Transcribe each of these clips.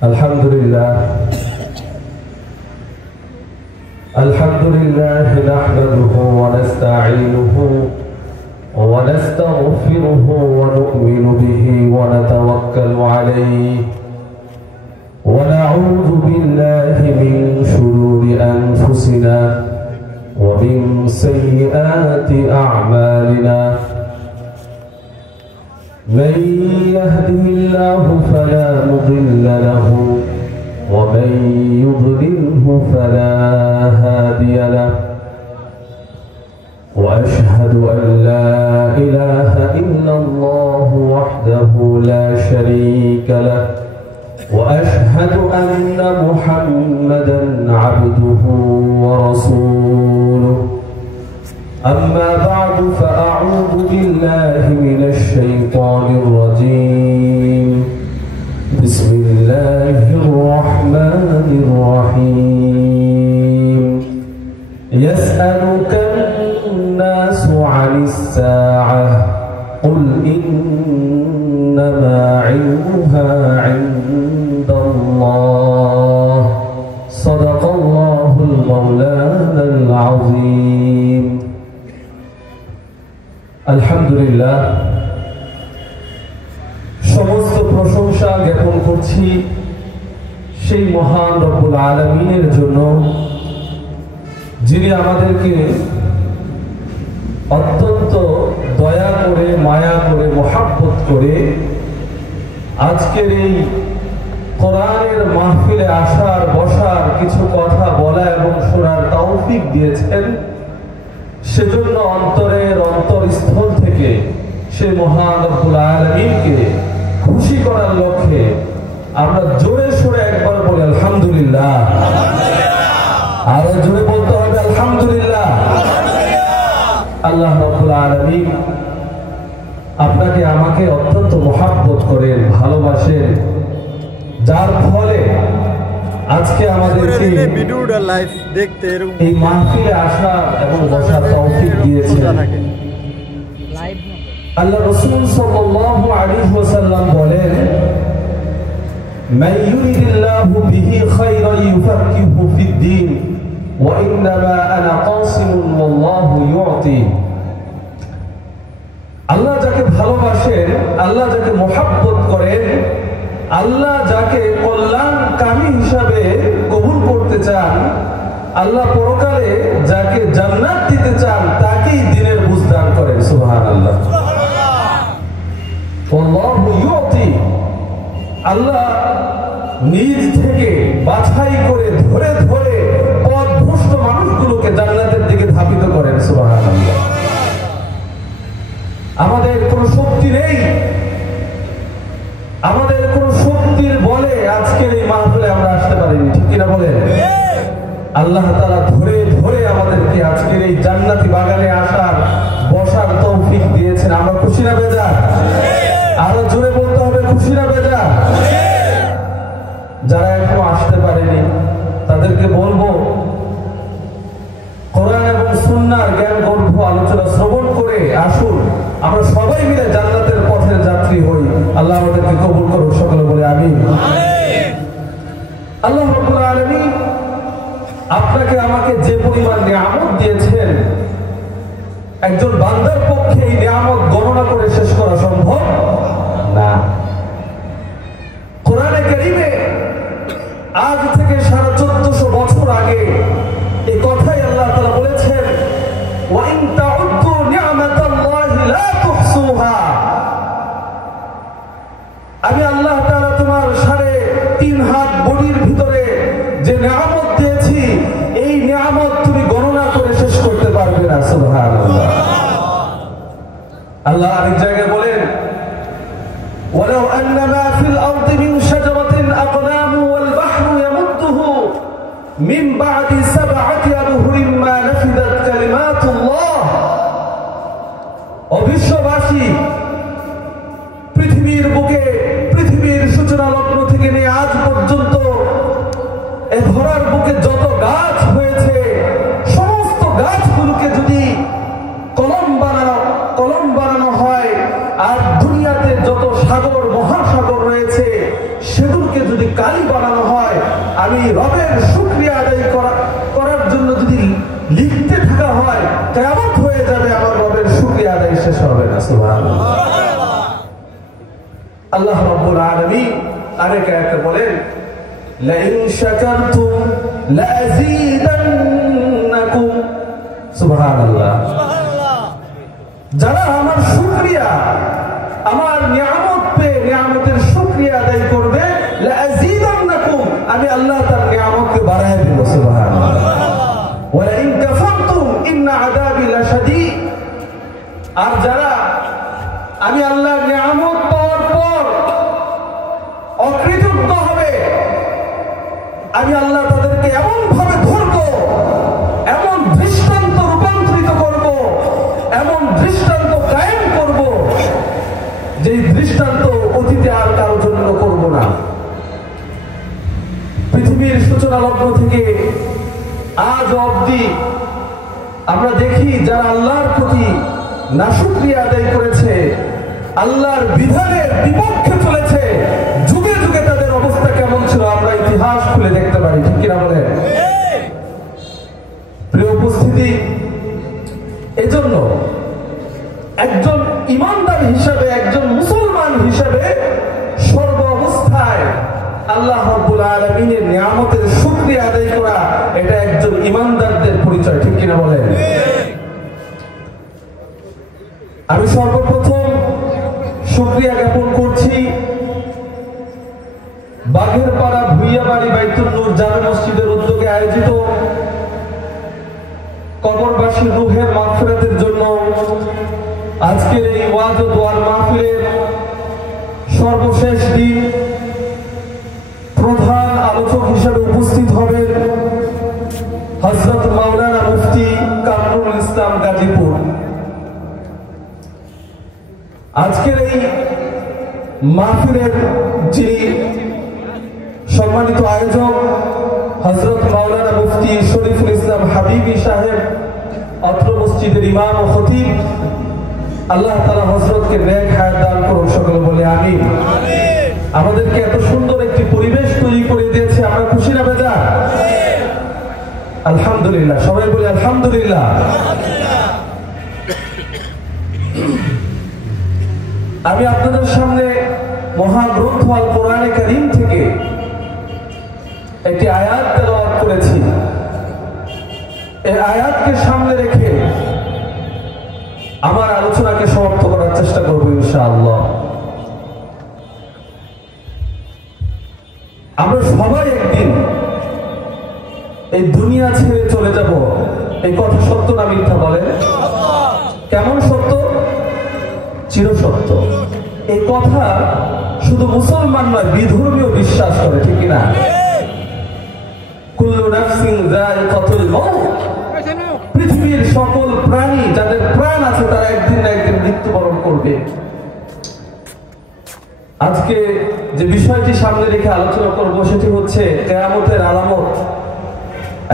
الحمد لله نحمده ونستعينه ونستغفره ونؤمن به ونتوكل عليه ونعوذ بالله من شرور أنفسنا ومن سيئات أعمالنا من يهده الله فلا مضل له ومن يضلله فلا هادي له وأشهد أن لا إله إلا الله وحده لا شريك له وأشهد أن محمدا عبده ورسوله أما بعد فأعوذ بالله من الشيطان الرجيم بسم الله الرحمن الرحيم يسألك الناس عن الساعة قل إنما علمها عند الله صدق الله المولانا العظيم আলহামদুলিল্লাহ সমস্ত প্রশংসা জ্ঞাপন করছি সেই মহান রব্বুল আলামিনের জন্য যিনি আমাদেরকে অত্যন্ত দয়া করে মায়া করে মহব্বত করে আজকের এই কোরআনের মাহফিলে আসার বসার কিছু কথা বলা এবং শোনার তৌফিক দিয়েছেন। সেজন্য অন্তরের অন্তরস্থল থেকে সেই মহান রব্বুল আলামিনকে খুশি করার লক্ষ্যে আমরা জোরে সোরে একবার বলি আলহামদুলিল্লাহ। আরো জোরে বলতে হবে আলহামদুলিল্লাহ। আল্লাহ রব্বুল আলামিন আপনাকে আমাকে অত্যন্ত মহব্বত করেন, ভালোবাসেন, যার ফলে আজকে আমাদেরকে ভিডিওটা লাইভ দেখতে এই মাহফিলে আসা এবং বসার তৌফিক দিয়েছেন। আল্লাহ রাসূল সাল্লাল্লাহু আলাইহি ওয়াসাল্লাম বলেন, মান ইউরিদিল্লাহু বিহি খায়রান ইউফাক্কিহু ফিদ-দীন ওয়া ইন্নামা আনা কাসিমুন ওয়াল্লাহু ইউতি। আল্লাহ যাকে ভালোবাসেন, আল্লাহ যাকে মহব্বত করেন, আল্লাহ যাকে কল্যাণকামী হিসাবে কবুল করতে চান, আল্লাহ পরকালে যাকে জান্নাত দিতে চান তাকেই দ্বীনের বুঝ দান করেন। সুবহানাল্লাহ। আল্লাহু ইউতি, আল্লাহ নিজ থেকে বাছাই করে ধরে ধরে পথভ্রষ্ট মানুষগুলোকে জান্নাতের দিকে ধাবিত করেন। সুবহানাল্লাহ। আমাদের কোনো শক্তি নেই, আমাদের কোন শক্তির বলে আজকের এই মাহফিলে আমরা আসতে পারিনি, ঠিক কিনা বলেন? আল্লাহ তাআলা ধরে ধরে আমাদেরকে আজকের এই জান্নাতি বাগানে আসার বসার তৌফিক দিয়েছেন। আমরা খুশি না বেজার? আরো জোরে বলতে হবে খুশি না বেজার? যারা এখনো আসতে পারেনি তাদেরকে বলবো, কোরআন এবং সুন্নাহর জ্ঞান গর্ভ আলোচনা শ্রবণ করে আসুন, আমরা সবাই মিলে জান্নাতের পথের যাত্রী হই। আল্লাহ আমাদেরকে কবুল করুন, সকলে বলে আমিন। আল্লাহ রাব্বুল আলামিন আপনাকে আমাকে যে পরিমাণ নিয়ামত দিয়েছেন, একজন বান্দার পক্ষে এই নিয়ামত গণনা করে শেষ করা সম্ভব না। কোরআনে কারীমে আজ থেকে 1450 বছর আগে এই কথাই আল্লাহ তাআলা বলেছেন, ওয়া ইন তাউদ্দু নি'মাতাল্লাহি লা তুহসুহা। আমি আল্লাহ তাআলা তোমার 3.5 হাত বডির ভিতরে যে নিয়ামত দিয়েছি, এই নিয়ামত তুমি গণনা করে শেষ করতে পারবে না। সুবহানাল্লাহ। আল্লাহ আরেক জায়গায় বলেন, ওয়ালাউ আন্নামা ফিল আরদি মিন শাজারাতিন আকলামু ওয়াল বাহরু ইয়ামুদ্দুহু মিন বা'দি 7 আবহুরিন মা নাফিদাত কালিমাতুল্লাহ। অবিশ্ববাসী, পৃথিবীর বুকে পৃথিবীর সূচনা লগ্ন থেকে নিয়ে আজ পর্যন্ত এ ধরার বুকে যত গাছ হয়েছে, সমস্ত গাছগুলোকে যদি কলম বানানো হয়, আর দুনিয়াতে যত সাগর মহাসাগর রয়েছে সেগুলোকে যদি কালি ডায়েরি বানানো হয়, আমি রবের শুকরিয়া আদায় করার জন্য যদি লিখতে থাকা হয়, কিয়ামত হয়ে যাবে, আমার রবের শুকরিয়া আদায় শেষ হবে না। সুবহানাল্লাহ। আল্লাহ রাব্বুল আলামিন আরেক আয়াতে বলেন, লাইন শাকারতুম লাযীদান্নাকুম। সুবহানাল্লাহ। যারা আমার শুকরিয়া, আমার নিয়ামত পেয়ে নিয়ামতের শুকরিয়া আদায় করবে, লাযীদান্নাকুম, আমি আল্লাহ তার নিয়ামতকে বাড়ায় দেব। সুবহানাল্লাহ। ওয়া লাইন কাফারতুম ইন্না আযাবি লাশাদীদ। আর যারা আমি আল্লাহর নিয়ামত পাওয়ার পর অকৃতজ্ঞ হবে, আমি আল্লাহ তাদেরকে এমন ভাবে ধরবো, এমন দৃষ্টান্ত রূপান্তরিত করব, এমন দৃষ্টান্ত কায়েম করব, যে দৃষ্টান্ত অতীতে আর কারোর জন্য করব না। পৃথিবীর সূচনা লগ্ন থেকে আজ অবধি আমরা দেখি যারা আল্লাহর প্রতি নাশুকরিয়া আদায় করেছে, আল্লাহর বিধানের বিপক্ষে চলেছে, যুগে যুগে তাদের অবস্থা কেমন ছিল আমরা ইতিহাস খুলে দেখতে পারি। ঠিক কিনা বলেন? প্রিয় উপস্থিতি, এজন্য একজন ইমানদার হিসাবে, একজন মুসলমান হিসাবে সর্ব অবস্থায় আল্লাহ রাব্বুল আলামিনের নিয়ামতের শুকরিয়া আদায় করা, এটা একজন ইমানদারদের পরিচয়। ঠিক কিনা বলেন? আমি সর্বপ্রথম শুকরিয়া জ্ঞাপন করছি বাঘেরপাড়া ভুইয়াবাড়ি বাইতুল নূর জামে মসজিদের উদ্যোগে আয়োজিত কবরবাসী রূহের মাগফিরাতের জন্য আজকের এই ওয়াজ ও দোয়ার মাহফিলের সর্বশেষ দিন প্রধান আলোচক হিসেবে উপস্থিত হবেন হযরত মাওলানা মুফতি কামরুল ইসলাম গাজীপুর। আজকের এই মাহফিলের যিনি সম্মানিত আয়োজক হযরত মাওলানা মুফতি শরীফুল ইসলাম হাবিবি সাহেব, অত্র মসজিদের ইমাম ও খতিব, আল্লাহ তাআলা হযরতকে নেক হায়াত দান করুন, সকলে বলে আমিন। আমাদেরকে এত সুন্দর একটি পরিবেশ তৈরি করে দিয়েছে, আমরা খুশি না বেজার? আলহামদুলিল্লাহ। সবাই বলে আলহামদুলিল্লাহ। আমি আপনাদের সামনে মহাগ্রন্থ আল কোরআনে কারীম থেকে একটি আয়াত তেলাওয়াত করেছি। এই আয়াতকে সামনে রেখে আমার আলোচনাকে সমাপ্ত করার চেষ্টা করব ইনশাআল্লাহ। আমরা সবাই একদিন এই দুনিয়া ছেড়ে চলে যাব, এই কথা সত্য না মিথ্যা বলেন? কেমন সত্য? চিরসত্য। এই কথা শুধু মুসলমান নয়, বিধর্মীয় বিশ্বাস করে। ঠিক না? কুল্লু নাফসিন যায়িকাতুল মাউত। পৃথিবীর সকল প্রাণী, যাদের প্রাণ আছে, তারা একদিন না একদিন মৃত্যুবরণ করবে। আজকে যে বিষয়টি সামনে রেখে আলোচনা করব সেটি হচ্ছে কিয়ামতের আলামত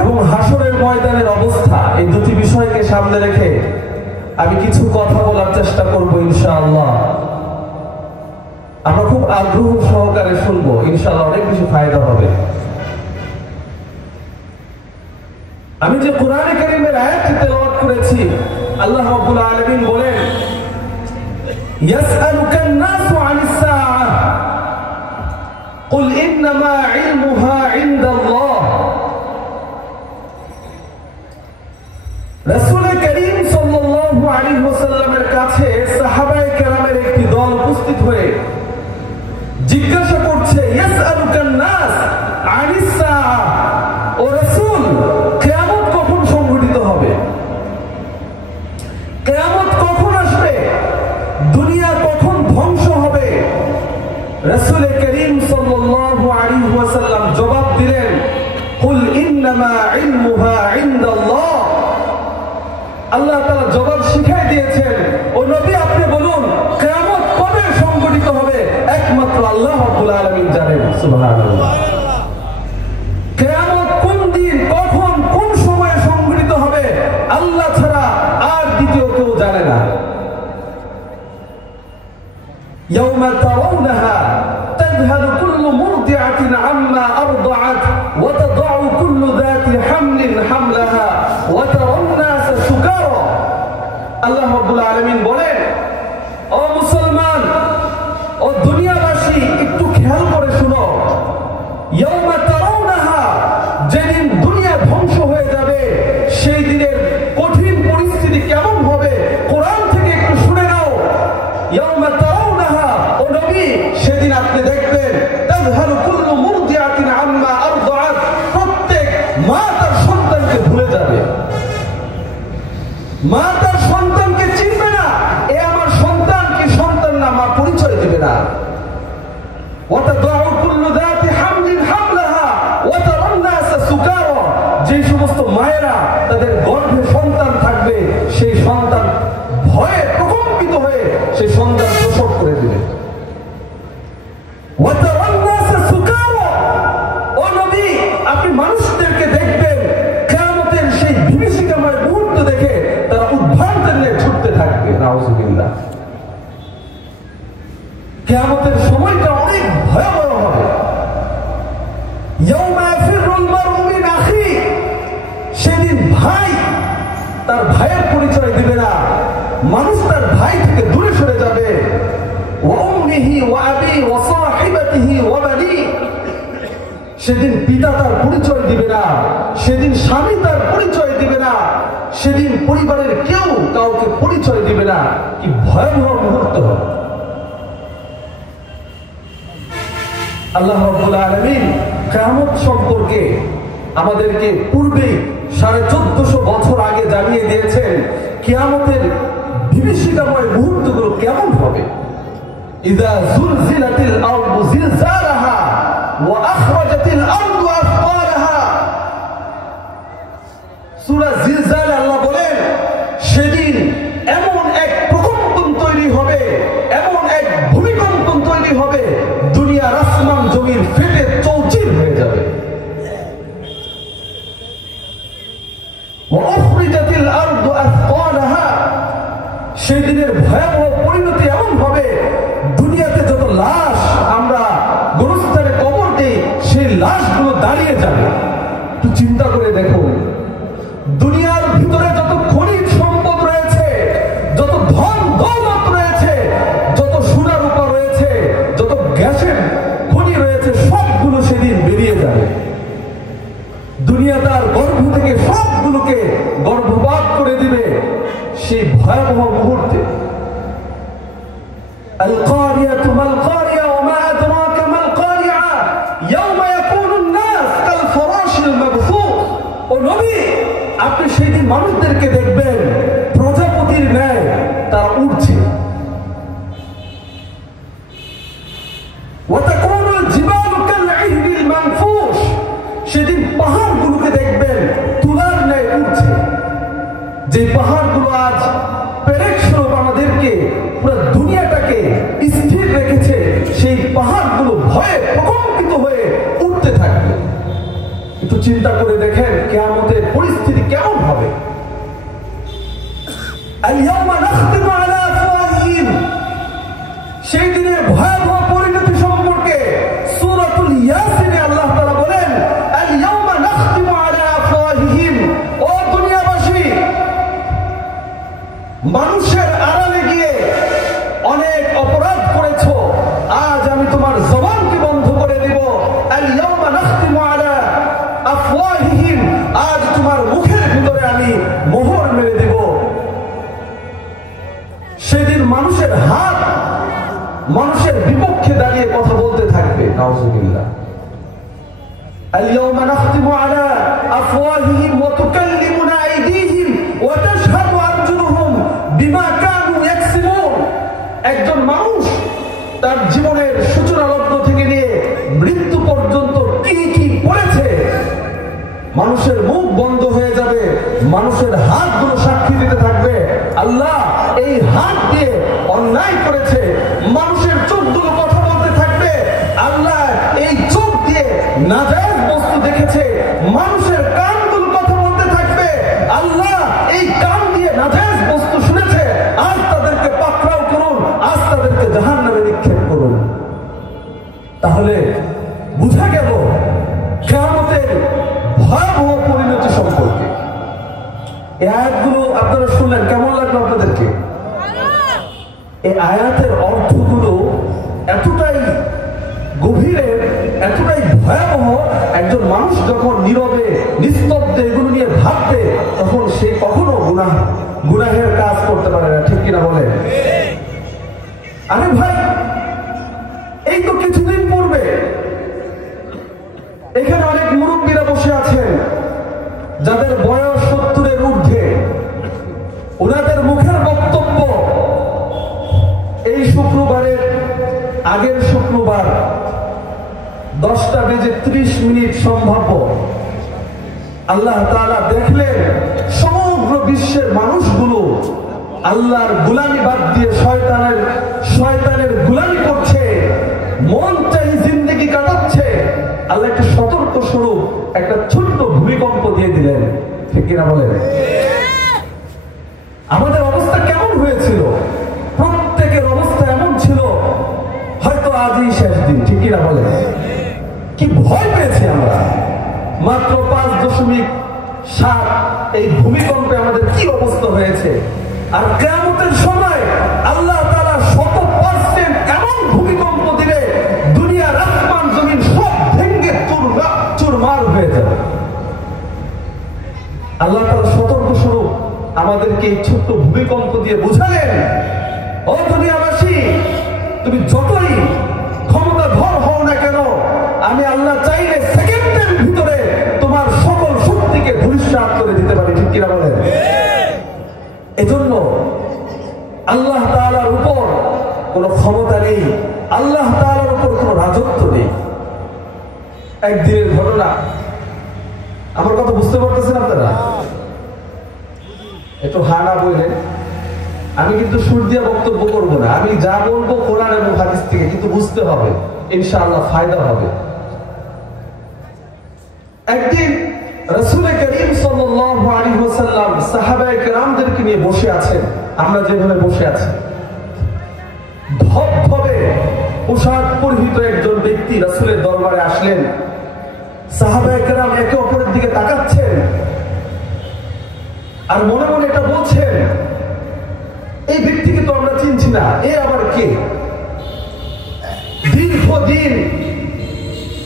এবং হাসরের ময়দানের অবস্থা। এই দুটি বিষয়কে সামনে রেখে আমি কিছু কথা বলার চেষ্টা করব ইনশাআল্লাহ। আমরা খুব আগ্রহ সহকারে শুনবো, ইনশাআল্লাহ অনেক বেশি ফায়দা হবে। আমি যে কোরআনে কারীমের আয়াতটি তেলাওয়াত করেছি, আল্লাহ রাব্বুল আলামিন বলেন, ইয়াসআলুকান নাসু আনিস সাআহ কুল ইন্নামা ইলমুহা ইনদাল্লাহ। রাসূল কারীম সাল্লাল্লাহু আলাইহি ওয়াসাল্লামের কাছে সাহাবায়ে কেরামের একটি দল উপস্থিত হয়ে জিজ্ঞাসা করছে, ইয়াসআলুকান নাস আনিস সাআহ, ও রাসূল, কিয়ামত কখন সংঘটিত হবে? কিয়ামত কখন আসবে? দুনিয়া কখন ধ্বংস হবে? রাসূল কারীম সাল্লাল্লাহু আলাইহি ওয়াসাল্লাম জবাব দিলেন, কুল ইন্নামা ইলমুহা ইনদাল্লাহ। আল্লাহ তাআলা জবাব শিখিয়ে দিয়েছেন, ও নবী আপনি বলুন কিয়ামত কবে সংঘটিত হবে? একমাত্র আল্লাহ রাব্বুল আলামিন জানেন। সুবহানাল্লাহ। কিয়ামত কোন দিন, কখন, কোন সময়ে সংঘটিত হবে আল্লাহ ছাড়া আর দ্বিতীয় কেউ জানে না। ইয়াউমা তারাউনাহা তাযহালু কুল্লু মুরদিআতিন আম্মা أرضعت وتضع كل ذات حمل حملها وترى الناس سكارى আল্লাহ রাব্বুল আলামিন বলেন, ও মুসলমান, ও দুনিয়াবাসী, একটু খেয়াল করে শুনো। ইয়াউমা তারাউনাহা, যেদিন দুনিয়া ধ্বংস হয়ে যাবে, সেই দিনের কঠিন পরিস্থিতি কেমন হবে কোরআন থেকে একটু শুনে নাও। ইয়াউমা তারাউনাহা, ও নবী, সেদিন আপনি দেখবেন তাযহালু কুল্লু মুরদিআতিন আম্মা আরদাআত, প্রত্যেক মা তার সন্তানকে ভুলে যাবে। মা তার সন্তানকে চিনবে না, এ আমার সন্তান কি সন্তান না, মা পরিচয় দেবে না। ওয়াতাদাউ কুল্লু যাতি হামলিন হামলাহা ওয়াতারান নাস সুকারা, যে সমস্ত মায়েরা তাদের গর্ভে সন্তান থাকবে, সেই সন্তান ভয়ে প্রকম্পিত হয়ে সেই সন্তান প্রসব করে দিবে। ওয়াতারান নাস সুকারা, ও নবী, আপনি মানুষদেরকে দেখবেন কিয়ামতের সেই বিভীষিকাময় মুহূর্ত দেখে তারা উদ্ভ্রান্তের ন্যায় ছুটতে থাকবে। নাউযুবিল্লাহ। কিয়ামতের সময়টা অনেক ভয়াবহ হবে। ইয়াউমা ইয়াফিরুল মারউ মিন আখি, সেদিন ভাই তার ভাইয়ের পরিচয় দিবে না, মানুষ তার ভাই থেকে দূরে সরে যাবে। ওয়া উম্মিহি ওয়া আবি ওয়া সাহিবাতিহি ওয়া বানি, সেদিন পিতা তার পরিচয় দিবে না, সেদিন স্বামী তার পরিচয় দিবে না, সেদিন পরিবারের কেউ কাউকে পরিচয় দিবে না। কি ভয়াবহ মুহূর্ত হবে। আল্লাহ রাব্বুল আলামিন কিয়ামত সম্পর্কে আমাদেরকে পূর্বে 1450 বছর আগে জানিয়ে দিয়েছেন কিয়ামতের বিভীষিকাময় মুহূর্তগুলো কেমন হবে। ইযা যুলজিলাতিল আরদু জিলজালাহা ওয়া আখরাজাতিল আরদু আথকালাহা, সূরা জিলজালে আল্লাহ বলেন, সেদিন এমন এক প্রকম্পন তৈরি হবে, এমন এক ভূমিকম্পন তৈরি হবে, দুনিয়ার আসমান জমিন ফেটে চৌচির হয়ে যাবে। ওয়া আখরাজাতিল আরদু আথকালাহা, সেই দিনের ভয়াবহ পরিণতি এমন হবে, দুনিয়াতে যত লাশ আমরা গোরস্থানে কবর দিই, সেই লাশগুলো দাঁড়িয়ে যাবে। একটু চিন্তা করে দেখো, দুনিয়ার ভিতরে যত খনিজ সম্পদ রয়েছে, যত ধন দৌলত রয়েছে, যত সোনা রূপা রয়েছে, যত গ্যাসের খনি রয়েছে, সবগুলো সেদিন বেরিয়ে যাবে। দুনিয়া তার গর্ভ থেকে সবগুলোকে গর্ভপাত করে দিবে সেই ভয়াবহ মুহূর্তে। আল কারিয়াতু মাল কারিয়া ওয়া মা আদরাকা মাল কারিয়া ইয়াওমা ইয়াকুনুন নাস কাল ফারাশিল মাবসুস, ও নবী, আপনি সেই দিন মানুষদেরকে দেখবেন প্রজাপতির ন্যায় তারা উড়ছে। ওয়া তাকুনুল জিবালু কাল ইহনিল মানফুশ, সেদিন পাহাড়গুলোকে দেখবেন তুলার ন্যায় উঠছে। যে পাহাড়গুলো আজ পেরেক স্বরূপ আমাদেরকে পুরো দুনিয়াটাকে স্থির রেখেছে, সেই পাহাড়গুলো ভয়ে প্রকম্পিত হয়ে উঠতে থাকবে। একটু চিন্তা করে দেখেন কিয়ামতের পরিস্থিতি কেমন হবে। আল-ইয়াওমা নাখতিমু আলা আফওয়াহিহিম, সেই দিনের ভয়াবহ পরিণতি সম্পর্কে সূরাতুল ইয়াসিনে আল্লাহ তাআলা বলেন, আল-ইয়াওমা নাখতিমু আলা আফওয়াহিহিম, ও দুনিয়াবাসী, মানুষের আড়ালে গিয়ে অনেক অপরাধ করেছো, আজ আমি তোমার জবানকে বন্ধ করে দেব। আল-ইয়াওমা নাখতিমু আলা আফওয়াহিহিম, আজ তোমার মুখের ভিতরে আমি মোহর মেরে দেব। সেদিন মানুষের হাত মানুষের বিপক্ষে দাঁড়িয়ে কথা বলতে থাকবে। নাউযুবিল্লাহ। আল-ইয়াওমা নাখতিমু আলা আফওয়াহিহিম ওয়া তুকাল্লিমুনা আইদিহিম ওয়া তাশহাদু আরজুলুহুম বিমা কানু ইয়াকসিবুন, একজন মানুষ তার জীবনের সূচনা লগ্ন থেকে নিয়ে মৃত্যু পর্যন্ত কি কি করেছে, মানুষের মুখ বন্ধ হয়ে যাবে, মানুষের হাতগুলো সাক্ষী দিতে থাকবে, আল্লাহ এই হাত দিয়ে অন্যায় করেছে। মানুষের চোখগুলো কথা বলতে থাকবে, আল্লাহ এই চোখ দিয়ে নাজায়েজ বস্তু দেখেছে। মানুষের কানগুলো কথা বলতে থাকবে, আল্লাহ এই কান দিয়ে নাজায়েজ বস্তু শুনেছে, আজ তাদেরকে পাকড়াও করুন, আজ তাদেরকে জাহান্নামে নিক্ষেপ করুন। তাহলে বুঝা গেল এই আয়াতগুলো আপনারা শুনলেন, কেমন লাগলো আপনাদেরকে? এই আয়াতের অর্থগুলো এতটাই গভীরের, এতটাই ভয়াবহ, একজন মানুষ যখন নীরবে নিস্তব্ধে এগুলো নিয়ে ভাববে, তখন সে কখনো গুনাহের কাজ করতে পারে না। ঠিক কিনা বলে? আরে ভাই, এই তো কিছুদিন পূর্বে এখানে অনেক মুরব্বীরা বসে আছেন যাদের বয়স 70-এর ঊর্ধ্বে। ওনাদের মুখের বক্তব্য এই শুক্রবারের আগের শুক্রবার 10:30 সম্ভাব্য আল্লাহ তাআলা দেখলেন সমগ্র বিশ্বের মানুষগুলো আল্লাহর গোলামি বাদ দিয়ে শয়তানের গোলামি করছে, মন চাই জিন্দেগি কাটাচ্ছে। আল্লাহ একটা সতর্ক স্বরূপ একটা ছোট্ট ভূমিকম্প দিয়ে দিলেন। ঠিক কিনা বলেন? আমাদের অবস্থা কেমন হয়েছিল? প্রত্যেকের অবস্থা এমন ছিল হয়তো আজই শেষ দিন। ঠিক কিনা বলেন? কি ভয় পেয়েছি আমরা। মাত্র 5.7 এই ভূমিকম্পে আমাদের কি অবস্থা হয়েছে। আর কিয়ামতের সময় আল্লাহ তাআলা 100% এমন ভূমিকম্প দিবে, দুনিয়ার আসমান জমিন সব ভেঙে চুরমার হয়ে যাবে। আল্লাহ তাআলা সতর্ক স্বরূপ আমাদেরকে এই ছোট্ট ভূমিকম্প দিয়ে বুঝালেন, ও দুনিয়াবাসী, তুমি যতই ক্ষমতাধর হও না কেন, আমি আল্লাহ চাইলে সেকেন্ডের ভিতরে তোমার সকল শক্তিকে ধূলিসাৎ করে দিতে পারি। ঠিক কিনা বলেন? এজন্য আল্লাহ তাআলার উপর কোন ক্ষমতা নেই, আল্লাহ তাআলার উপর কোন রাজত্ব নেই। একদিনের ঘটনা, আমার কথা বুঝতে পারতেছেন আপনারা? একটু হানা বললেন। আমি কিন্তু সুর দিয়ে বক্তব্য করবো না, আমি যা বলবো কোরআন এবং হাদিস থেকে, কিন্তু বুঝতে হবে, ইনশাআল্লাহ ফায়দা হবে। একদিন রাসূল করিম সাল্লাল্লাহু আলাইহি ওয়াসাল্লাম সাহাবায়ে কেরামদেরকে নিয়ে বসে আছেন, আমরা যেভাবে বসে আছি। ধবধবে পোশাক পরিহিত একজন ব্যক্তি রাসূলের দরবারে আসলেন। সাহাবায়ে কেরাম একে অপরের দিকে তাকাচ্ছেন আর মনে মনে এটা বলছেন, এই ব্যক্তিকে তো আমরা চিনছি না, এ আবার কে? দীর্ঘদিন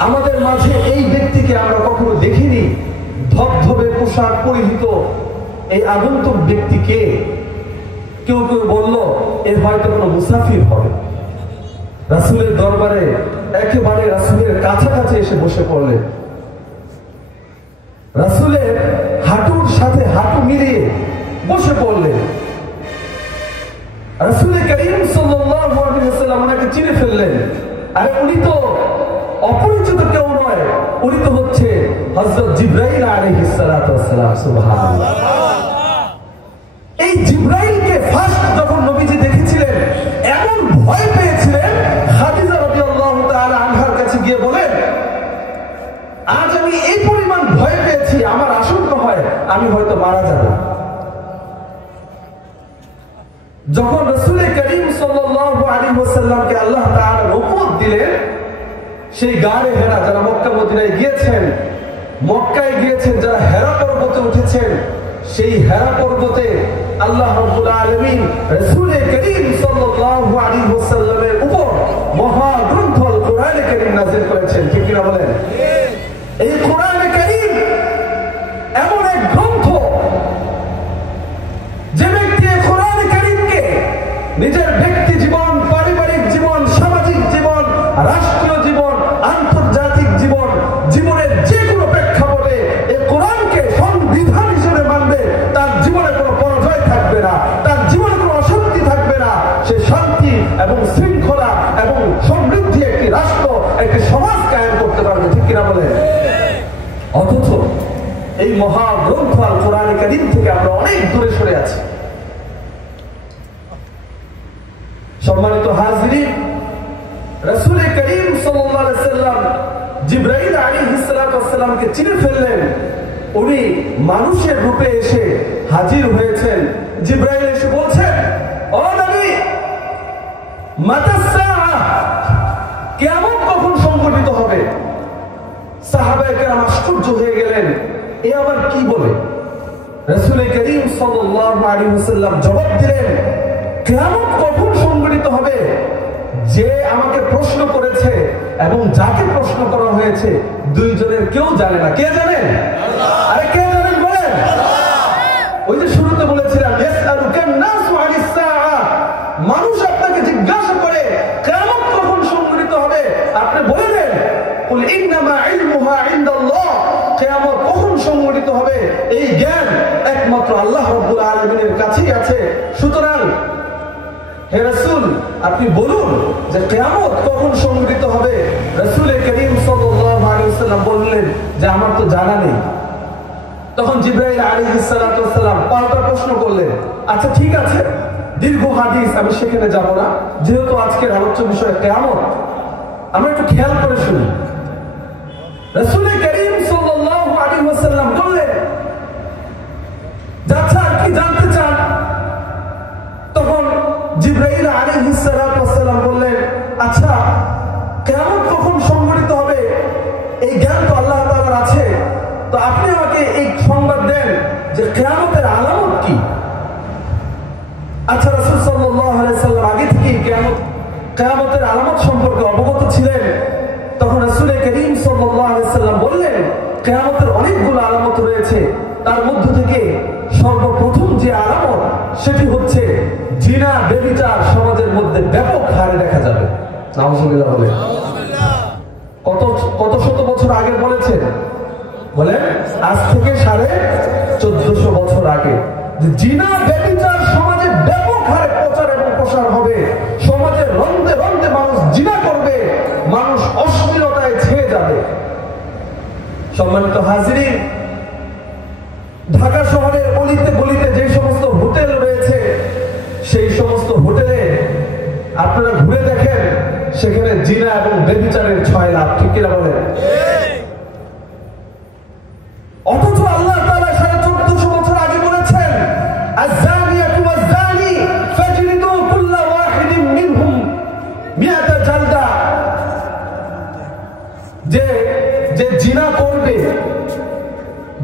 আমাদের মাঝে এই ব্যক্তিকে আমরা কখনো দেখিনি। ধবধবে পোশাক পরিহিত এই আগন্তুক ব্যক্তিকে কেউ কেউ বলল এর হয়তো কোনো মুসাফির হবে। রাসূলের দরবারে একেবারে রাসূলের কাছাকাছি এসে বসে পড়লেন। রাসূলের হাঁটুর সাথে হাঁটু মিলিয়ে বসে পড়লেন। রাসূল করিম সাল্লাল্লাহু আলাইহি ওয়াসাল্লাম ওনাকে চিনে ফেললেন। আরে উনি তো অপরিচিত কেউ নয়, উনি তো হচ্ছে হযরত জিবরাইল আলাইহিস সালাতু ওয়াস সালাম। সুবহানাল্লাহ। এই জিবরাইলকে ফার্স্ট যখন নবীজি দেখেছিলেন, এমন ভয় পেয়েছিলেন, খাদিজা রাদিয়াল্লাহু তাআলা আনহার কাছে গিয়ে বলেন, আজ আমি এই পরিমাণ ভয় পেয়েছি, আমার আশঙ্কা হয় আমি হয়তো মারা যাব। যখন রাসূল করিম সাল্লাল্লাহু আলাইহি ওয়াসাল্লামকে আল্লাহ তাআলা নবুয়ত দিলেন, সেই গাড়ে হেরা, যারা মক্কা মদিনায় গিয়েছেন, মক্কায় গিয়েছেন, যারা হেরা পর্বতে উঠেছেন, সেই হেরা পর্বতে আল্লাহ রাব্বুল আলামিন রাসূল করিম সাল্লাল্লাহু আলাইহি ওয়াসাল্লামের উপর মহা গ্রন্থ আল কোরআন কারীম নাযিল করেছেন। ঠিক কিনা বলেন? এই কোরআন কারীম এমন এক গ্রন্থ, যে ব্যক্তি কোরআন কারীমকে নিজের ব্যক্তি জীবন, পারিবারিক জীবন, সামাজিক জীবন, রাষ্ট্রীয় জীবন, আন্তর্জাতিক জীবন, জীবনের যে কোনো প্রেক্ষাপটে এই কোরআনকে সংবিধান হিসেবে মানবে, তার জীবনে কোনো পরাজয় থাকবে না, তার জীবনে কোনো অশান্তি থাকবে না। সে শান্তি এবং শৃঙ্খলা এবং সমৃদ্ধি একটি রাষ্ট্র, একটি সমাজ কায়েম করতে পারবে। ঠিক কিনা বলে? অথচ এই মহাগ্রন্থ আল কোরআন কারীম থেকে আমরা অনেক দূরে সরে আছি। সম্মানিত হাজিরিন, রাসূল করিম সাল্লাল্লাহু আলাইহি ওয়াসাল্লাম জিবরাইল আলাইহিস সালাতু ওয়াস সালামকে চিনে ফেললেন। উনি মানুষের রূপে এসে হাজির হয়েছেন। জিবরাইল এসে বলছেন, ও নবী, মাতা সাআ, কিয়ামত কখন সংঘটিত হবে? সাহাবায়ে কেরাম আশ্চর্য হয়ে গেলেন, এ আবার কি বলে? রাসূল করিম সাল্লাল্লাহু আলাইহি ওয়াসাল্লাম জবাব দিলেন, কিয়ামত কখন সংঘটিত হবে? যে আমাকে প্রশ্ন করেছে এবং যাকে প্রশ্ন করা হয়েছে দুইজনের কেউ জানে না। কে জানেন? আল্লাহ। আরে কে জানেন বলেন? আল্লাহ। ওই যে শুরুতে বলেছিলাম, ইয়াসআলুকান নাসু আনিস সাআ, মানুষ আপনাকে জিজ্ঞাসা করে কিয়ামত কখন সংঘটিত হবে, আপনি বলে দেন কুল ইন্নামা ইলমুহা ইনদাল্লাহ, কিয়ামত কখন সংঘটিত হবে এই জ্ঞান একমাত্র আল্লাহ রাব্বুল আলামিনের কাছেই আছে। সুতরাং হে রাসূল, আপনি বলুন যে কিয়ামত কখন সংঘটিত হবে। রাসূল করিম সাল্লাল্লাহু আলাইহি ওয়াসাল্লাম বললেন যে আমার তো জানা নেই। তখন জিবরাইল আলাইহিস সালাতু ওয়াস সালাম পাল্টা প্রশ্ন করলেন, আচ্ছা ঠিক আছে, দীর্ঘ হাদিস আমি সেখানে যাব না, যেহেতু আজকের আলোচ্য বিষয় কিয়ামত, আমরা একটু খেয়াল করে শুনি। রাসূল করিম সাল্লাল্লাহু আলাইহি ওয়াসাল্লাম বললেন, আচ্ছা কি জানতে চান? তখন জিবরাইল আলাইহিস সালাতু ওয়াস সালাম বললেন, আচ্ছা কিয়ামত কখন সংঘটিত হবে এই জ্ঞান তো আল্লাহ তাআলার আছে, তো আপনি আমাকে এই সংবাদ দেন যে কিয়ামতের আলামত কি? আচ্ছা, রাসূল সাল্লাল্লাহু আলাইহি সাল্লাম আগে থেকে কিয়ামতের আলামত সম্পর্কে অবগত ছিলেন। তখন রাসূল করিম সাল্লাল্লাহু আলাইহি সাল্লাম বললেন, কিয়ামতের অনেকগুলো আলামত রয়েছে, তার মধ্য থেকে সর্বপ্রথম যে আলামত সেটি হচ্ছে জিনা ব্যভিচার সমাজের মধ্যে ব্যাপক হারে দেখা যাবে। নাউজুবিল্লাহ বলে। কত কত শত বছর আগে বলেছেন? বলেন আজ থেকে 1450 বছর আগে যে জিনা ব্যভিচার সমাজে ব্যাপক হারে প্রচার এবং প্রসার হবে। সমাজের রন্ধে রন্ধে মানুষ জিনা করবে, মানুষ অশ্লীলতায় ছেয়ে যাবে। সম্মানিত হাজিরিন, ঢাকা শহরের অলিতে গলিতে যে সমস্ত হোটেল রয়েছে, সেই সমস্ত হোটেলে আপনারা ঘুরে দেখেন, সেখানে জিনা এবং ব্যভিচারের ছয় লাভ। ঠিক কিনা বলেন? অথচ আল্লাহ তাআলা 1450 বছর আগে বলেছেন, আয-যানিয়াতু ওয়াজ-যানি ফাজলিদু কুল্লা ওয়াহিদিন মিনহুম মিআতা জালদা, যে জিনা করবে,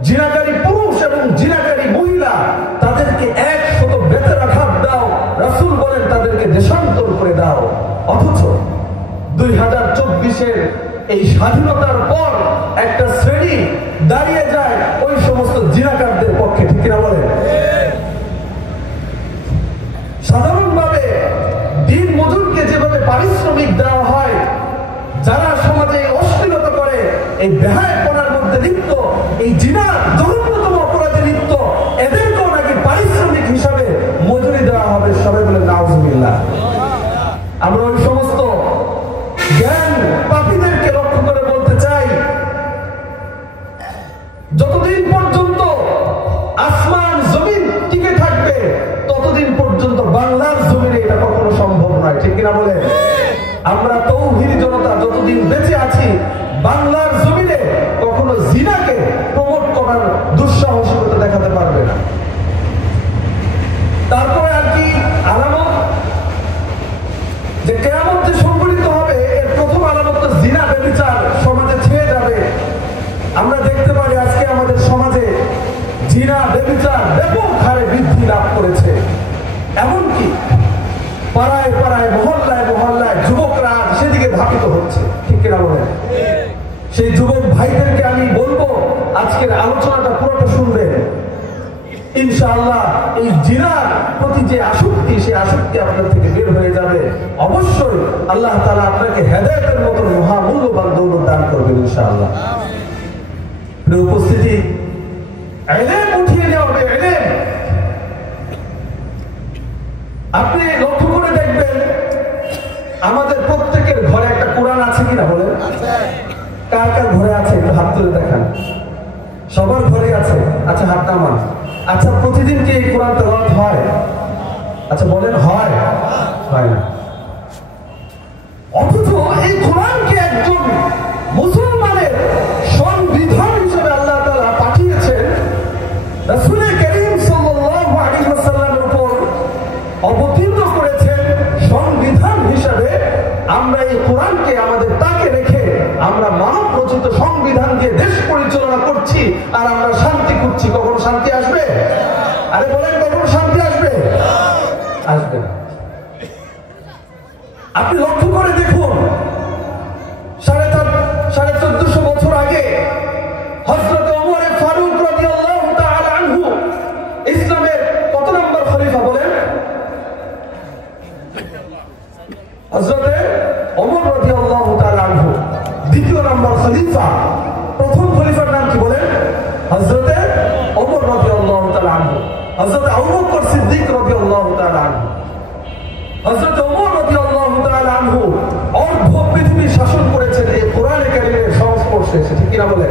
জিনাকারী পুরুষ এবং জিনাকারী মহিলা, তাদেরকে 100 বেতের আঘাত দাও। রাসূল বলেন তাদেরকে দেশান্তর করে দাও। অথচ 2024-এর এই স্বাধীনতার পর একটা শ্রেণী দাঁড়িয়ে যায় ওই সমস্ত জিনাকারদের পক্ষে। ঠিক কিনা বলেন? সাধারণভাবে দিন মজুরকে যেভাবে পারিশ্রমিক দেওয়া হয়, যারা সমাজে অশ্লীলতা করে, এই বেহায়াপনার মধ্যে লিপ্ত, এই জিনা জঘন্যতম অপরাধে লিপ্ত, এদেরকেও নাকি পারিশ্রমিক হিসাবে মজুরি দেওয়া হবে। সবাই বলে নাউজুবিল্লাহ। আমরা ওই সমস্ত জ্ঞান পাপীদেরকে লক্ষ্য করে বলতে চাই, যতদিন পর্যন্ত আসমান জমিন টিকে থাকবে ততদিন পর্যন্ত বাংলার জমিনে এটা কখনো সম্ভব নয়। ঠিক কিনা বলে? আমরা তৌহিদি জনতা যতদিন বেঁচে আছি, বাংলার জমিনে কখনো জিনাকে প্রমোট করার দুঃসাহসিকতা দেখাতে পারবে না। তারপরে আর কি আলামত যে কিয়ামত যে সংঘটিত হবে, এর প্রথম আলামত তো জিনা ব্যভিচার সমাজে ছেয়ে যাবে। আমরা দেখতে পারি আজকে আমাদের সমাজে জিনা ব্যভিচার ব্যাপক হারে বৃদ্ধি লাভ করেছে। এমনকি পাড়ায় পাড়ায়, মহল্লায় মহল্লায় যুবকরা সেদিকে ধাবিত হচ্ছে। ঠিক কিনা বলেন? সেই যুবক ভাইদেরকে আমি বলবো, আজকের আলোচনাটা পুরোটা শুনবেন। ইনশাআল্লাহ এই জিনার প্রতি যে আসক্তি, সেই আসক্তি আপনার থেকে বের হয়ে যাবে। অবশ্যই আল্লাহ তাআলা আপনাকে হেদায়েতের মতো মহামূল্যবান দৌলত দান করবেন ইনশাআল্লাহ। প্রিয় উপস্থিতি, ইলম উঠিয়ে নেওয়া হবে। ইলম আপনি লক্ষ্য করে দেখবেন, আমাদের প্রত্যেকের ঘরে একটা কোরআন আছে কিনা বলেন? কার কার ঘরে আছে একটু হাত তুলে দেখান। সবার ঘরে আছে? আচ্ছা হাত নামান। আচ্ছা প্রতিদিন কি এই কোরআন তেলাওয়াত হয়? আচ্ছা বলেন, হয়? হয় না। অথচ এই কোরআনকে একজন মুসলমানের সংবিধান হিসেবে আল্লাহ তাআলা পাঠিয়েছেন। রাসূল করিম সাল্লাল্লাহু আলাইহি ওয়াসাল্লামের উপর অবতীর্ণ করেছেন সংবিধান হিসেবে। আমরা এই কোরআনকে আমাদের তাকে রেখে আমরা মানব রচিত সংবিধান দিয়ে দেশ পরিচালনা করছি আর আমরা শান্তি খুঁজছি। কখন শান্তি আসবে? আরে বলেন, কখন শান্তি আসবে? আসবে না। আপনি লক্ষ্য করে দেখুন, 1450 বছর আগে হযরত ওমর ফারুক রাদিয়াল্লাহু তাআলা আনহু ইসলামের কত নম্বর খলিফা বলেন? হযরত ওমর রাদিয়াল্লাহু তাআলা আনহু দ্বিতীয় নম্বর খলিফা। প্রথম খলিফার নাম কি বলেন? হযরত ওমর রাদিয়াল্লাহু তাআলা আনহু। হযরত আবু বকর সিদ্দিক রাদিয়াল্লাহু তাআলা আনহু। হযরত ওমর রাদিয়াল্লাহু তাআলা আনহু অর্ধ পৃথিবী শাসন করেছেন এই কোরআনে কারীমের সংস্পর্শে এসে, ঠিক কিনা বলেন?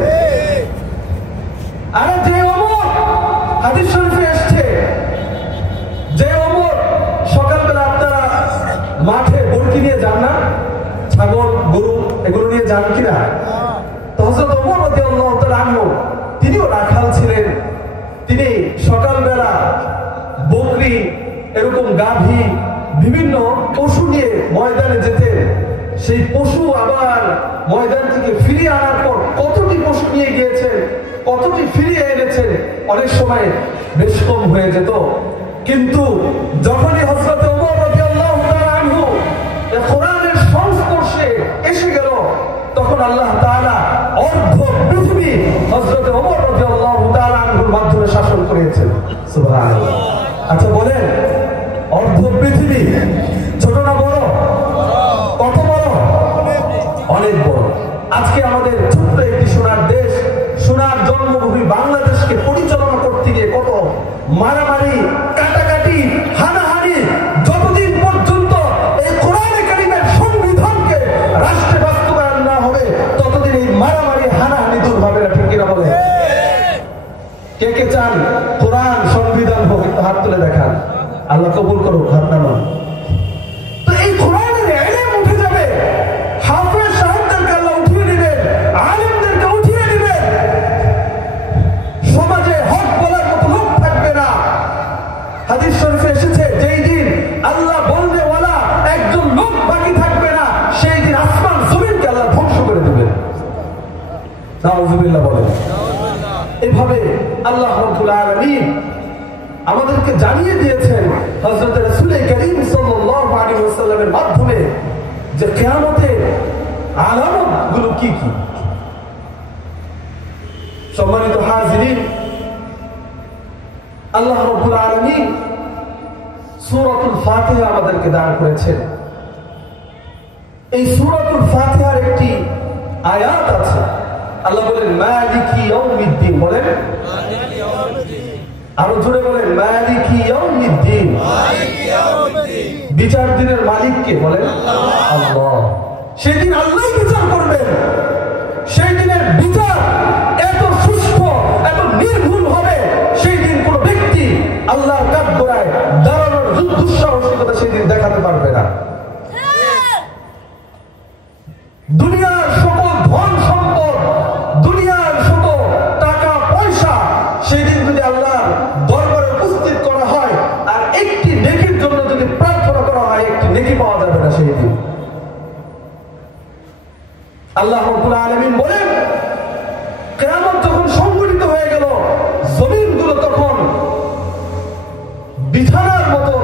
আরে যে ওমর, হাদিস শরীফে এসেছে, যে ওমর সকালবেলা আপনারা মাঠে বরকি নিয়ে যান না, ছাগল গরু এগুলো নিয়ে যান কিনা? তো হযরত ওমর রাদিয়াল্লাহু তাআলা আনহু তিনিও রাখাল ছিলেন। তিনি সকালবেলা বকরি, এরকম গাভী, বিভিন্ন পশু নিয়ে ময়দানে যেতেন। সেই পশু আবার ময়দান থেকে ফিরিয়ে আনার পর কতটি পশু নিয়ে গিয়েছেন, কতটি ফিরিয়ে এনেছেন, অনেক সময় বেশ কম হয়ে যেত। কিন্তু যখনই হযরত ওমর রাদিয়াল্লাহু তাআলা আনহু কোরআনের সংস্পর্শে এসে গেল, তখন আল্লাহ তাআলা অর্ধ পৃথিবী হযরত ওমর রাদিয়াল্লাহু তাআলা আনহুর মাধ্যমে শাসন করেছেন। সুবহানাল্লাহ। আচ্ছা বলেন, অর্ধ পৃথিবী ছোট না বড়? কত বড়? অনেক বড়। আজকে আমাদের ছোট্ট একটি সোনার দেশ, সোনার জন্মভূমি বাংলাদেশকে পরিচালনা করতে গিয়ে কত মারামারি, কাটাকাটি, হানাহানি, যতদিন পর্যন্ত এই কোরআনে কারীমের সংবিধানকে রাষ্ট্রে বাস্তবায়ন না হবে ততদিন এই মারামারি, হানাহানি দূর হবে না, ঠিক কিনা বলে? কে কে চান কোরআন সংবিধান হোক? হাত তুলে দেখান। আল্লাহ কবুল করুক, হাত নামান। তো এই কোরআনের ইলম উঠে যাবে, হাফেজ সাহেবদেরকে আল্লাহ উঠিয়ে নেবেন, আলেমদেরকে উঠিয়ে নেবেন। সমাজে হক বলার মতো লোক থাকবে না। হাদিস শরীফে এসেছে, যেই দিন আল্লাহ বলবে ওয়ালা একজন লোক বাকি থাকবে না, সেই দিন আসমান জমিনকে আল্লাহ ধ্বংস করে দেবেন। নাউযুবিল্লাহ বলেন। এভাবে আল্লাহ রাব্বুল আলামিন আমাদেরকে জানিয়ে দিয়েছেন হযরত রাসূল করিম সাল্লাল্লাহু আলাইহি ওয়াসাল্লামের মাধ্যমে যে কিয়ামতের আলামতগুলো কি কি। সম্মানিত হাজিরিন, আল্লাহ রাব্বুল আলামিন সূরাতুল ফাতিহা আমাদেরকে দান করেছেন। এই সূরাতুল ফাতিহার একটি আয়াত আছে, আল্লাহ বলেন মালিকি ইয়াউমিদ্দিন। বলেন আরো জোরে বলেন, মালিকি ইয়াউমিদ্দিন। বিচার দিনের মালিক কে? বলেন আল্লাহ। সেদিন আল্লাহ বিচার করবেন। সেই দিনের বিচার এত সুষ্ঠু, এত নির্ভুল হবে, সেই দিন কোন ব্যক্তি আল্লাহর কাঠগড়ায় দাঁড়ানোর দুঃসাহসিকতা সেই দিন দেখাতে পারবে না। দুনিয়ার সকল ধন সম্পদ, দুনিয়ার সকল টাকা পয়সা সেই দিন যদি আল্লাহর দরবারে উপস্থিত করা হয় আর একটি নেকির জন্য যদি প্রার্থনা করা হয়, একটি নেকি পাওয়া যাবে না সেই দিন। আল্লাহ রাব্বুল আলামিন বলেন, কিয়ামত যখন সংঘটিত হয়ে গেল, জমিনগুলো তখন বিছানার মতন,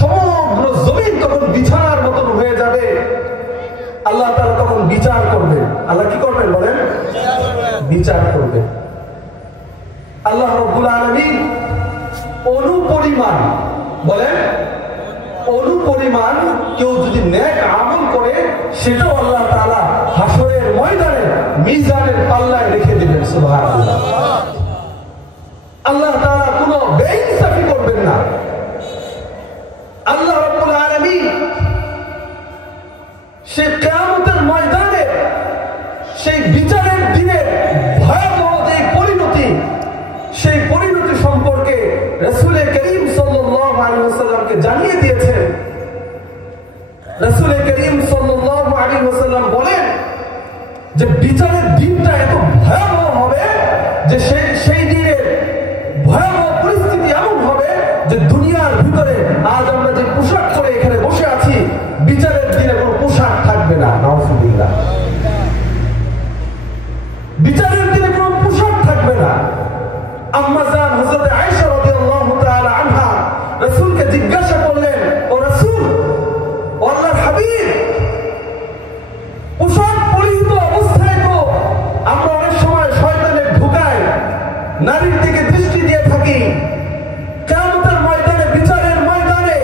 সমগ্র জমিন তখন বিছানার মতন হয়ে যাবে। আল্লাহ তাআলা তখন বিচার করবেন। আল্লাহ কি করবেন? বলেন বিচার করবেন। আল্লাহ রাব্বুল আলামিন অনুপরিমাণ, বলেন অনুপরিমাণ কেউ যদি নেক আমল করে, সেটাও আল্লাহ তাআলা হাসরের ময়দানে মিজানের পাল্লায় রেখে দিবেন। সুবহানাল্লাহ। আল্লাহ তাআলা কোনো বেইনসাফি করবেন না। আল্লাহ রাব্বুল আলামিন সেই কিয়ামতের ময়দানে, সেই বিচারের দিনে ভয়াবহ যে পরিণতি, সেই পরিণতি সম্পর্কে রাসূল করিম সাল্লাল্লাহু আলাইহি ওয়াসাল্লামকে জানিয়ে দিয়েছেন। রাসূল করিম সাল্লাল্লাহু আলাইহি ওয়াসাল্লাম বলেন যে বিচারের দিনটা এত ভয়াবহ হবে যে সেই দিনের ভয়াবহ আম্মা জান হযরত আয়েশা রাদিয়াল্লাহু তাআলা আনহা রাসূলকে জিজ্ঞাসা করলেন, ও রাসূল, ও আল্লাহর হাবিব, পোশাক পরিহিত অবস্থায় তো আমরা অনেক সময় শয়তানের ঢুকায় নারীর দিকে দৃষ্টি দিয়ে থাকি। কিয়ামতের ময়দানে, বিচারের ময়দানে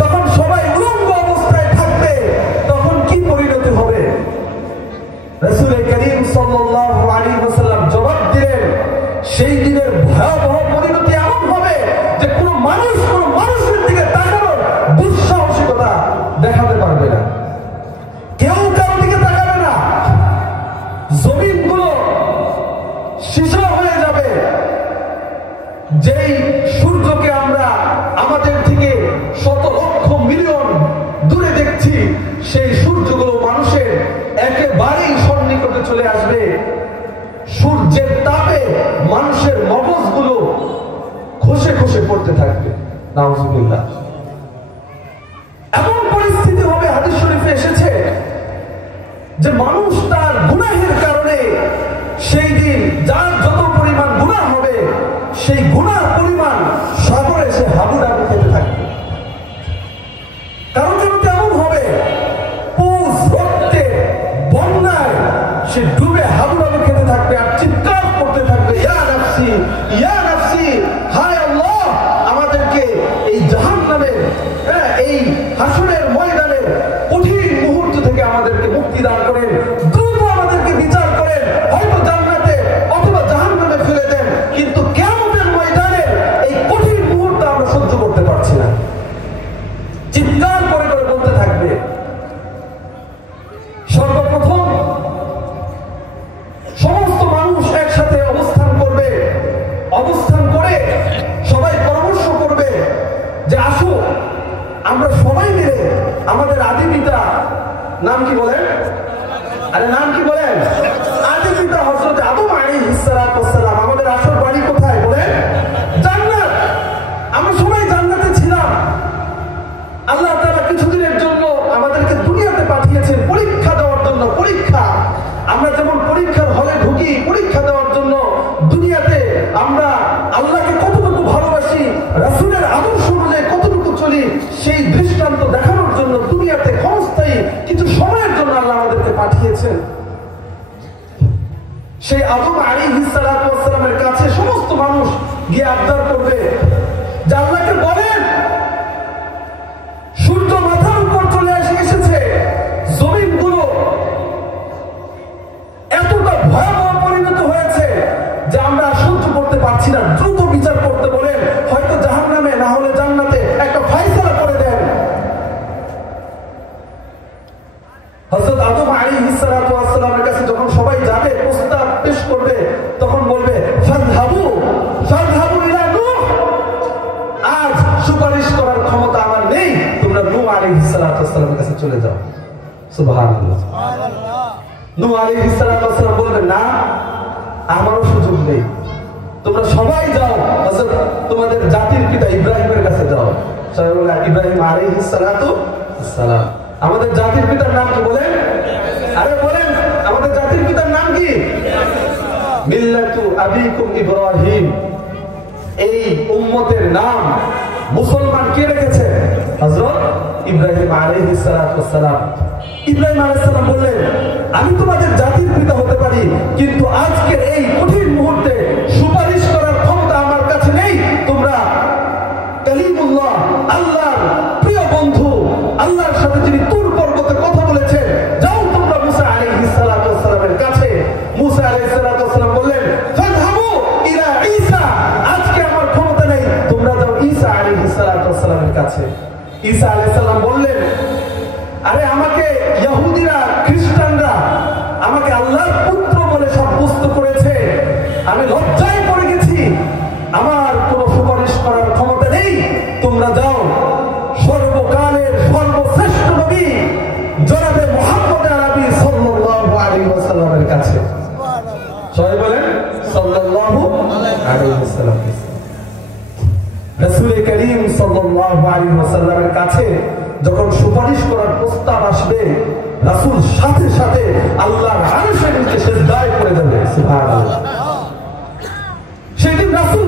যখন সবাই উলঙ্গ অবস্থায় থাকবে তখন কি পরিণতি হবে? রাসূল করিম সাল্লাল্লাহু আলাইহি ওয়াসাল্লাম জবাব দিলেন, সেই দিনের ভয়াবহ পরিণতি এমন হবে যে কোনো মানুষের দিকে তাকানোর দুঃসাহসিকতা দেখাতে পারবে না, কেউ কারো দিকে তাকাবে না, জমিনগুলো সীসা হয়ে যাবে। যেই সূর্যকে আমরা আমাদের থেকে শত লক্ষ মিলিয়ন দূরে দেখছি, সেই সূর্যগুলো মানুষের একেবারেই সন্নিকটে চলে আসবে। সূর্যের তাপে মানুষের মগজগুলো খসে খসে পড়তে থাকবে। নাউজুবিল্লাহ। এমন পরিস্থিতি হবে, হাদিস শরীফে এসেছে যে মানুষ তার গুনাহের কারণে সেই দিন যার যত পরিমাণ গুনাহ হবে সেই গুনার পরিমাণ সাগরে সে হাবুডাবু খেতে থাকবে। কারণ যেন তেমন হবে, পৌষ রক্তে বন্যায় সে ডুবে হাবুডাবু খেতে থাকবে আর চিৎকার করতে থাকবে, ইয়া নাফসি, ইয়া নাফসি, হায় আল্লাহ, আমাদেরকে এই জাহান্নামের, এই হাসরের ময়দানের কঠিন মুহূর্ত থেকে আমাদেরকে মুক্তি দান করেন, দ্রুত আমাদেরকে বিচার করেন, হয়তো জান্নাতে অথবা জাহান্নামে ফেলে দেন, কিন্তু কিয়ামতের ময়দানে এই কঠিন মুহূর্ত আমরা সহ্য করতে পারছি না। চিৎকার করে করে বলতে থাকবে। সর্বপ্রথম সমস্ত মানুষ একসাথে অবস্থান করবে, অবস্থান করে সবাই পরামর্শ করবে যে আসো আমরা সবাই মিলে আমাদের আদি পিতা, নাম কি বলেন? আরে নাম কি বলেন? আদি পিতা হযরত আদম আলাইহিস সালাতু ওয়াস সালাম, আমাদের আসল বাড়ি কোথায় বলেন? জান্নাত। আমরা সবাই জান্নাতে ছিলাম। আল্লাহ তাআলা কিছুদিনের জন্য আমাদেরকে দুনিয়াতে পাঠিয়েছেন পরীক্ষা দেওয়ার জন্য। পরীক্ষা, আমরা যেমন পরীক্ষার হলে ঢুকি পরীক্ষা দেওয়ার জন্য, দুনিয়াতে আমরা আল্লাহকে কতটুকু ভালোবাসি, রাসূলের আদর্শ অনুযায়ী কতটুকু চলি, সেই দৃষ্টান্ত দেখানোর জন্য দুনিয়াতে ক্ষণস্থায়ী কিছু সময়ের জন্য আল্লাহ আমাদেরকে পাঠিয়েছেন। সেই আদম আলাইহিস সালাতু ওয়াস সালামের কাছে সমস্ত মানুষ গিয়ে আবদার করবে যে আল্লাহকে বলেন, সূর্য মাথার উপর চলে এসেছে, জমিনগুলো এতটা ভয়াবহ পরিণত হয়েছে যে আমরা সহ্য করতে পারছি না, দ্রুত বিচার করতে বলেন, হয়তো জাহান্নামে না হলে জান্নাতে একটা ফায়সালা করে দেন। হযরত আদম আলাইহিস সালাতু ওয়াস সালামের কাছে যখন সবাই যাবে, প্রস্তাব পেশ করবে, তখন বলবে ফাযহাবু ফাযহাবু ইলা নূহ, আজ সুপারিশ করার ক্ষমতা আমার নেই, তোমরা নূহ আলাইহিস সালাতু ওয়াস সালামের কাছে চলে যাও। সুবহানাল্লাহ। নূহ আলাইহিস সালাতু ওয়াস সালাম বলবেন, না, আমারও সুযোগ নেই, তোমরা সবাই যাও, হযরত তোমাদের জাতির পিতা ইব্রাহিমের কাছে যাও। সবাই বলে ইব্রাহিম আলাইহিস সালাতু ওয়াস সালাম। আমাদের জাতির পিতার নাম কি বলেন? আরে বলেন, আমাদের জাতির পিতার নাম কি? মিল্লাতু আবিকুম ইব্রাহিম। এই উম্মতের নাম মুসলমান কে রেখেছে? হযরত ইব্রাহিম আলাইহিস সালাতু ওয়াস সালাম। ইব্রাহিম আলাইহিস সালাম বললেন, আমি তোমাদের জাতির পিতা হতে পারি, কিন্তু আজকের এই কঠিন মুহূর্তে সুপারিশ করার ক্ষমতা আমার কাছে নেই। তোমরা কালিমুল্লাহ, আল্লাহর প্রিয় বন্ধু, আল্লাহর সাথে যিনি তুর পর্বতে কথা বলেছেন, যাও তোমরা মুসা আলাইহিস সালাতু ওয়াস সালামের কাছে। মুসা আলাইহিস সালাতু ওয়াস সালাম বললেন, ফাযহাবু ইলা ঈসা, আজকে আমার ক্ষমতা নেই, তোমরা যাও ঈসা আলাইহিস সালাতু ওয়াস সালামের কাছে। ঈসা আলাইহিস সালাম বললেন, আরে আমাকে ইহুদিরা, খ্রিস্টানরা আমাকে আল্লাহর পুত্র বলে সাব্যস্ত করেছে, আমি লজ্জায় পড়ে গেছি, আমার কোনো সুপারিশ করার ক্ষমতা নেই, তোমরা যাও সর্বকালের সর্বশ্রেষ্ঠ নবী জনাবে মুহাম্মদ আরবি সাল্লাল্লাহু আলাইহি ওয়াসাল্লামের কাছে। সবাই বলেন সাল্লাল্লাহু আলাইহি ওয়াসাল্লাম। রাসূল করিম সাল্লাল্লাহু আলাইহি ওয়াসাল্লামের কাছে যখন সুপারিশ করার প্রস্তাব আসবে, রাসূল সাথে সাথে আল্লাহর আরশের নিচে সিজদায় পড়ে যাবে। সুবহানাল্লাহ। সেদিন রাসূল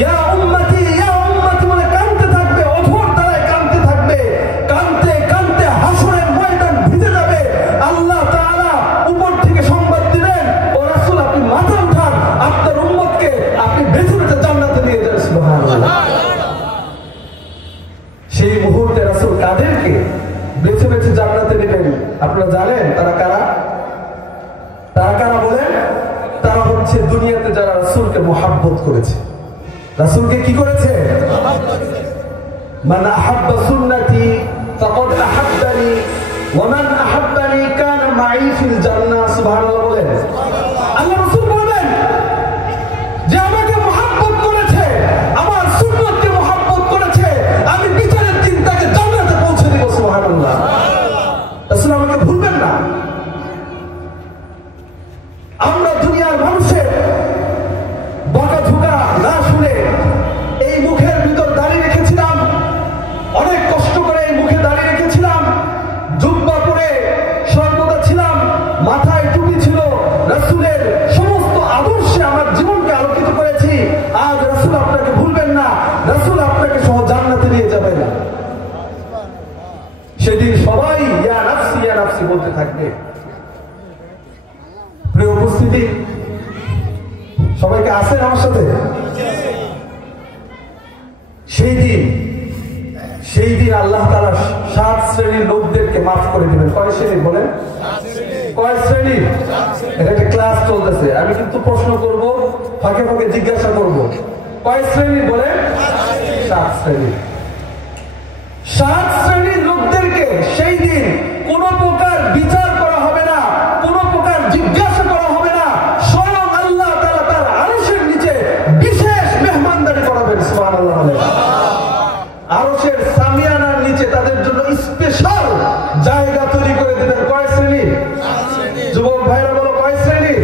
ইয়া উম্মতি বলে কাঁদতে থাকবে, অধর দ্বারায় কাঁদতে থাকবে। কাঁদতে কাঁদতে হাসরের ময়দান ভিজে যাবে। আল্লাহ তাআলা উপর থেকে সংবাদ দিবেন, ও রাসূল আপনি মাথা উঠান, আপনার উম্মতকে আপনি বেছে বেছে জান্নাতে নিয়ে যান। সুবহানাল্লাহ। সেই মুহূর্তে রাসূল কাদেরকে বেছে বেছে জান্নাতে নেবেন আপনারা জানেন? তারা কারা? তারা কারা বলেন? তারা হচ্ছে দুনিয়াতে যারা রাসূলকে মুহাব্বত করেছে। রাসূলকে কি করেছে? মান আহাব্বা সুন্নতি ফাকাদ আহাব্বানি ওয়া মান আহাব্বানি কানা মাই ফিল জান্নাহ। সুবহানাল্লাহ বলেন। আল্লাহ রাসূল বলেন যে আমাকে মুহাব্বত করেছে, আমার সুন্নতকে মুহাব্বত করেছে, আমি বিচারের দিন তাকে জান্নাতে পৌঁছে দেব। সুবহানাল্লাহ। রাসূল আমাকে ভুলবেন না। আমরা দুনিয়ার মানুষের বকাঝকা না শুনে এই মুখের ভিতর দাঁড়িয়ে রেখেছিলাম, অনেক কষ্ট করে এই মুখে দাঁড়িয়ে রেখেছিলাম, জুব্বা পরে সর্বদা ছিলাম, মাথায় টুপি ছিল, রাসূলের সমস্ত আদর্শে আমার জীবনকে আলোকিত করেছি। আজ রাসূল আপনাকে ভুলবেন না, রাসূল আপনাকে সহ জান্নাতে নিয়ে যাবেন। সেদিন সবাই ইয়া নাফসি বলতে থাকবে। প্রিয় উপস্থিতি, সবাইকে আসেন আমার সাথে? সেই দিন আল্লাহ তাআলা 7 শ্রেণীর লোকদেরকে মাফ করে দিবেন। কয় শ্রেণী বলেন? কয় শ্রেণী? এটা একটা ক্লাস চলতেছে, আমি কিন্তু প্রশ্ন করব, ফাঁকে ফাঁকে জিজ্ঞাসা করব। কয় শ্রেণী বলেন? 7 শ্রেণী। 7 শ্রেণীর লোকদেরকে সেই দিন কোন প্রকার বিচার করা হবে না, কোন প্রকার জিজ্ঞাসা করা হবে না। স্বয়ং আল্লাহ তাআলা তার আরশের নিচে বিশেষ মেহমানদারি করাবেন। সুবহানাল্লাহ। আরশের সামিয়ানার নিচে তাদের জন্য স্পেশাল জায়গা তৈরি করে দেবেন। কয় শ্রেণী? যুবক ভাইরা বলো কয় শ্রেণী?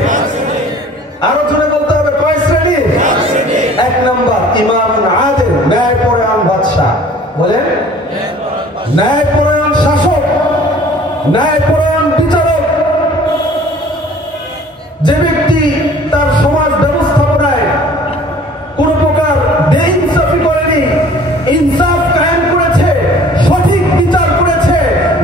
আরো জোরে বলতে হবে কয় শ্রেণী? 1 নাম্বার ইমামুন আদিল, ন্যায়পরায়ণ বাদশা। বলেন ন্যায়পরায়ণ শাসক, ন্যায়পরায়ণ বিচারক। যে ব্যক্তি তার সমাজ ব্যবস্থাপনায় কোন প্রকার বেইনসাফি করেনি, ইনসাফ কায়েম করেছে, সঠিক বিচার করেছে,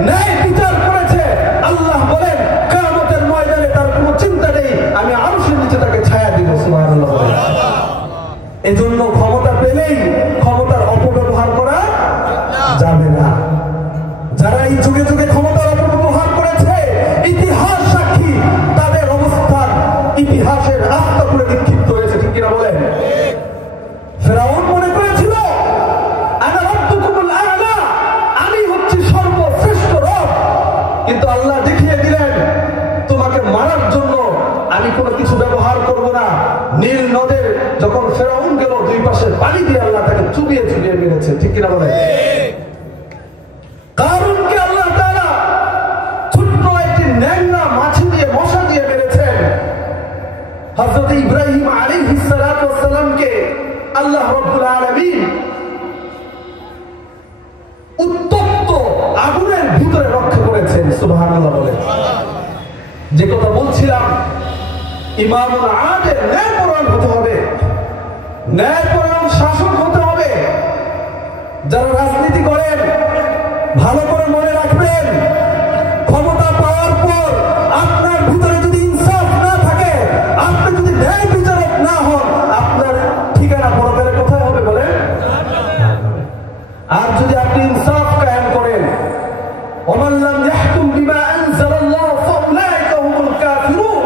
ন্যায় বিচার করেছে, আল্লাহ বলেন কিয়ামতের ময়দানে তার কোনো চিন্তা নেই, আমি আরশের নিচে তাকে ছায়া দিব। সুবহানাল্লাহ। এজন্য ক্ষমতা পেলেই ক্ষমতার অপব্যবহার করা যাবে না। যারা এই যুগে যুগে ক্ষমতার অপব্যবহার করেছে, ইতিহাস সাক্ষী, তাদের অবস্থান ইতিহাসের রাস্তা করে নিক্ষিপ্ত হয়েছে। ঠিক কিনা বলেন? ফেরাউন মনে করেছিল আনা রাব্বুকুমুল আ'লা, আমি হচ্ছি সর্বশ্রেষ্ঠ রব। কিন্তু আল্লাহ দেখিয়ে দিলেন তোমাকে মারার জন্য আমি কোনো কিছু ব্যবহার করব না। নীল নদের যখন ফেরাউন গেল, দুই পাশে পানি দিয়ে আল্লাহ তাকে চুবিয়ে চুবিয়ে মেরেছে। ঠিক কিনা বলেন? কারুনকে আল্লাহ তাআলা ছোট্ট একটি ন্যাংরা মাছি দিয়ে, মশা দিয়ে মেরেছেন। হযরত ইব্রাহিম আলাইহিস সালাতু ওয়াস সালামকে আল্লাহ রাব্বুল আলামিন উত্তপ্ত আগুনের ভিতরে রক্ষা করেছেন। সুবহানাল্লাহ বলেন। যে কথা বলছিলাম, ইমামুল আদিল, ন্যায়পরায়ণ হতে হবে, ন্যায়পরায়ণ শাসক হতে হবে। যারা রাজনীতি করেন ভালো করে মনে রাখবেন, ক্ষমতা পাওয়ার পর আপনার ভিতরে যদি ইনসাফ না থাকে, আপনি যদি ন্যায় বিচারক না হন, আপনার ঠিকানা পরকালে কোথায় হবে বলেন? আর যদি আপনি ইনসাফ কায়েম করেন, ওমান লাম ইয়াহকুম বিমা আনজালাল্লাহ ফাউলাইকা হুমুল কাফিরুন।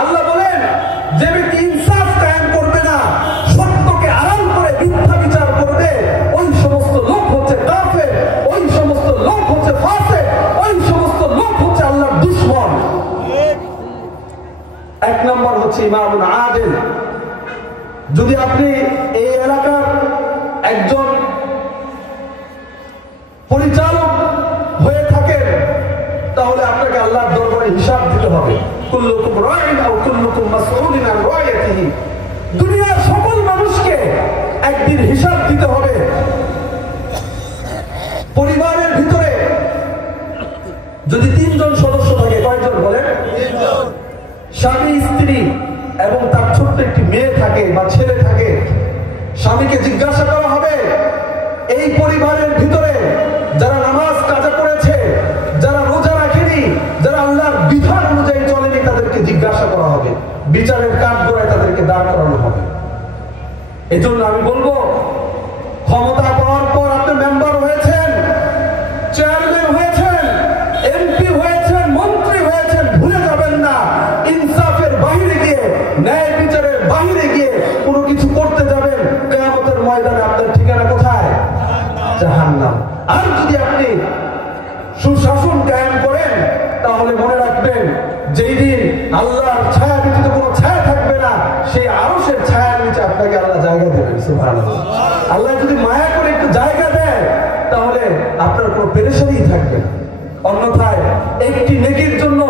আল্লাহ বলেন যে ব্যক্তি ইনসাফ কায়েম করবে না, সত্যকে আড়াল করে মিথ্যা বিচার করবে, ওই সমস্ত লোক হচ্ছে কাফের, ওই সমস্ত লোক হচ্ছে ফাসিক, ওই সমস্ত লোক হচ্ছে আল্লাহর দুশমন। 1 নম্বর হচ্ছে ইমামুন আদিল। যদি আপনি এই এলাকার একজন পরিচালক হয়ে থাকেন, তাহলে আপনাকে আল্লাহর দরবারে হিসাব দিতে হবে। কুল্লুকুম রাইন আও কুল্লুকুম মাসউলুন আন রাইয়াতিহি। দুনিয়ার সকল মানুষকে একদিন হিসাব দিতে হবে। পরিবারের ভিতরে যদি 3 জন সদস্য থাকে, কয়জন বলেন? 3 জন। স্বামী, স্ত্রী এবং তার ছোট্ট একটি মেয়ে থাকে বা ছেলে থাকে। স্বামী আমাদেরকে জিজ্ঞাসা করা হবে এই পরিবারের ভিতরে যারা নামাজ কাজা করেছে, যারা রোজা রাখেনি, যারা আল্লাহর বিধান অনুযায়ী চলেনি, তাদেরকে জিজ্ঞাসা করা হবে, বিচারের কাঠগড়ায় তাদেরকে দাঁড় করানো হবে। এজন্য আমি বলবো, ক্ষমতা পাওয়ার পর আপনি মেম্বার হয়েছেন, চেয়ারম্যান হয়েছেন, এমপি হয়েছেন, মন্ত্রী হয়েছেন, ভুলে যাবেন না ইনসাফের বাহিরে গিয়ে, ন্যায় বিচারের বাহিরে গিয়ে কোনো কিছু করতে যাবেন, কিয়ামতের ময়দানে আপনার ঠিকানা কোথায়? জাহান্নাম। আর যদি আপনি সুশাসন কায়েম করেন, তাহলে মনে রাখবেন যেই দিন আল্লাহর ছায়া ব্যতীত কোনো ছায়া থাকবে না, সেই আরশের ছায়ার নিচে আপনাকে আল্লাহ জায়গা দেবেন। সুবহানাল্লাহ। আল্লাহ যদি মায়া করে একটু জায়গা দেয়, তাহলে আপনার কোনো পেরেশানি থাকবে না। অন্যথায় একটি নেকির জন্য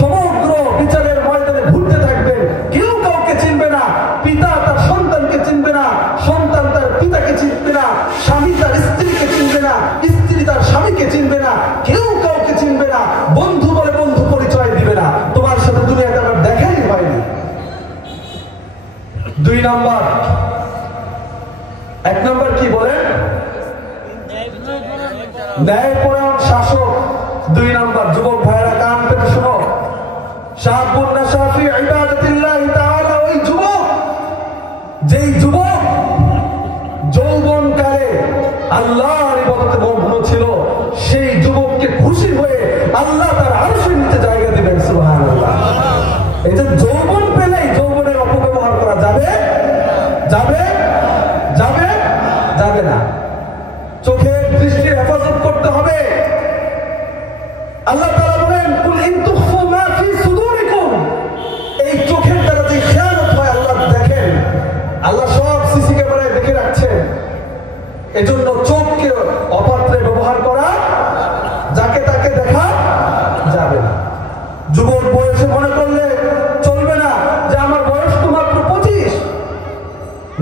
সমগ্র বিচারের ময়দানে ঘুরতে থাকবেন, কেউ কাউকে চিনবে না, পিতা তার সন্তানকে চিনবে না, সন্তান তার পিতাকে চিনবে না, স্বামী তার স্ত্রীকে চিনবে না, স্ত্রী তার স্বামীকে চিনবে না, কেউ কাউকে চিনবে না, বন্ধু বলে বন্ধু পরিচয় দিবে না, তোমার সাথে দুনিয়াতে আমার দেখাই হয়নি। 2 নাম্বার, 1 নাম্বার কি বলেন? ন্যায়পরায়ণ শাসক। 2 নাম্বার, যুবক ভাইরা কান পেতে শোনো, শাবুন নাশা ফি ইবাদাতিল্লাহি তাআলা, ওই যুবক, যেই যুবক যৌবনকালে আল্লাহর ইবাদতে মগ্ন ছিল, সেই যুবককে খুশি হয়ে আল্লাহ তার আরশের নিচে জায়গা দিবেন। সুবহানাল্লাহ। এই যে যৌবন পেলেই যৌবনের অপব্যবহার করা যাবে? যাবে? যাবে? যাবে না। চোখের দৃষ্টির হেফাজত করতে হবে। আল্লাহ তাআলা বলেন, কুল ইন তুখফু মা ফি সুদুরিকুম, এই চোখের দ্বারা যে খেয়ানত হয় আল্লাহ দেখেন, আল্লাহ সব সিসি ক্যামেরায় দেখে রাখছেন। এজন্য চোখকে অপাত্রে ব্যবহার করা, যাকে তাকে দেখা যাবে না। যুবক বয়সে মনে করলে চলবে না যে আমার বয়স তো মাত্র 25,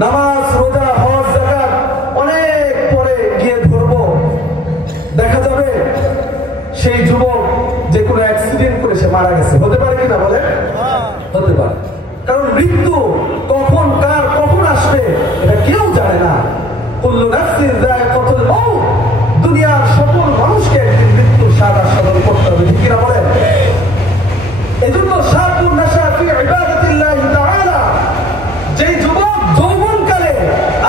নামাজ রোজা হজ যাকাত অনেক পরে গিয়ে ধরবো। দেখা যাবে সেই যুবক যে কোনো অ্যাক্সিডেন্ট করে সে মারা গেছে, হতে পারে কিনা বলে? হতে পারে। কারণ মৃত্যু কখন কার কখন আসবে এটা কেউ জানে না। কুল্লু নাফসিন যায়কাতুল মাউত, দুনিয়ার সকল মানুষকে একদিন মৃত্যুর স্বাদ আস্বাদন করতে হবে, ঠিক কিনা বলেন? এজন্য শাবুন নাশা ফি ইবাদাতিল্লাহি তাআলা, যেই যুবক যৌবনকালে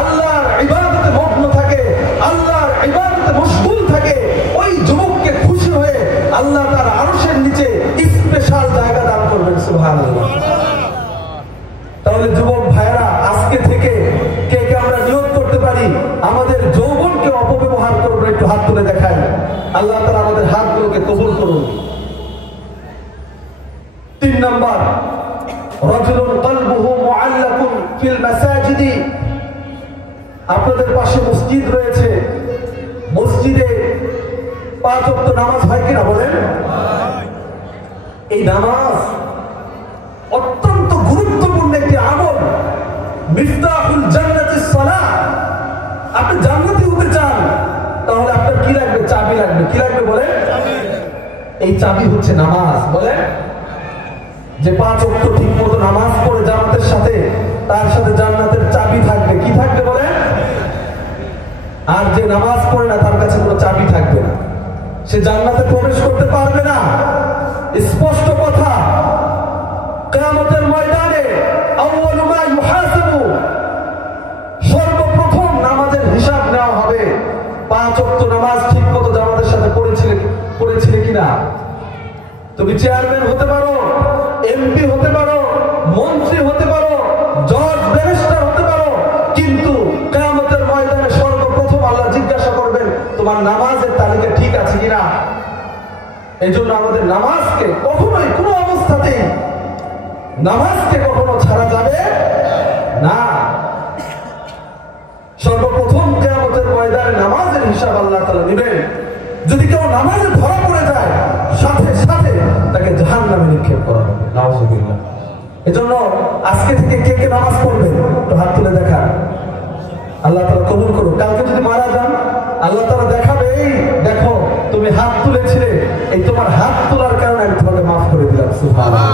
আল্লাহর ইবাদতে মগ্ন থাকে, আল্লাহর ইবাদতে মশগুল থাকে, ওই যুবককে খুশি হয়ে আল্লাহ তার আরশের নিচে স্পেশাল জায়গা দান করবেন। সুবহানাল্লাহ। তাহলে যুবক ভাইরা, আজকে থেকে কে কে আমরা নিয়োগ করতে পারি আমাদের যৌবনকে অপব্যবহার করবো? একটু হাত তুলে দেখাই। আল্লাহ তাআলা আমাদের হাতগুলোকে কবুল করুন। 3 নাম্বার, রাজুলুন কলবুহু মুআল্লাকুন ফিল মাসাজিদি, আপনাদের পাশে মসজিদ রয়েছে, মসজিদে 5 ওয়াক্ত নামাজ হয় কিনা বলেন? এই নামাজ অত্যন্ত গুরুত্বপূর্ণ একটি আমল। মিফতাহুল জান্নাতিস সালাহ। আপনি জান্নাতি হতে চান, তাহলে আপনার কি লাগবে? চাবি লাগবে। কি লাগবে বলে? এই চাবি হচ্ছে নামাজ। বলে যে 5 ওয়াক্ত ঠিক মতো নামাজ পড়ে জামাতের সাথে, তার সাথে জান্নাতের চাবি থাকবে। কি থাকবে বলে? আর যে নামাজ পড়ে না, তার কাছে কোনো চাবি থাকবে না, সে জান্নাতে প্রবেশ করতে পারবে না। স্পষ্ট কথা। কিয়ামতের ময়দানে আউয়ালু মা ইউহাসাবু, সর্বপ্রথম নামাজের হিসাব নেওয়া হবে। 5 ওয়াক্ত নামাজ ঠিক মতো জামাতের সাথে পড়েছিলে কিনা? তুমি চেয়ারম্যান হতে পারো, এমপি হতে পারো, মন্ত্রী হতে পারো, জজ ব্যারিস্টার হতে পারো, কিন্তু কিয়ামতের ময়দানে সর্বপ্রথম আল্লাহ জিজ্ঞাসা করবেন তোমার নামাজের তালিকা ঠিক আছে কিনা। এই জন্য আমাদের নামাজকে কখনোই, কোনো অবস্থাতেই নামাজকে কখনো ছাড়া যাবে না। সর্বপ্রথম কিয়ামতের ময়দানে নামাজের হিসাব আল্লাহ তাআলা নেবেন। যদি কেউ নামাজে ধরা পড়ে যায়, সাথে সাথে তাকে জাহান্নামে নিক্ষেপ করা হবে। নাউযুবিল্লাহ। এজন্য আজকে থেকে কে কে নামাজ পড়বেন একটু হাত তুলে দেখা। আল্লাহ তাআলা কবুল করুন। কালকে যদি মারা যান, আল্লাহ তাআলা দেখাবে, এই দেখো তুমি হাত তুলেছিলে, এই তোমার হাত তোলার কারণে আমি তোমাকে মাফ করে দিলাম। সুবহানাল্লাহ।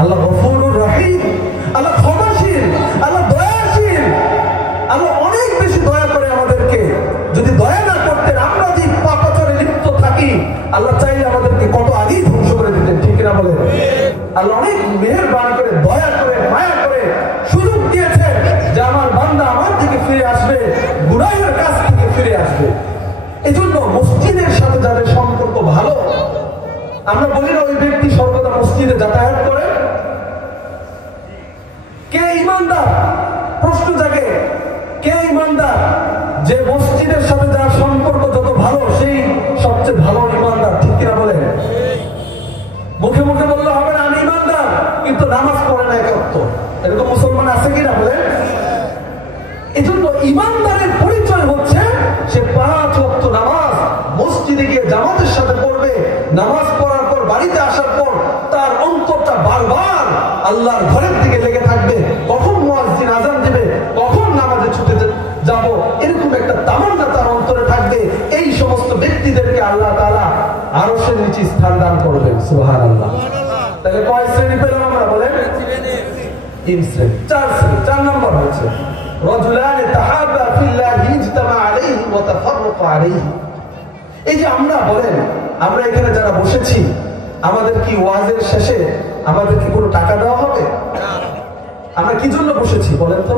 আল্লাহ গফুরুর রহিম, আল্লাহ ক্ষমাশীল, আল্লাহ দয়াশীল, আল্লাহ অনেক আসবে, গুনাহের কাছ থেকে ফিরে আসবে। এই জন্য মসজিদের সাথে যাদের সম্পর্ক ভালো, আমরা বলি না ওই ব্যক্তি সর্বদা মসজিদে যাতায়াত করে। কে ইমানদার? প্রশ্ন জাগে, কে ইমানদার? যে মসজিদের সাথে যার সম্পর্ক যত ভালো সেই সবচেয়ে ভালো ইমানদার, ঠিক কিনা বলেন? মুখে মুখে বললে হবে না আমি ইমানদার, কিন্তু নামাজ পড়ে না একাত্ত, এরকম মুসলমান আছে কিনা বলেন? এই জন্য ইমানদারের পরিচয় হচ্ছে সে 5 ওয়াক্ত নামাজ মসজিদে গিয়ে জামাতের সাথে পড়বে। নামাজ পড়ার পর বাড়িতে আসার পর তার অন্তরটা বারবার আল্লাহর ঘরের দিকে লেগে থাকবে, কখন মুয়াজ্জিন আযান দিবে, কখন নামাজে ছুটে যাব, এরকম একটা তামান্না তার অন্তরে থাকবে। এই সমস্ত ব্যক্তিদেরকে আল্লাহ তাআলা আরশের নিচে স্থান দান করবেন। সুবহানাল্লাহ। তাহলে কয় শ্রেণী পেলাম আমরা বলেন? 3 শ্রেণী, 4 শ্রেণী। 4 নম্বর হচ্ছে রাজুলান তাহাব্বা ফিল্লাহি ইজতামা আলাইহি ওয়া তাফাররাকা আলাইহি। এই যে আমরা বলেন, আমরা এখানে যারা বসেছি, আমাদের কি ওয়াজের শেষে আমাদের কি কোনো টাকা দেওয়া হবে? আমরা কি জন্য বসেছি বলেন তো?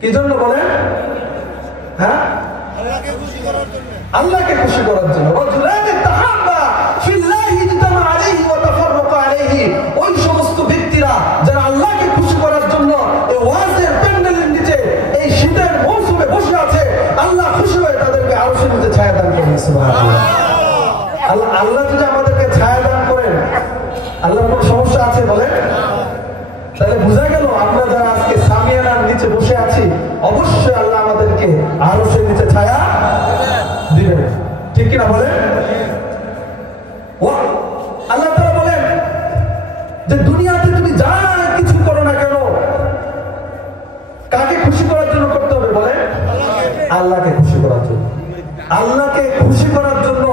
কি জন্য বলেন? হ্যাঁ, আল্লাহকে খুশি করার জন্য। রাজুলান তাহাব্বা ফিল্লাহি ইজতামা আলাইহি ওয়া তাফাররাকা আলাইহি। ওই সমস্ত ব্যক্তিরা যারা আল্লাহকে খুশি করার জন্য এই ওয়াজের প্যান্ডেলের নিচে এই শীতের মৌসুমে বসে আছে, আল্লাহ খুশি হয়ে তাদেরকে আরশের নিচে ছায়া দান করেন। সুবহানাল্লাহ। আল্লাহ যদি আমাদেরকে ছায়া দান করেন, আল্লাহর কোনো সমস্যা আছে বলেন? তাহলে বোঝা গেল আমরা যারা আজকে সামিয়ানার নিচে বসে আছি, অবশ্যই আল্লাহ আমাদেরকে আরশের নিচে ছায়া দিবেন, ঠিক কিনা বলেন? আল্লাহ তাআলা বলেন যে দুনিয়াতে তুমি যা কিছু করো না কেন, কাকে খুশি করার জন্য করতে হবে বলেন? আল্লাহকে খুশি করার জন্য। আল্লাহকে খুশি করার জন্য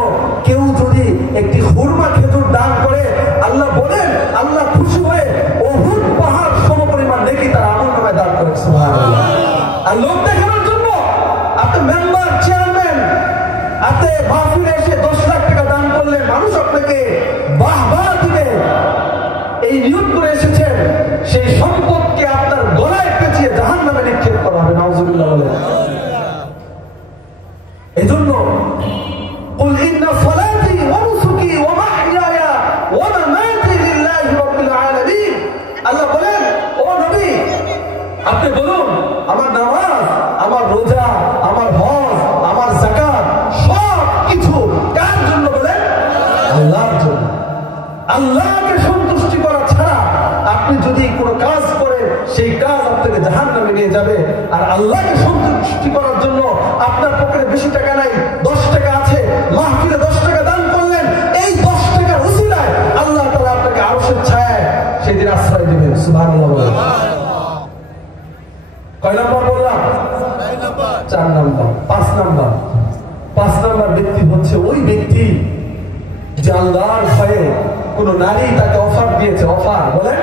কেউ যদি একটি হুরমা খেজুর দান করে, আল্লাহ বলেন আল্লাহ খুশি হয়ে উহুদ পাহাড় সমপরিমাণ নেকি তার আমলনামায় দান করেন। সুবহানাল্লাহ। আর লোক দেখানোর জন্য আপনি মেম্বার, চেয়ারম্যান, আপনি মাহফিলে এসে 10 লাখ টাকা দান করলেন, মানুষ আপনাকে বাহবা দিবে, এই নিয়ত করে এসেছেন, সেই সম্পদকে আপনার গলায় পেঁচিয়ে জাহান্নামে নিক্ষেপ করা হবে। নাউজুবিল্লাহ বলেন। এজন্য কুল ইন্না সালাতি ওয়া নুসুকি ওয়া মাহইয়ায়া ওয়া মামাতি লিল্লাহি রাব্বিল আলামিন। আল্লাহ বলেন ও নবী আপনি বলুন আমার নামাজ, আমার রোজা, আমার হজ, আমার যাকাত সব কিছু কার জন্য বলেন? আল্লাহর জন্য। আল্লাহকে সন্তুষ্টি করা ছাড়া আপনি যদি কোনো কাজ করেন, সেই কাজ আপনাকে জাহান্নামে নিয়ে যাবে। আর আল্লাহকে সন্তুষ্টি করার জন্য আপনার পকেটে বেশি টাকা নাই, 10 টাকা আছে, মাহফিলে 10 টাকা দান করলেন, এই 10 টাকার উসিলায় আল্লাহ তাআলা আপনাকে আরশের ছায়ায় সেদিন আশ্রয় দিবেন। সুবহানাল্লাহ বলেন। কয় নাম্বার বললাম? 4 নাম্বার। 5 নাম্বার। 5 নাম্বার ব্যক্তি হচ্ছে ওই ব্যক্তি যে আল্লাহর ভয়ে কোন নারী তাকে অফার দিয়েছে। অফার বলে?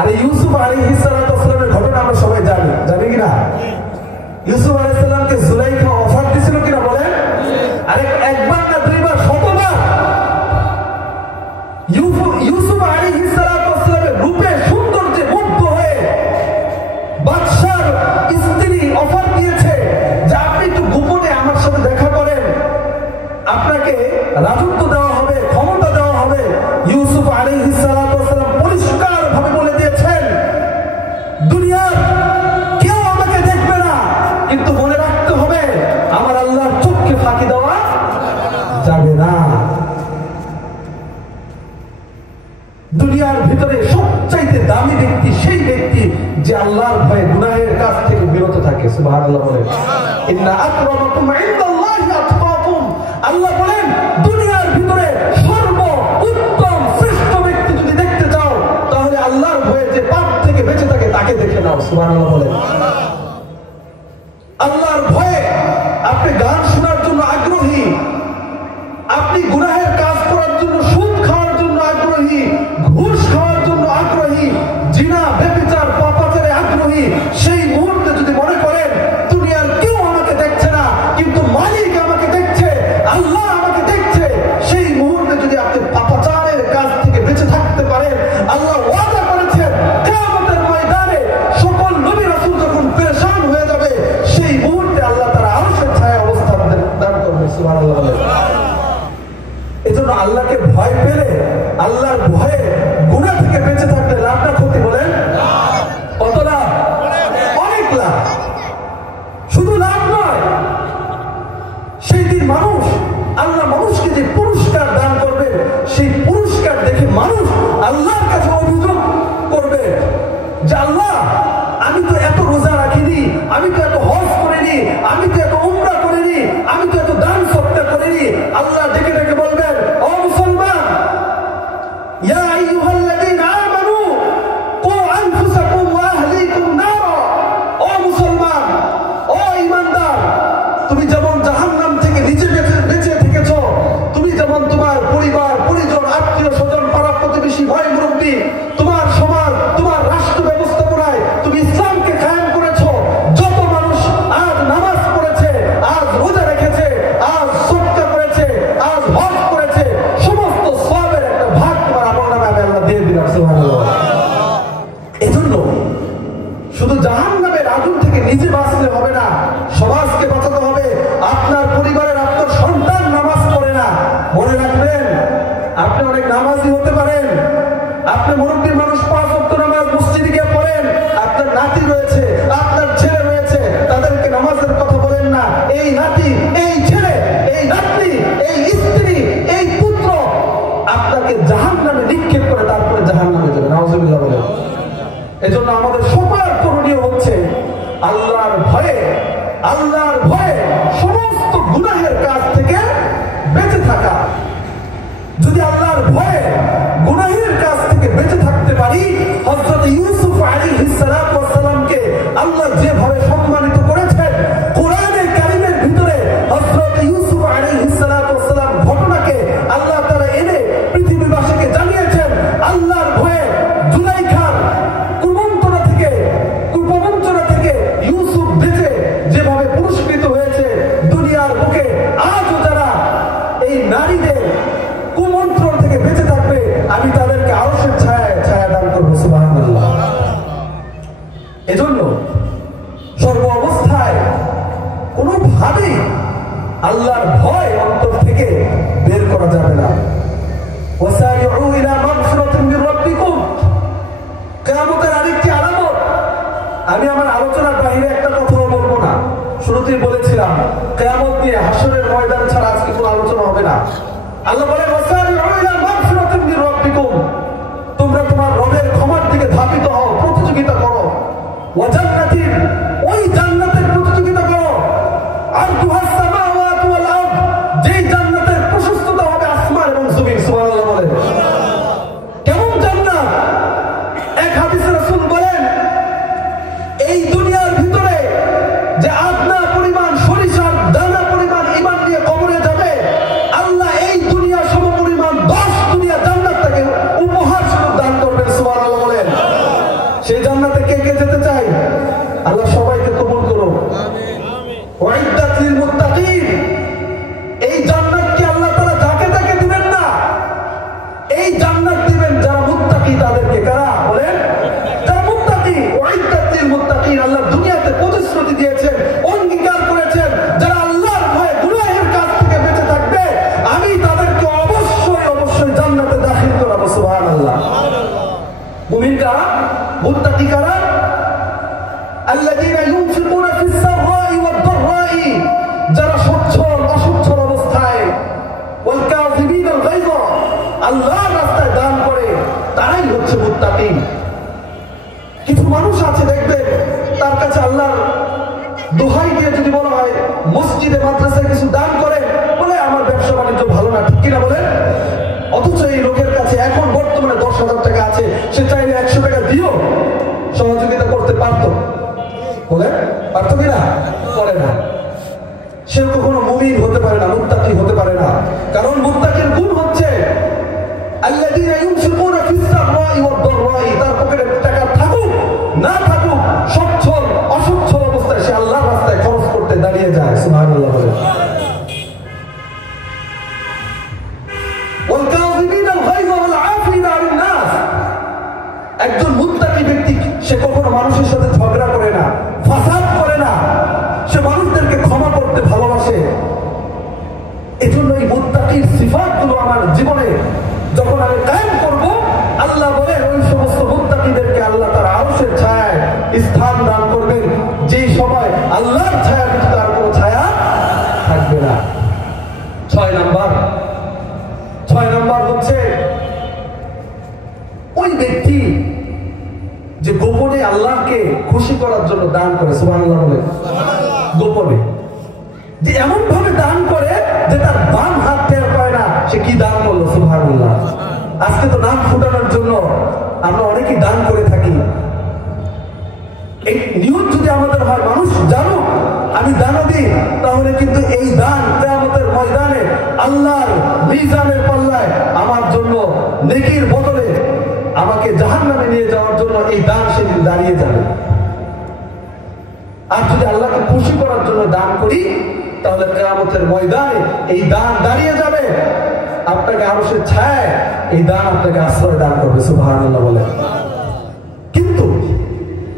আরে ইউসুফ আলাইহিস সালামের ঘটনা আমরা সবাই জানি, জানি কিনা? ইউসুফ আলাইহিস সালামকে জুলাইখা অফার দিয়েছিল কিনা বলে? আরে একবার না, 2 বার, 100 বার। ইউসুফ আলাইহিস সালামের রূপে সৌন্দর্যে মুগ্ধ হয়ে বাদশার স্ত্রী অফার দিয়েছে যে আপনি একটু গোপনে আমার সাথে দেখা করেন, আপনাকে রাজত্ব দেওয়া হবে, ক্ষমতা দেওয়া হবে। ইউসুফ আলাইহিস সালাম পরিষ্কার ভাবে বলে দিয়েছেন দুনিয়ার কেউ আমাকে দেখবে না, কিন্তু মনে রাখতে হবে আমার আল্লাহর চোখকে ফাঁকি দেওয়া যাবে না। দুনিয়ার ভিতরে সবচাইতে দামি ব্যক্তি সেই ব্যক্তি যে আল্লাহর ভয়ে গুনাহের কাজ থেকে বিরত থাকে। সুবহানাল্লাহ বলেন। ইন্না আকরামাকুম ইনদাল্লাহি আতকাকুম। আল্লাহ বলেন দুনিয়ার ভিতরে সর্বোত্তম শ্রেষ্ঠ ব্যক্তি যদি দেখতে চাও, তাহলে আল্লাহর ভয়ে যে পাপ থেকে বেঁচে থাকে তাকে দেখে নাও। সুবহানাল্লাহ বলেন। আল্লাহর ভয়ে আপনি গান শোনার জন্য আগ্রহী, আপনি গুনাহের কাজ করার জন্য, সুদ খাওয়ার জন্য আগ্রহী, ঘুষ খাওয়ার জন্য আগ্রহী, জিনা, ব্যভিচার, পাপাচারে আগ্রহী, সেই মুহূর্তে যদি মনে করেন দুনিয়ার কেউ আমাকে দেখছে না, কিন্তু মালিক আমাকে দেখছে, আল্লাহ আমাকে দেখছে, সেই মুহূর্তে যদি আপনি পাপাচারের কাজ থেকে বেঁচে থাকতে পারেন, আল্লাহ ওয়াদা করেছেন কিয়ামতের ময়দানে সকল নবী রাসূল যখন পেরেশান হয়ে যাবে, এজন্য আমাদের সবার করণীয় হচ্ছে আল্লাহর ভয়ে সমস্ত গুনাহের কাজ থেকে বেঁচে থাকা। যদি আল্লাহর ভয়ে গুনাহের কাজ থেকে বেঁচে থাকতে পারি, হযরত ইউসুফ আলাইহিস সালাতু ওয়াস সালামকে আল্লাহ যেভাবে সম্মানিত করেছেন, কোরআনে কারীমের ভিতরে হযরত ইউসুফ আলাইহিস সালাতু ওয়াস সালাম ঘটনাকে আল্লাহ তাআলা এনে পৃথিবীবাসীকে জানিয়েছেন। আল্লাহর ভয়ে জুলাইখার কুপ্রবঞ্চনা থেকে ইউসুফ বেঁচে যেভাবে পুরস্কৃত হয়েছে, দুনিয়ার বুকে আজও যারা এই নারীদের কুমন্ত্রণ থেকে বেঁচে থাকবে, আমি তাদেরকে আরশের ছায়া দান করবো। সুবহানাল্লাহ। এজন্য সর্ব অবস্থায় কোনোভাবেই আল্লাহর ভয় অন্তর থেকে বের করা যাবে না। ওয়াসারিউ ইলা মাগফিরাতিন মির রাব্বিকুম, কিয়ামতের আরেকটি আলামত। আমি আমার আলোচনার বাইরে একটা কথাও বলবো না। শুরুতেই বলেছিলাম কিয়ামত নিয়ে হাসরের ময়দান ছাড়া আজকে কোনো আলোচনা হবে না। আল্লাহ বলেন ওয়াসারিউ ইলা মাগফিরাতিন মির রাব্বিকুম, তোমরা তোমার রবের ক্ষমার দিকে ধাবিত হও, প্রতিযোগিতা করো। ওয়া জান্নাতিন, ওই জান্নাতের প্রতিযোগিতা করো। আরদুহাস সামাওয়াতু ওয়াল আরদ, যেই জান্নাতের প্রশস্ততা হবে আসমান এবং জমিন। সুবহানাল্লাহ বলেন। কেমন জান্নাত? এক হাদিসে রাসূল বলেন, এই দুনিয়ার ভিতরে যে আদনা পরিমাণ সরিষার দানা পরিমাণ ঈমান নিয়ে কবরে যাবে, আল্লাহ এই দুনিয়া সমপরিমাণ 10 দুনিয়া জান্নাত তাকে উপহার স্বরূপ দান করবেন। সুবহানাল্লাহ বলেন। সেই জান্নাতে কে কে যেতে চায়? আল্লাহ সবাইকে কবুল করুন। ওয়াইদাত লিল মুত্তাকিন, এই জান্নাত কি আল্লাহ তাআলা যাকে তাকে দিবেন না, এই জান্নাত দিবেন যারা মুত্তাকি তাদেরকে। কারা বলেন? যারা মুত্তাকি। ওয়াইদাত লিল মুত্তাকিন, আল্লাহ দুনিয়াতে প্রতিশ্রুতি দিয়েছেন, অঙ্গীকার করেছেন, যারা আল্লাহর ভয়ে গুনাহের কাজ থেকে বেঁচে থাকবে, আমি তাদেরকে অবশ্যই জান্নাতে দাখিল করাবো। সুবহানাল্লাহ। মুমিন কারা? মুত্তাকি কারা? আল্লাযীনা ইউনফিকুনা ফিস সাররাই ওয়াদ দাররাই, যারা সচ্ছল অসচ্ছল অবস্থায়, ওয়াল কাযিবিনাল গায়য, আল্লাহর রাস্তায় দান করে, তারাই হচ্ছে মুত্তাকি। কিছু মানুষ আছে দেখবেন, তার কাছে আল্লাহর দোহাই দিয়ে যদি বলা হয় মসজিদে মাদ্রাসায় কিছু দান করে, বলে আমার ব্যবসা বাণিজ্য ভালো না, ঠিক কিনা বলেন? অথচ এই লোকের কাছে এখন বর্তমানে 10,000 টাকা আছে, সে চাইলে 100 টাকা দিও সহযোগিতা করতে পারতো। বলে পারতো কিনা? করে না। সে কখনো মুমিন হতে পারে না, মুত্তাকি হতে পারে না। কারণ মুত্তাকির গুণ হচ্ছে আল্লাযীনা ইউনফিকুনা ফিস সাররাই ওয়াদ দাররাই, তার পকেটে টাকা থাকুক না থাকুক, সচ্ছল অসচ্ছল অবস্থায় সে আল্লাহর রাস্তায় খরচ করতে দাঁড়িয়ে যায়। সুবহানাল্লাহ বলে। ওয়াল কাযিবিনাল গায়য ওয়াল আফিনা আনিন নাস, একজন মুত্তাকি ব্যক্তি সে কখনো মানুষের সাথে ঝগড়া করে না, ফাসাদ করে না, সে মানুষদেরকে ক্ষমা করতে ভালোবাসে। এজন্য এই মুত্তাকির সিফাতগুলো আমার জীবনে যখন আমি কায়েম করব, আল্লাহ বলে ওই সমস্ত মুত্তাকিদেরকে আল্লাহ তার আরশের ছায়ায় স্থান দান করবেন, যেই সময় আল্লাহর ছায়া ব্যতীত আর কোনো ছায়া থাকবে না। 6 নাম্বার হচ্ছে ওই ব্যক্তি যে গোপনে আল্লাহকে খুশি করার জন্য দান করে। সুবহানাল্লাহ বলে। গোপনে যে এমন ভাবে দান করে যে তার বাম হাত টের পায় না সে কি দান করলো। সুবহানাল্লাহ। আজকে তো নাম ফুটানোর জন্য আমরা অনেকেই দান করে থাকি। এই নিয়ত যদি আমাদের হয় মানুষ জানুক আমি দানও দিই, তাহলে কিন্তু এই দান কিয়ামতের ময়দানে আল্লাহর মিজানের পাল্লায় আমার জন্য নেকির বদলে আমাকে জাহান্নামে নিয়ে যাওয়ার জন্য এই দান সেদিন দাঁড়িয়ে যাবে। আর যদি আল্লাহকে খুশি করার জন্য দান করি, তাহলে কিয়ামতের ময়দানে এই দান দাঁড়িয়ে যাবে, আপনাকে আরশের ছায়ায় এই দান আপনাকে আশ্রয় দান করবে। সুবহানাল্লাহ বলে। কিন্তু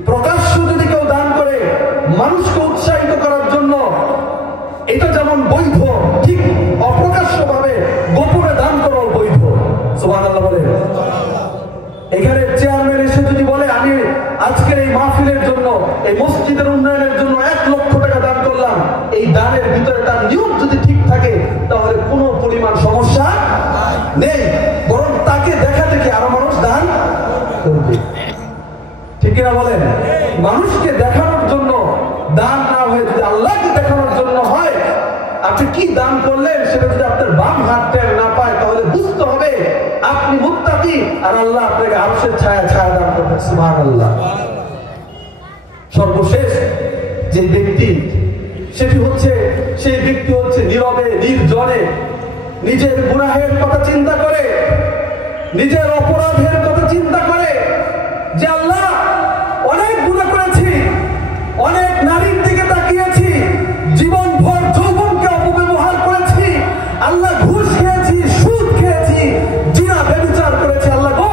প্রকাশ্য যদি কেউ দান করে মানুষকে উৎসাহিত করার জন্য, এটা যেমন বৈধ, ঠিক অপ্রকাশ্য ভাবে গোপনে দান করাও বৈধ। সুবহানাল্লাহ বলে। এখানে চেয়ারম্যান এসে যদি বলে আমি আজকের এই মাহফিলের জন্য, এই মসজিদের উন্নয়নের জন্য 1 লক্ষ টাকা দান করলাম, এই দানের ভিতরে তার নিয়ম যদি ঠিক থাকে, তাহলে কোনো পরিমাণ সমস্যা নেই, বরং তাকে দেখা দেখে আরো মানুষ দান করবে। ঠিক ঠিক কিনা বলেন? মানুষকে দেখানোর জন্য দান না হয়ে যদি আল্লাহকে দেখানোর জন্য হয়, আপনি কি দান করলেন সেটা যদি আপনার বাম হাতটা না পায়, তাহলে বুঝতে হবে আপনি মুত্তাকি আর আল্লাহ আপনাকে আরশের ছায়া ছায়া দান করবেন। সুবহানাল্লাহ। সর্বশেষ যে ব্যক্তি, সেই ব্যক্তি হচ্ছে নীরবে নির্জনে নিজের গুনাহের কথা চিন্তা করে, নিজের অপরাধের কথা চিন্তা করে যে আল্লাহ অনেক গুনাহ করেছি, অনেক নারীর দিকে তাকিয়েছি, জীবনভর যৌবনকে অপব্যবহার করেছি, আল্লাহ ঘুষ খেয়েছি, সুদ খেয়েছি, জিনা ব্যভিচার করেছি। আল্লাহ গো,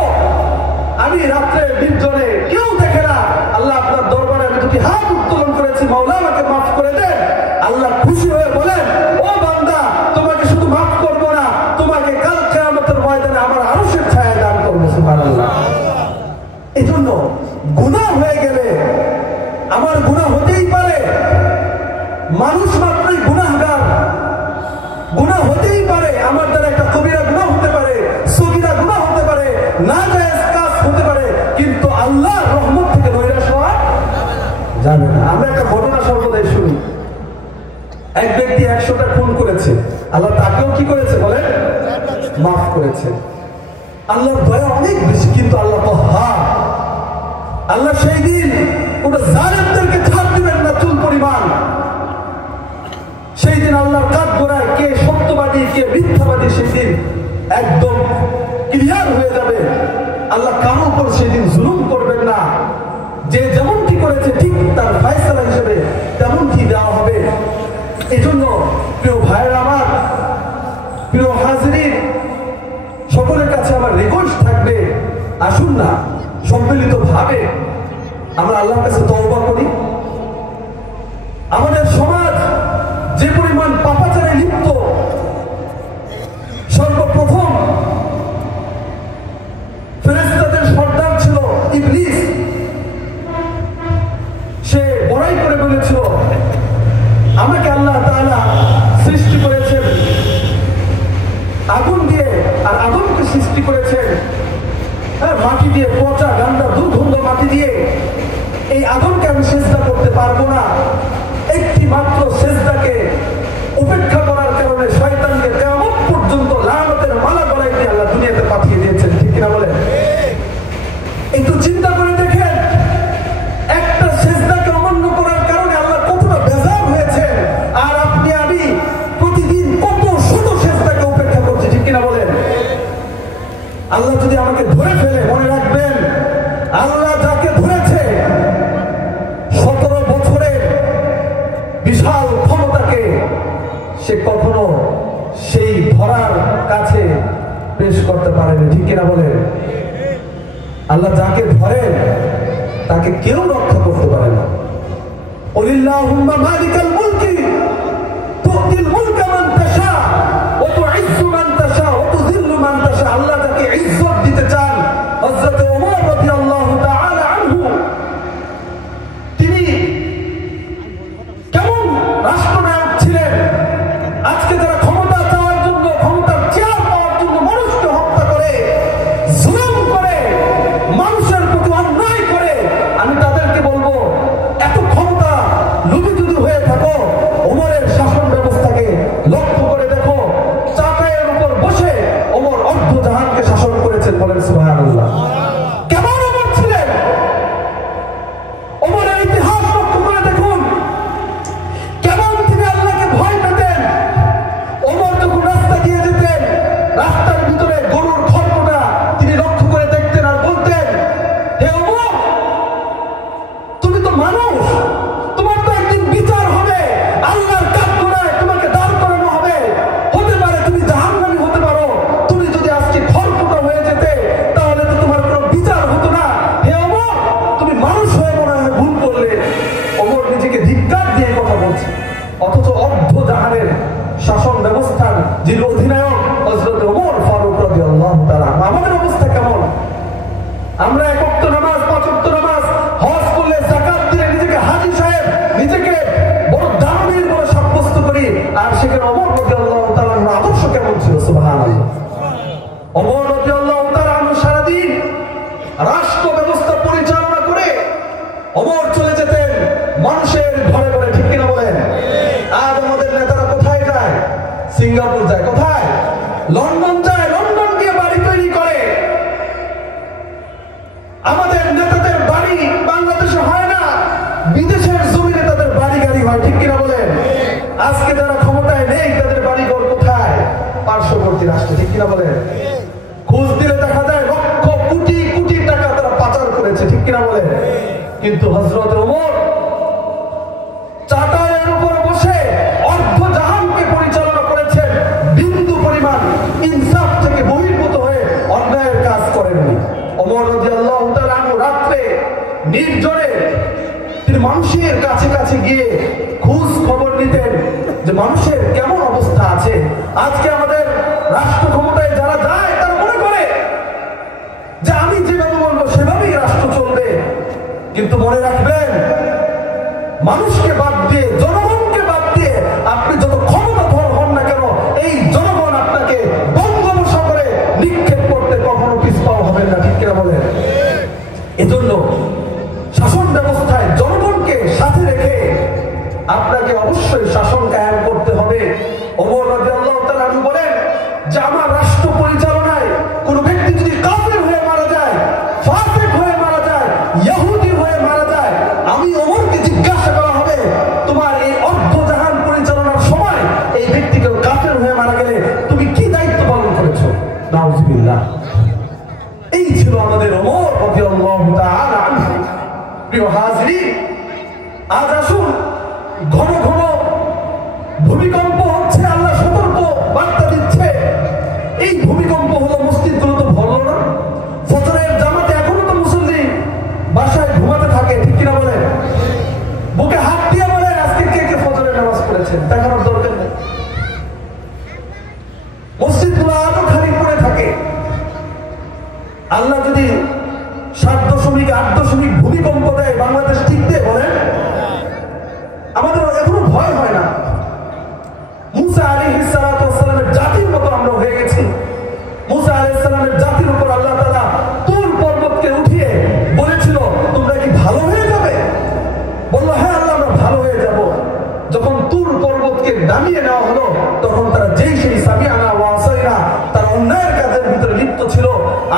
আমি রাত্রে নির্জনে কেউ দেখে না, আল্লাহ আপনার দরবারে আমি দুটি হাত উত্তোলন করেছি, মাওলা আমাকে মাফ করে দেন। আল্লাহ খুশি হয়ে বলেন, ও বান্দা, তোমাকে শুধু মাফ করবো না, তোমাকে কাল কিয়ামতের ময়দানে আমার আরশের ছায়া দান করবো। সুবহানাল্লাহ। এই জন্য গুনাহ হয়ে গেলে, আমার গুনাহ হতেই পারে, মানুষ মাত্রই গুনাহগার, গুনাহ হতেই পারে, আমার দ্বারা একটা কবিরা গুনাহ হতে পারে, সগীরা গুনাহ হতে পারে, নাজায়েজ কাজ হতে পারে, কিন্তু আল্লাহর রহমত থেকে নৈরাশ হওয়া যাবে না। আমরা একটা ঘটনা সর্বদাই শুনি, এক ব্যক্তি 100টা খুন করেছে, আল্লাহ তাকেও কি করেছে বলেন? মাফ করেছে। আল্লাহর দয়া অনেক বেশি, কিন্তু আল্লাহ তো আল্লাহ সেই দিন ওটা জালেমদেরকে ছাড় দিবেন না চুল পরিমাণ। সেই দিন আল্লাহর কাঠ গোড়ায় কে সত্যবাদী কে মিথ্যাবাদী সেই দিন একদম ক্লিয়ার হয়ে যাবে। আল্লাহ কারো উপর সেই দিন জুলুম করবেন না, যে যেমনটি করেছে ঠিক তার ফায়সালা হিসেবে তেমনটি দেওয়া হবে। এই জন্য প্রিয় ভাইয়েরা আমার, প্রিয় হাজিরিন, সকলের কাছে আমার রিকোয়েস্ট থাকবে, আসুন না সম্মিলিত ভাবে আমরা আল্লাহর কাছে তওবা করি। আমাদের সমাজ যে পরিমাণ পাপাচারে লিপ্ত, সর্বপ্রথম ফেরেশতাদের সর্দার ছিল ইবলিস। সে বড়াই করে বলেছিল, আমাকে আল্লাহ তাআলা সৃষ্টি করেছেন আগুন দিয়ে, আর আদমকে সৃষ্টি করেছেন মাটি দিয়ে, পচা গান্দা দুর্গন্ধ মাটি দিয়ে। এই আদমকে আমি সেজদা করতে পারবো না। একটি মাত্র সেজদাকে উপেক্ষা করার কারণে শয়তানকে কিয়ামত পর্যন্ত লানতের মালা গলায় দিয়ে আল্লাহ দুনিয়াতে পাঠিয়ে দিয়েছেন। ঠিক কিনা বলেন? একটু চিন্তা করে দেখেন, একটা সেজদাকে অমান্য করার কারণে আল্লাহ কতটা বেজার হয়েছে, আর আপনি আমি প্রতিদিন কত শত সেজদাকে উপেক্ষা করছি। ঠিক কিনা বলেন? আল্লাহ যদি আমাকে ধরে ফেলে, মনে রাখবেন আল্লাহ যাকে ধরেছে 17 বছরের বিশাল ক্ষমতাকে সে কখনো সেই ধরার কাছে পেশ করতে পারেনি। ঠিক কিনা বলেন? আল্লাহ যাকে ধরে তাকে কেউ রক্ষা করতে পারে না। কুলিল্লাহুম্মা মালিকাল মুলকি তুতিল মুলকা মান তাশা ওয়া তুইজ্জু মান তাশা ওয়া তুযিল্লু মান তাশা। আল্লাহ যাকে ইজ্জত দিতে চান, হযরত ওমর রাদিয়াল্লাহু তাআলা আনহু তিনি কেমন রাষ্ট্রনায়ক ছিলেন। আজকে যারা ক্ষমতা চাওয়ার জন্য, ক্ষমতার চেয়ার পাওয়ার জন্য মানুষকে হত্যা করে, জুলুম করে, মানুষের প্রতি অন্যায় করে, আমি তাদেরকে বলবো, এত ক্ষমতা লোভী যদি হয়ে থাকো, ওমরের শাসন ব্যবস্থাকে লক্ষ্য করে দেখো। চাকায়ের উপর বসে ওমর অর্ধ জাহানকে শাসন করেছেন। বলেন সুবহানাল্লাহ। কেমন ওমর ছিলেন? ওমরের ইতিহাস লক্ষ্য করে দেখুন, কেমন তিনি আল্লাহকে ভয় পেতেন। ওমর যখন রাস্তা দিয়ে যেতেন, রাস্তার ভিতরে গরুর খড়কুটা তিনি লক্ষ্য করে দেখতেন আর বলতেন, হে ওমর, তুমি তো মানুষ, তোমার তো একদিন বিচার হবে, আল্লাহর কাঠগড়ায় তোমাকে দাঁড় করানো হবে। হতে পারে তুমি জাহান্নামী হতে পারো। তুমি যদি আজকে খড়কুটা হয়ে যেতে, তাহলে তো তোমার কোনো বিচার হতো না। হে ওমর, তুমি মানুষ হয়ে মনে হয় ভুল করলে। ওমর নিজেকে ধিক্কার দিয়ে কথা বলছে, অথচ অর্ধ জাহানের শাসন ব্যবস্থার যিনি অধিনায়ক হযরত ওমর ফারুক রাদিয়াল্লাহু তাআলা। আমাদের অবস্থা কেমন? আমরা 1 ওয়াক্ত নামাজ, 5 ওয়াক্ত নামাজ, হজ করলে, যাকাত দিলে নিজেকে হাজী সাহেব, নিজেকে বড় দানবীর বলে সাব্যস্ত করি, আর সেখানে ওমর রাদিয়াল্লাহু তাআলার আদর্শ কেমন ছিল? সুবহানাল্লাহ। ওমর রাদিয়াল্লাহু তাআলা সারাদিন রাষ্ট্র ব্যবস্থা পরিচালনা করে সিঙ্গাপুর যায়, কোথায়? লন্ডন যায়, লন্ডন গিয়ে বাড়ি তৈরি করে। আমাদের নেতাদের বাড়ি বাংলাদেশে হয় না, বিদেশের জমিনে তাদের বাড়ি গাড়ি হয়, ঠিক কিনা বলেন? আজকে যারা ক্ষমতায় নেই তাদের বাড়ি ঘর কোথায়? পার্শ্ববর্তী রাষ্ট্রে, ঠিক কিনা বলেন? খোঁজ দিলে দেখা যায় লক্ষ কোটি কোটি টাকা তারা পাচার করেছে, ঠিক কিনা বলেন? কিন্তু হযরত ওমর চাটাইয়ের উপর বসে অর্ধ জাহানকে পরিচালনা করেছেন, বিন্দু পরিমাণ ইনসাফ থেকে বহির্ভূত হয়ে অন্যায়ের কাজ করেননি। ওমর রাদিয়াল্লাহু তাআলা আনহু রাতে নির্জনে তিনি মানুষের কাছে কাছে গিয়ে খোঁজ খবর নিতেন যে মানুষের কেমন অবস্থা আছে। আজকে আমাদের রাষ্ট্র ক্ষমতায় যারা যায় তারা মনে করে যে আমি যেভাবে বলবো সেভাবেই রাষ্ট্র চলবে, কিন্তু মনে রাখবেন মানুষকে বাদ দিয়ে, জনগণকে বাদ দিয়ে আপনি যত ক্ষমতাধর হন না কেন, এই জনগণ আপনাকে বঙ্গোপসাগরে নিক্ষেপ করতে কখনো পিছপাও হবেন না, ঠিক কিনা বলেন? এজন্য শাসন ব্যবস্থায় জনগণকে সাথে রেখে আপনাকে অবশ্যই শাসন কায়েম করতে হবে। ওমর রাদিয়াল্লাহু তাআলা আনহু বলেন যে আমার রাষ্ট্র পরিচালনায় কোন ব্যক্তি যদি কাফের হয়ে মারা যায়, ফাসিক হয়ে মারা যায়, ইহুদি হয়ে মারা যায়, আমি ওমরকে জিজ্ঞাসা করা হবে তোমার এই অর্ধ জাহান পরিচালনার সময় এই ব্যক্তিকে কাফের হয়ে মারা গেলে তুমি কি দায়িত্ব পালন করেছো? নাউজুবিল্লাহ। এই ছিল আমাদের ওমর রাদিয়াল্লাহু তাআলা আনহু। প্রিয় হাজিরিন, আজ আসুন, ঘন ঘন ভূমিকম্প হচ্ছে, আল্লাহ সতর্ক বার্তা দিচ্ছে। এই ভূমিকম্প হলো, মসজিদগুলো তো ভরল না, ফজরের জামাতে এখনো তো মুসল্লি বাসায় ঘুমাতে থাকে, ঠিক কিনা বলেন? বুকে হাত দিয়ে বলেন আজকে কে কে ফজরের নামাজ পড়েছেন, দেখানোর দরকার নেই। মসজিদগুলো আরো খালি পড়ে থাকে। আল্লাহ যদি 7.8 ভূমিকম্প দেয়, বাংলাদেশ টিকবে বলেন? আমাদের এখনো ভয় হয় না। মুসা আলাইহিস সালাতু ওয়াস সালামের জাতির মতো আমরা হয়ে গেছি। মুসা আলাইহিস সালামের জাতির উপর আল্লাহ তাআলা তুর পর্বতকে উঠিয়ে বলেছিল তোমরা কি ভালো হয়ে যাবে? বলল হ্যাঁ আল্লাহ, আমরা ভালো হয়ে যাব। যখন তুর পর্বতকে নামিয়ে নেওয়া হলো তখন তারা যেই সেই সামিআনা ওয়া আসাইনা, তারা অন্যায়ের কাজের ভিতরে লিপ্ত ছিল।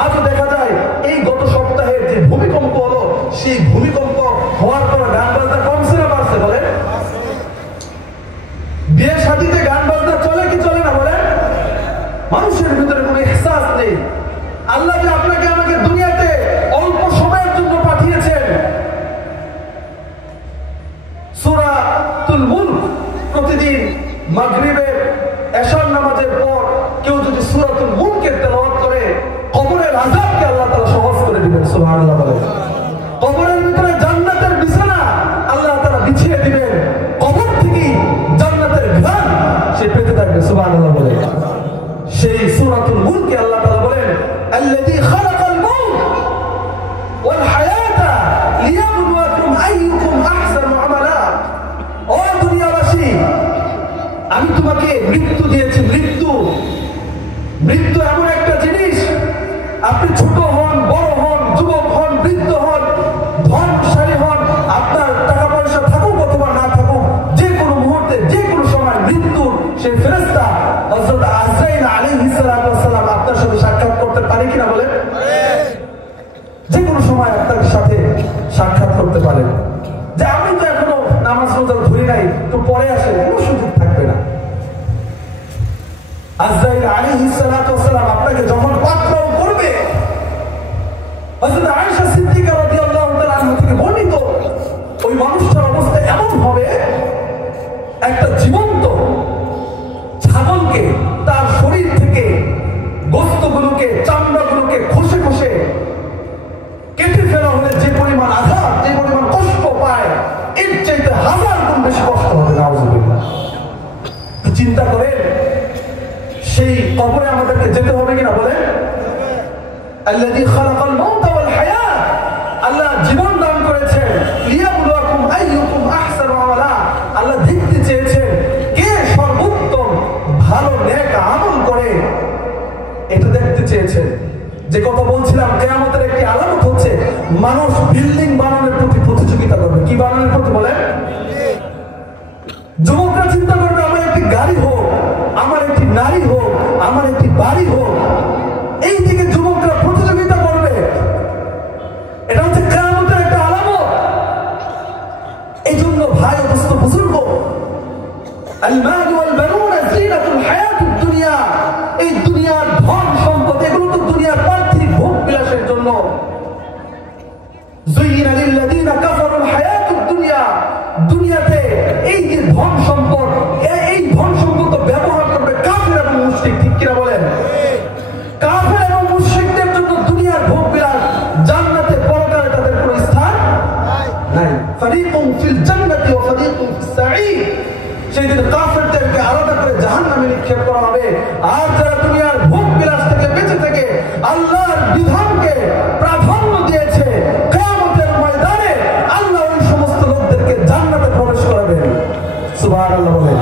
আজও দেখা যায় এই গত সপ্তাহে যে ভূমিকম্প হলো, সেই ভূমিকম্প হওয়ার পর গান বাজনা কমছে না বাড়ছে বলেন? বিয়ে শাদীতে গান বাজনা চলে কি চলে না বলেন? মানুষের ভিতরে কোনো ইহসাস নেই। আল্লাহ যে আপনাকে আমাকে দুনিয়াতে অল্প সময়ের জন্য পাঠিয়েছেন, সূরাতুল মুলক প্রতিদিন মাগরিবের এশার নামাজের পর কেউ যদি সূরাতুল মুলকের তেলাওয়াত করে, কবরের আযাবকে আল্লাহ তাআলা সহজ করে দিবেন। সুবহানাল্লাহ বলেন। কবরের ভিতরে জান্নাতের বিছানা আল্লাহ তাআলা বিছিয়ে দিবেন, কবর থেকে জান্নাতের ঘ্রাণ সে পেতে থাকবে। সুবহানাল্লাহ বলেন। সেই সূরাতুল মুলকে আল্লাহ তাআলা বলেন আল্লাযী খালাকাল মাউত ওয়াল হায়াতা লিয়াবলুয়াকুম আইয়ুকুম আহসানু আমালা। ও দুনিয়াবাসী, আমি তোমাকে মৃত্যু দিয়েছি। মৃত্যু এমন একটা জিনিস, আপনি ছোট হন, বড় হন, যুবক হন, বৃদ্ধ হন, ধনশালী হন, আপনার টাকা পয়সা থাকুক অথবা না থাকুক, যে কোনো মুহূর্তে যে কোনো সময় মৃত্যুর সেই ফেরেশতা হযরত আজরাইল আলাইহিস সালাতু ওয়াস সালাম আপনার সাথে সাক্ষাৎ করতে পারে কিনা বলেন? যে কোনো সময় আপনার সাথে সাক্ষাৎ করতে পারেন। যে আমি তো এখনো নামাজ রোজা ধরি নাই, তো পরে আসে, কোনো সুযোগ থাকবে না। আজরাইল আলাইহিস সালাতু ওয়াস সালাম আপনাকে যখন পাকড়াও করবে, হযরত আয়েশা সিদ্দিকা রাদিয়াল্লাহু তাআলা আনহা থেকে বর্ণিত, ওই মানুষটার অবস্থা এমন হবে, একটা জীবন্ত ছাগলকে তার শরীর থেকে গোশতগুলোকে, চামড়াগুলোকে খসে খসে কেটে ফেলা হলে যে পরিমাণ আঘাত, যে পরিমাণ কষ্ট পায়, এর চাইতে 1000 গুণ বেশি কষ্ট হবে। নাউজুবিল্লাহ। চিন্তা করেন সেই কবরে আমাদেরকে যেতে হবে কিনা বলেন? আল্লাযী খালাকাল মাউতা ওয়াল হায়াত, আল্লাহ জীবন দান করেছেন লিয়াবলুয়াকুম আইয়ুকুম আহসানু আমালা। আল্লাহ দেখতে চেয়েছেন কে সর্বোত্তম ভালো নেক আমল করে, এটা দেখতে চেয়েছেন। যে কথা বলছিলাম, কিয়ামতের একটি আলামত হচ্ছে মানুষ বিল্ডিং বানানোর প্রতি প্রতিযোগিতা করবে। কি বানানোর প্রতি বলেন? যুবকরা চিন্তা করবে আমার একটি গাড়ি হোক, আমার একটি নারী হোক, আমার একটি বাড়ি হোক, এই দিকে যুবকরা প্রতিযোগিতা করবে। এটা হচ্ছে কিয়ামতের একটা আলামত। এই জন্য ভাই ও দোস্ত বুজুর্গ, আল মাল ওয়াল বানুন জিনাতুল হায়াতুদ দুনিয়া, এই দুনিয়ার ধন সম্পদ এগুলো তো দুনিয়ার পার্থিব ভোগ বিলাসের জন্য। যুইনা লিল্লাযিনা কাফারুল হায়াতুদ দুনিয়া, দুনিয়াতে এই যে ধন সম্পদ, এই ধন সম্পদ ব্যবহার করবে কাফের এবং মুশরিক, ঠিক কিনা বলেন? কাফের এবং মুশরিকদের জন্য দুনিয়ার ভোগ বিলাস, জান্নাতে পরকালে তাদের কোনো স্থান নাই। ফারিকুম ফিল জান্নাতি ওয়া ফারিকুম ফিস সাঈর, সেই দিন কাফেরদেরকে আলাদা করে জাহান্নামে নিক্ষেপ করা হবে। আর যারা দুনিয়ার ভোগ বিলাস থেকে বেঁচে থেকে আল্লাহর বিধানকে প্রাধান্য দিয়েছে, কিয়ামতের ময়দানে আল্লাহ ওই সমস্ত লোকদেরকে জান্নাতে প্রবেশ করাবেন। সুবহানাল্লাহ বলেন।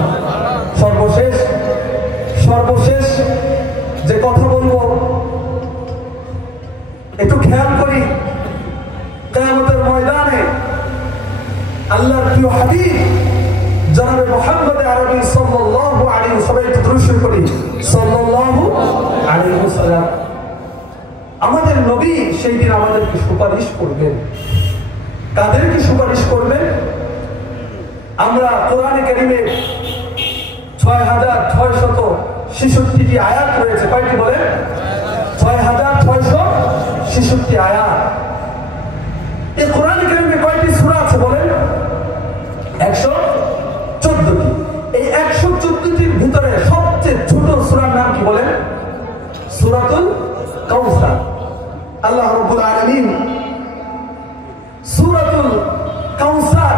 সর্বশেষ যে কথা বলবো, একটু খেয়াল করি, কিয়ামতের ময়দানে আল্লাহর প্রিয় হাবিব জনাবে মুহাম্মদ আরবি সাল্লাল্লাহু আলাইহি ওয়াসাল্লাম, দ্রুত করি সাল্লাল্লাহু আলাইহি ওয়াসাল্লাম, আমাদের নবী সেই দিন আমাদেরকে সুপারিশ করবেন। কাদেরকে সুপারিশ করবেন? আমরা কোরআনে কারীমে ৬৬৬৬টি আয়াত রয়েছে। কয়টি বলেন? ৬৬৬৬ আয়াত। এই কোরআনে কারীমে কয়টি সূরা আছে বলেন? ১১৪টি। এই ১১৪টির ভিতরে সবচেয়ে ছোট সূরার নাম কি বলেন? সূরাতুল কাউসার। আল্লাহ রাব্বুল আলামিন সূরাতুল কাউসার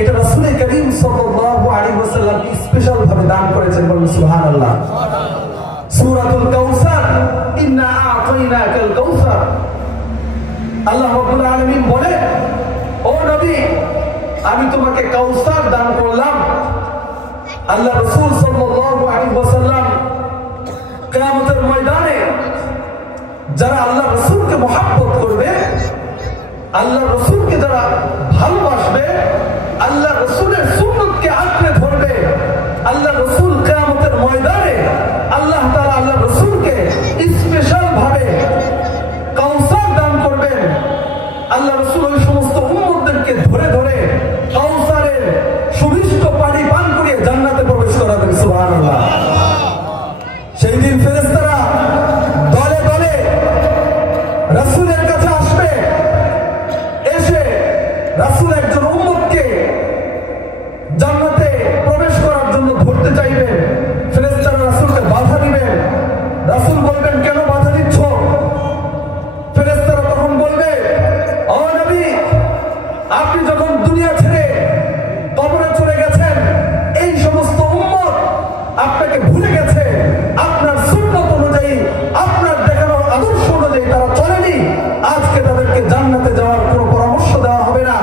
এটা রাসূল করিম সাল্লাল্লাহু আলাইহি ওয়াসাল্লামকে স্পেশাল ভাবে দান করেছেন। বলুন সুবহানাল্লাহ। সূরাতুল কাউসার, ইন্না আ'তাইনাকাল কাউসার। আল্লাহ রাব্বুল আলামিন বলে, ও নবী, আমি তোমাকে কাউসার দান করলাম। আল্লাহ রাসূল সাল্লাল্লাহু আলাইহি ওয়াসাল্লাম কিয়ামতের ময়দানে যারা আল্লাহ রাসূলকে মহব্বত করবে, আল্লাহ রাসূলকে যারা ভালোবাসবে, আল্লাহ রাসূলের সুন্নতকে আঁকড়ে ধরবে, আল্লাহ রাসূল কিয়ামতের ময়দানে আল্লাহ তাআলা আল্লাহ রাসূলকে স্পেশাল ভাবে কাউসার দান করবেন। আল্লাহ রাসূল ওই সমস্ত উম্মতদেরকে ধরে ধরে কাউসারের সুমিষ্ট পানি পান করিয়ে জান্নাতে প্রবেশ করাবেন। সুবহানাল্লাহ। সেই দিন ফেরেশতারা দলে দলে রাসূলের কাছে আসবে, এসে রাসূল একজন উম্মতকে জান্নাতে প্রবেশ করার জন্য ধরতে চাইবেন। ফেরেশতারা রাসূলকে বাধা দিবেন। রাসূল বলবেন, কেন বাধা দিচ্ছ? ফেরেশতারা তখন বলবে, ও নবী, আপনি যখন দুনিয়া ছেড়ে কবরে চলে গেছেন, এই সমস্ত উম্মত আপনাকে ভুলে গেছে। আপনার সুন্নাত অনুযায়ী, আপনার দেখানো আদর্শ অনুযায়ী তারা চলেনি। আজকে তাদেরকে জান্নাতে যাওয়ার কোনো পরামর্শ দেওয়া হবে না,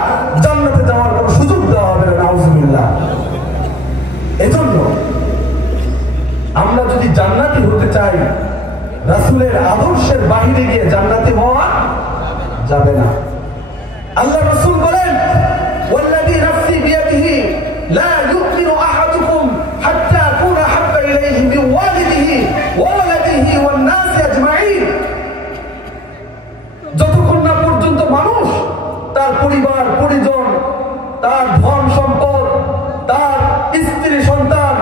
জান্নাতে যাওয়ার কোনো সুযোগ দেওয়া হবে না। নাউযুবিল্লাহ। এজন্য আমরা যদি জান্নাতি হতে চাই, রাসূলের আদর্শের বাহিরে গিয়ে জান্নাতি হওয়া যাবে না। আল্লাহ রাসূল বলেন, ওয়াল্লাযী নাফসি বিয়াদিহি লা ইউমিনু আহাদুকুম হাত্তা আকুনা হাব্বা ইলাইহি মিন ওয়ালিদিহি ওয়া ওয়ালাদিহি ওয়ান নাসি আজমাইন। যতক্ষণ না পর্যন্ত মানুষ তার পরিবার পরিজন, তার ধন সম্পদ, তার স্ত্রী সন্তান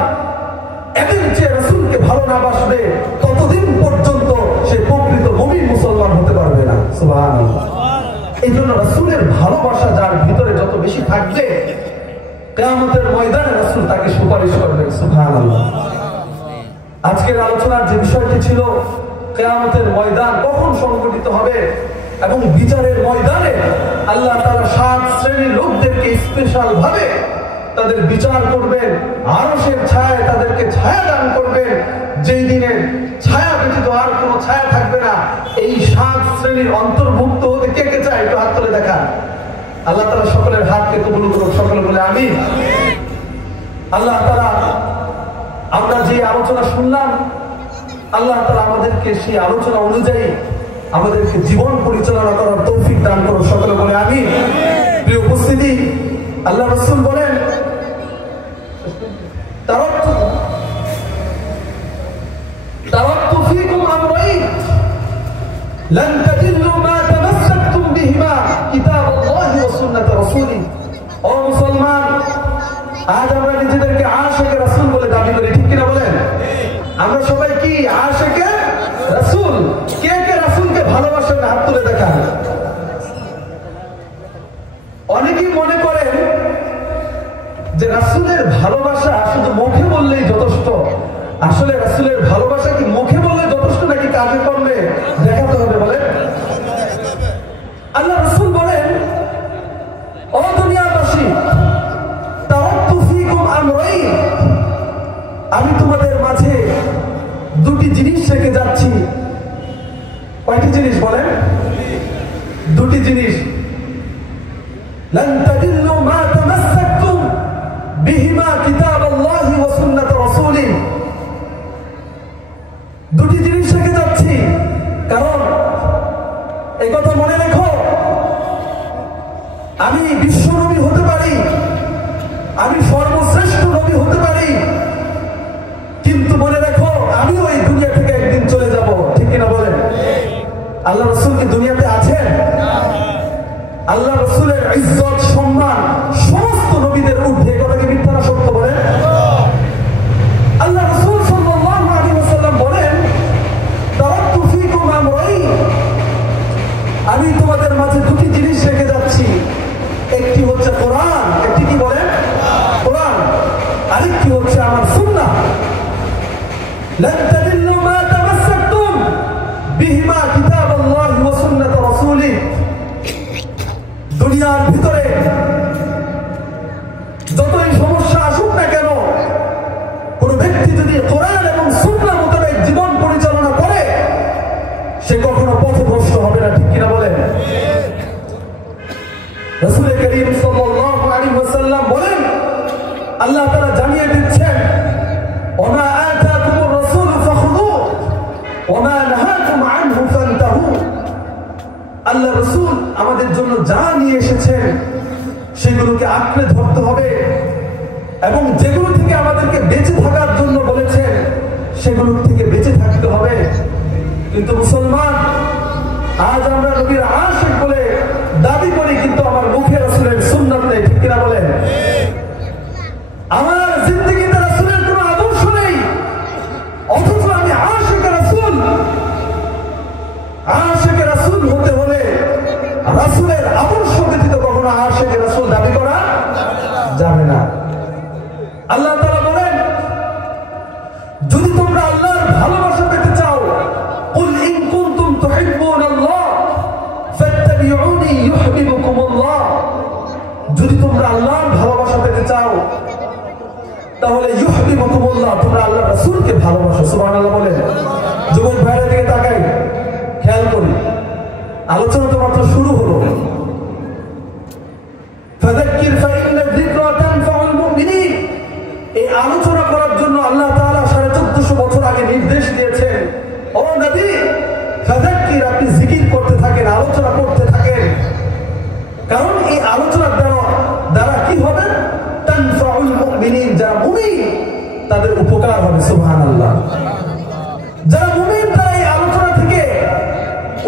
এদের চেয়ে রাসূলকে ভালো না বাসবে, ততদিন পর্যন্ত সে প্রকৃত মুমিন মুসলমান হতে পারবে না। সুবহানাল্লাহ। এই জন্য রাসূলের ভালোবাসা যার ভিতরে যত বেশি থাকবে, কিয়ামতের ময়দানে রাসূল তাকে সুপারিশ করবেন। সুবহানাল্লাহ। আজকের আলোচনার যে বিষয়টি ছিল, কিয়ামতের ময়দান কখন সংঘটিত হবে এবং বিচারের ময়দানে আল্লাহ তাআলা ৭ শ্রেণীর লোকদেরকে স্পেশাল ভাবে তাদের বিচার করবেন, আরশের ছায়ায় তাদেরকে ছায়া দান করবেন, যেই দিনের ছায়া ব্যতীত আর কোনো ছায়া থাকবে না। এই ৭ শ্রেণীর অন্তর্ভুক্ত হতে কে কে চায়? একটু হাত তুলে দেখান। আল্লাহ তাআলা সকলের হাতকে কবুল করুন। সকলে বলে আমিন। আল্লাহ তাআলা আমরা যে আলোচনা শুনলাম, আল্লাহ তাআলা আমাদেরকে সেই আলোচনা অনুযায়ী আমাদেরকে জীবন পরিচালনা করার তৌফিক দান করুন। সকলে বলে আমিন। প্রিয় উপস্থিতি, আল্লাহ রাসূল বলেন, লান তাদিল্লু মা তামাসসাকতুম বিহিমা কিতাবাল্লাহি ওয়া সুন্নাত রাসূলি। ও মুসলমান, আজ আমরা নিজেদেরকে আশিকে রাসূল বলে দাবি করি, ঠিক কিনা বলেন? আমরা সবাই কি আশিকে রাসূল? কে কে রাসূলকে ভালোবাসেন হাত তুলে দেখান। অনেকেই মনে করেন যে রাসূলের ভালোবাসা শুধু মুখে বললেই যথেষ্ট। আসলে রাসূলের ভালোবাসা কি মুখে বললে যথেষ্ট নাকি কাজে করলে দেখাতে হবে? বলেন। আল্লাহ রাসূল বলেন, ও দুনিয়াবাসী, তারাক্তু ফীকুম আমরাইন, আমি তোমাদের মাঝে দুটি জিনিস রেখে যাচ্ছি। কয়টি জিনিস বলেন? দুটি জিনিস। লান তাদিল্লু মা তামাসসাকতুম বিহিমা কিতাবাল্লাহি ওয়া সুন্নাত রাসূলি। দুটি জিনিস রেখে যাচ্ছি, কারণ এই কথা মনে রেখো, আমি বিশ্ব নবী হতে পারি, আমি সর্বশ্রেষ্ঠ নবী হতে পারি, কিন্তু মনে রেখো আমিও এই দুনিয়া থেকে একদিন চলে যাব, ঠিক কিনা বলেন? আল্লাহ রাসূল কি দুনিয়াতে আছেন? আল্লাহ রাসূলের ইজ্জত সম্মান সমস্ত নবীদের ঊর্ধ্বে, কথা কি মিথ্যা না সত্য বলেন? আল্লাহ রাসূল সাল্লাল্লাহু আলাইহি ওয়াসাল্লাম বলেন, তারাক্তু ফীকুম আমরাইন, আমি তোমাদের মাঝে দুটি জিনিস রেখে যাচ্ছি। একটি হচ্ছে কোরআন, একটি কি বলেন? কোরআন। আরেকটি হচ্ছে আমার সুন্নাহ। লান তাদিল্লু মা তামাসসাকতুম বিহিমা কিতাবাল্লাহি ওয়া সুন্নাত রাসূলি। দুনিয়ার ভিতরে যতই সমস্যা আসুক না কেন, কোন ব্যক্তি যদি কোরআন এবং সুন্নাহ মোতাবেক জীবন পরিচালনা করে, সে কখনো পথভ্রষ্ট হবে না, ঠিক কিনা বলেন? রাসূল করিম সাল্লাল্লাহু আলাইহি ওয়াসাল্লাম বলেন, আল্লাহ তাআলা জানিয়ে দিচ্ছেন, ওমা আতাকুমুর রাসূল ফাখুযুহু ওমা নাহাকুম আনহু ফান্তাহু। আল্লাহ রাসূল আমাদের জন্য যা নিয়ে এসেছেন সেগুলোকে আঁকড়ে ধরতে হবে, এবং যেগুলো থেকে আমাদেরকে বেঁচে থাকার জন্য বলেছেন সেগুলো থেকে বেঁচে থাকতে হবে। কিন্তু মুসলমান, আজ আমরা নবীর আশিক বলে দাবি করি, কিন্তু আমার মুখে রাসূলের সুন্নাত নেই, ঠিক কিনা বলেন? আমার জিন্দেগিতে রাসূলের কোনো আদর্শ নেই, অথচ আমি আশিক রাসূল। আশিক রাসূল হতে হলে রাসূলের আদর্শ ব্যতীত কখনো আশিক রাসূল দাবি করা যাবে না। আল্লাহ তাআলা বলেন, যদি তোমরা আল্লাহর ভালোবাসা পেতে চাও, কুল ইন কুনতুম তুহিব্বুনাল্লাহ ফাত্তাবিউনি ইউহিব্বুকুমুল্লাহ। যদি তোমরা আল্লাহর ভালোবাসা পেতে চাও, তাহলে ইউহিব্বুকুমুল্লাহ, তোমরা আল্লাহর রাসূলকে ভালোবাসো। সুবহানাল্লাহ বলেন। যুবক ভাইয়ের দিকে তাকাই, খেয়াল করি, আলোচনা তো মাত্র শুরু হলো। ফাযাক্কির ফাইন্না যিকরা তানফাউল মুমিনিন। এই আলোচনা করার জন্য আল্লাহ তাআলা 1450 বছর আগে নির্দেশ দিয়েছেন, ও নবী ফাযাক্কির, আপনি জিকির করতে থাকেন, আলোচনা করতে থাকেন, কারণ এই আলোচনার দ্বারা কি হবে? তানফাউল মুমিনিন, যারা মুমিন তাদের উপকার হবে। সুবহানাল্লাহ। যারা মুমিন তারা এই আলোচনা থেকে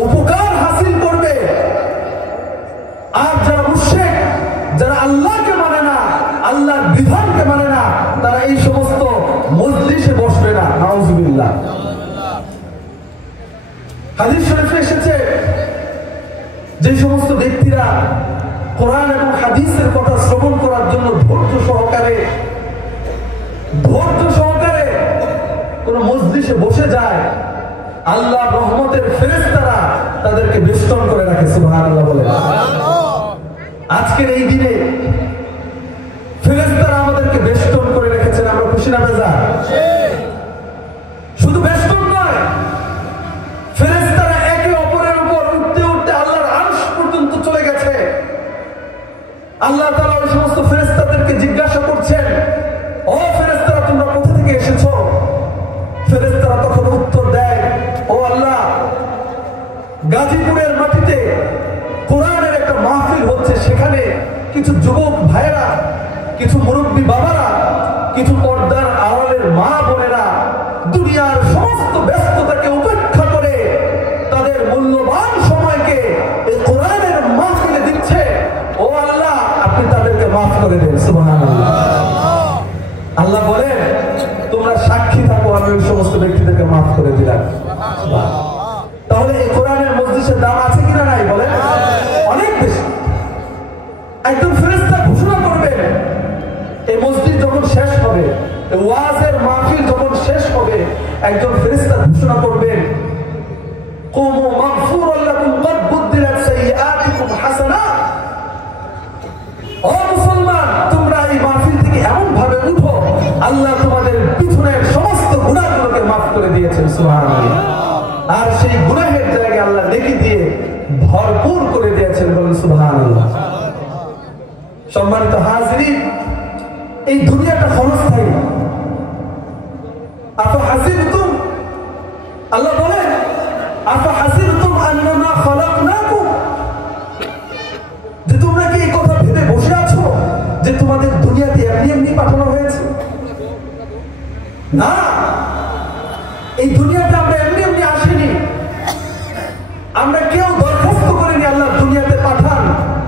উপকার হাসিল করবে, আর যারা মুশরিক, যারা আল্লাহকে মানে না, আল্লাহর বিধানকে মানে না, তারা এই সমস্ত মজলিসে বসবে না। নাউযুবিল্লাহ। হাদিস শরীফে এসেছে, যে সমস্ত ব্যক্তিরা কোরআন এবং হাদিসের কথা শ্রবণ করার জন্য ধৈর্য সহকারে কোন মজলিসে বসে যায়, আল্লাহ রহমতের ফেরেশতারা তাদেরকে বেষ্টন করে রাখে। সুবহানাল্লাহ বলে। আজকের এই দিনে ফেরেশতারা আমাদেরকে বেষ্টন করে রেখেছেন, আমরা খুশি না বেজার? শুধু বেষ্টন নয়, ফেরেশতারা একে অপরের উপর উঠতে উঠতে আল্লাহর আরশ পর্যন্ত চলে গেছে। আল্লাহ তাআলা ওই সমস্ত ফেরেশতাদেরকে জিজ্ঞাসা করছেন, ও ফেরেশতারা, তোমরা কোথা থেকে এসেছো? ফেরেশতারা তখন উত্তর দেয়, ও আল্লাহ, গাজীপুরের মাটিতে কোরআনের একটা মাহফিল হচ্ছে, সেখানে কিছু যুবক ভাইয়েরা, কিছু মুরব্বী বাবারা, কিছু পর্দার আড়ালের মা বোনেরা দুনিয়ার সমস্ত ব্যস্ততাকে উপেক্ষা করে তাদের মূল্যবান করে দেন। সুবহানাল্লাহ। আল্লাহ বলেন তোমরা সাক্ষী থাকো, আমি ওই সমস্ত ব্যক্তিদেরকে মাফ করে দিলাম। তাহলে এই কোরআনের মজলিসের দাম আছে কিনা নাই বলেন? অনেক বেশি। একজন ফেরেশতা ঘোষণা করবেন এই মসজিদ যখন শেষ হবে, ওয়াজের মাহফিল যখন শেষ হবে, একজন ফেরেশতা ঘোষণা করবেন কুমু মাগফুরান লাকুম ক্বাদ বুদ্দিলাত সাইয়্যাতিকুম হাসানাত। ও মুসলমান, তোমরা এই মাহফিল থেকে এমন ভাবে উঠো আল্লাহ তোমাদের পিছনের সমস্ত গুনাহগুলোকে মাফ করে দিয়েছেন। সুবহানাল্লাহ। আর সেই গুনাহের জায়গায় আল্লাহ নেকি দিয়ে ভরপুর করে দিয়েছেন। বলেন সুবহানাল্লাহ। সম্মানিত হাজিরিন, এই দুনিয়াটা ক্ষণস্থায়ী। আফাহাসিবতুম, আল্লাহ বলেন আফাহাসিবতুম আন্নামা খালাকনাকুম, যে তোমরা কি এই কথা ভেবে বসে আছো যে তোমাদের দুনিয়াতে এমনি এমনি পাঠানো হয়েছে? না, এই দুনিয়াতে আমরা এমনি এমনি আসিনি। আমরা কেউ দরখাস্ত করিনি আল্লাহ দুনিয়াতে পাঠান।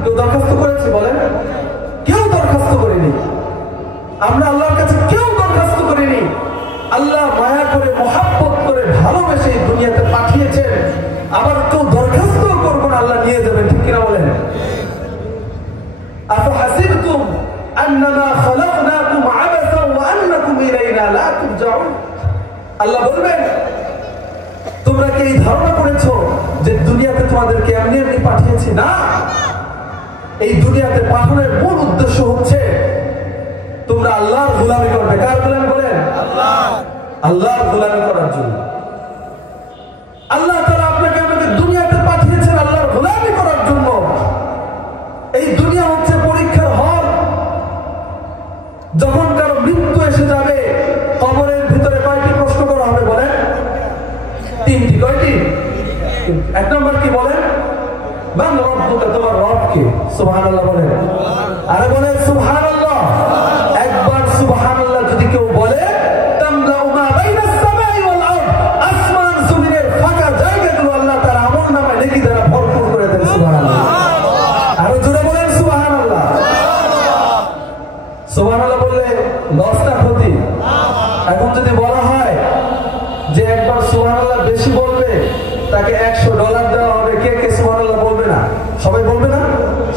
কেউ দরখাস্ত করেছে বলেন? কেউ দরখাস্ত করেনি। আমরা আল্লাহর কাছে কেউ দরখাস্ত করিনি। আল্লাহ মায়া করে, মহাব্বত করে, ভালোবেসে দুনিয়াতে পাঠিয়েছেন। আবার কেউ দরখাস্ত করবো না, আল্লাহ নিয়ে যাবেন। ঠিক কিনা বলেন? আফাহাসিবতুম আন্নামা খালাকনাকুম আবাসান ওয়া আন্নাকুম ইলাইনা লা তুরজাউন। আল্লাহ বলবেন তোমরা কি এই ধারণা করেছো যে দুনিয়াতে তোমাদেরকে এমনি এমনি পাঠিয়েছি? না, এই দুনিয়াতে পাঠানোর মূল উদ্দেশ্য হচ্ছে তোমরা আল্লাহর গোলামি করবে। কার গোলামি বলেন? আল্লাহর গোলামি করার জন্য। আল্লাহ তাআলা আপনাকে আমাদের দুনিয়াতে পাঠিয়েছেন আল্লাহর গোলামি করার জন্য। এই দুনিয়া হচ্ছে পরীক্ষার হল। যখন কারো মৃত্যু এসে যাবে, কবরের ভিতরে কয়টি প্রশ্ন করা হবে বলেন? তিনটি। কয়টি? এক নম্বর কি বলেন? মান রব্বুকা, তোমার রব কে? সুবহানাল্লাহ বলেন। আরে বলেন সুবহানাল্লাহ। একবার সুবহানাল্লাহ যদি কেউ বলে, তামলাউ মা বাইনাস সামাই ওয়াল আরদ, আসমান জমিনের ফাঁকা জায়গাগুলো আল্লাহ তাআলা আমলনামায় নেকি দ্বারা ভরপুর করে দেন। সুবহানাল্লাহ। আরো জোরে বলেন সুবহানাল্লাহ। সুবহানাল্লাহ বললে লসটা ক্ষতি। এখন যদি বলা হয় যে একবার সুবহানাল্লাহ বেশি বলবে তাকে $100 দেওয়া হবে, কে কে সুবহানাল্লাহ বলবে না? সবাই বলবে না?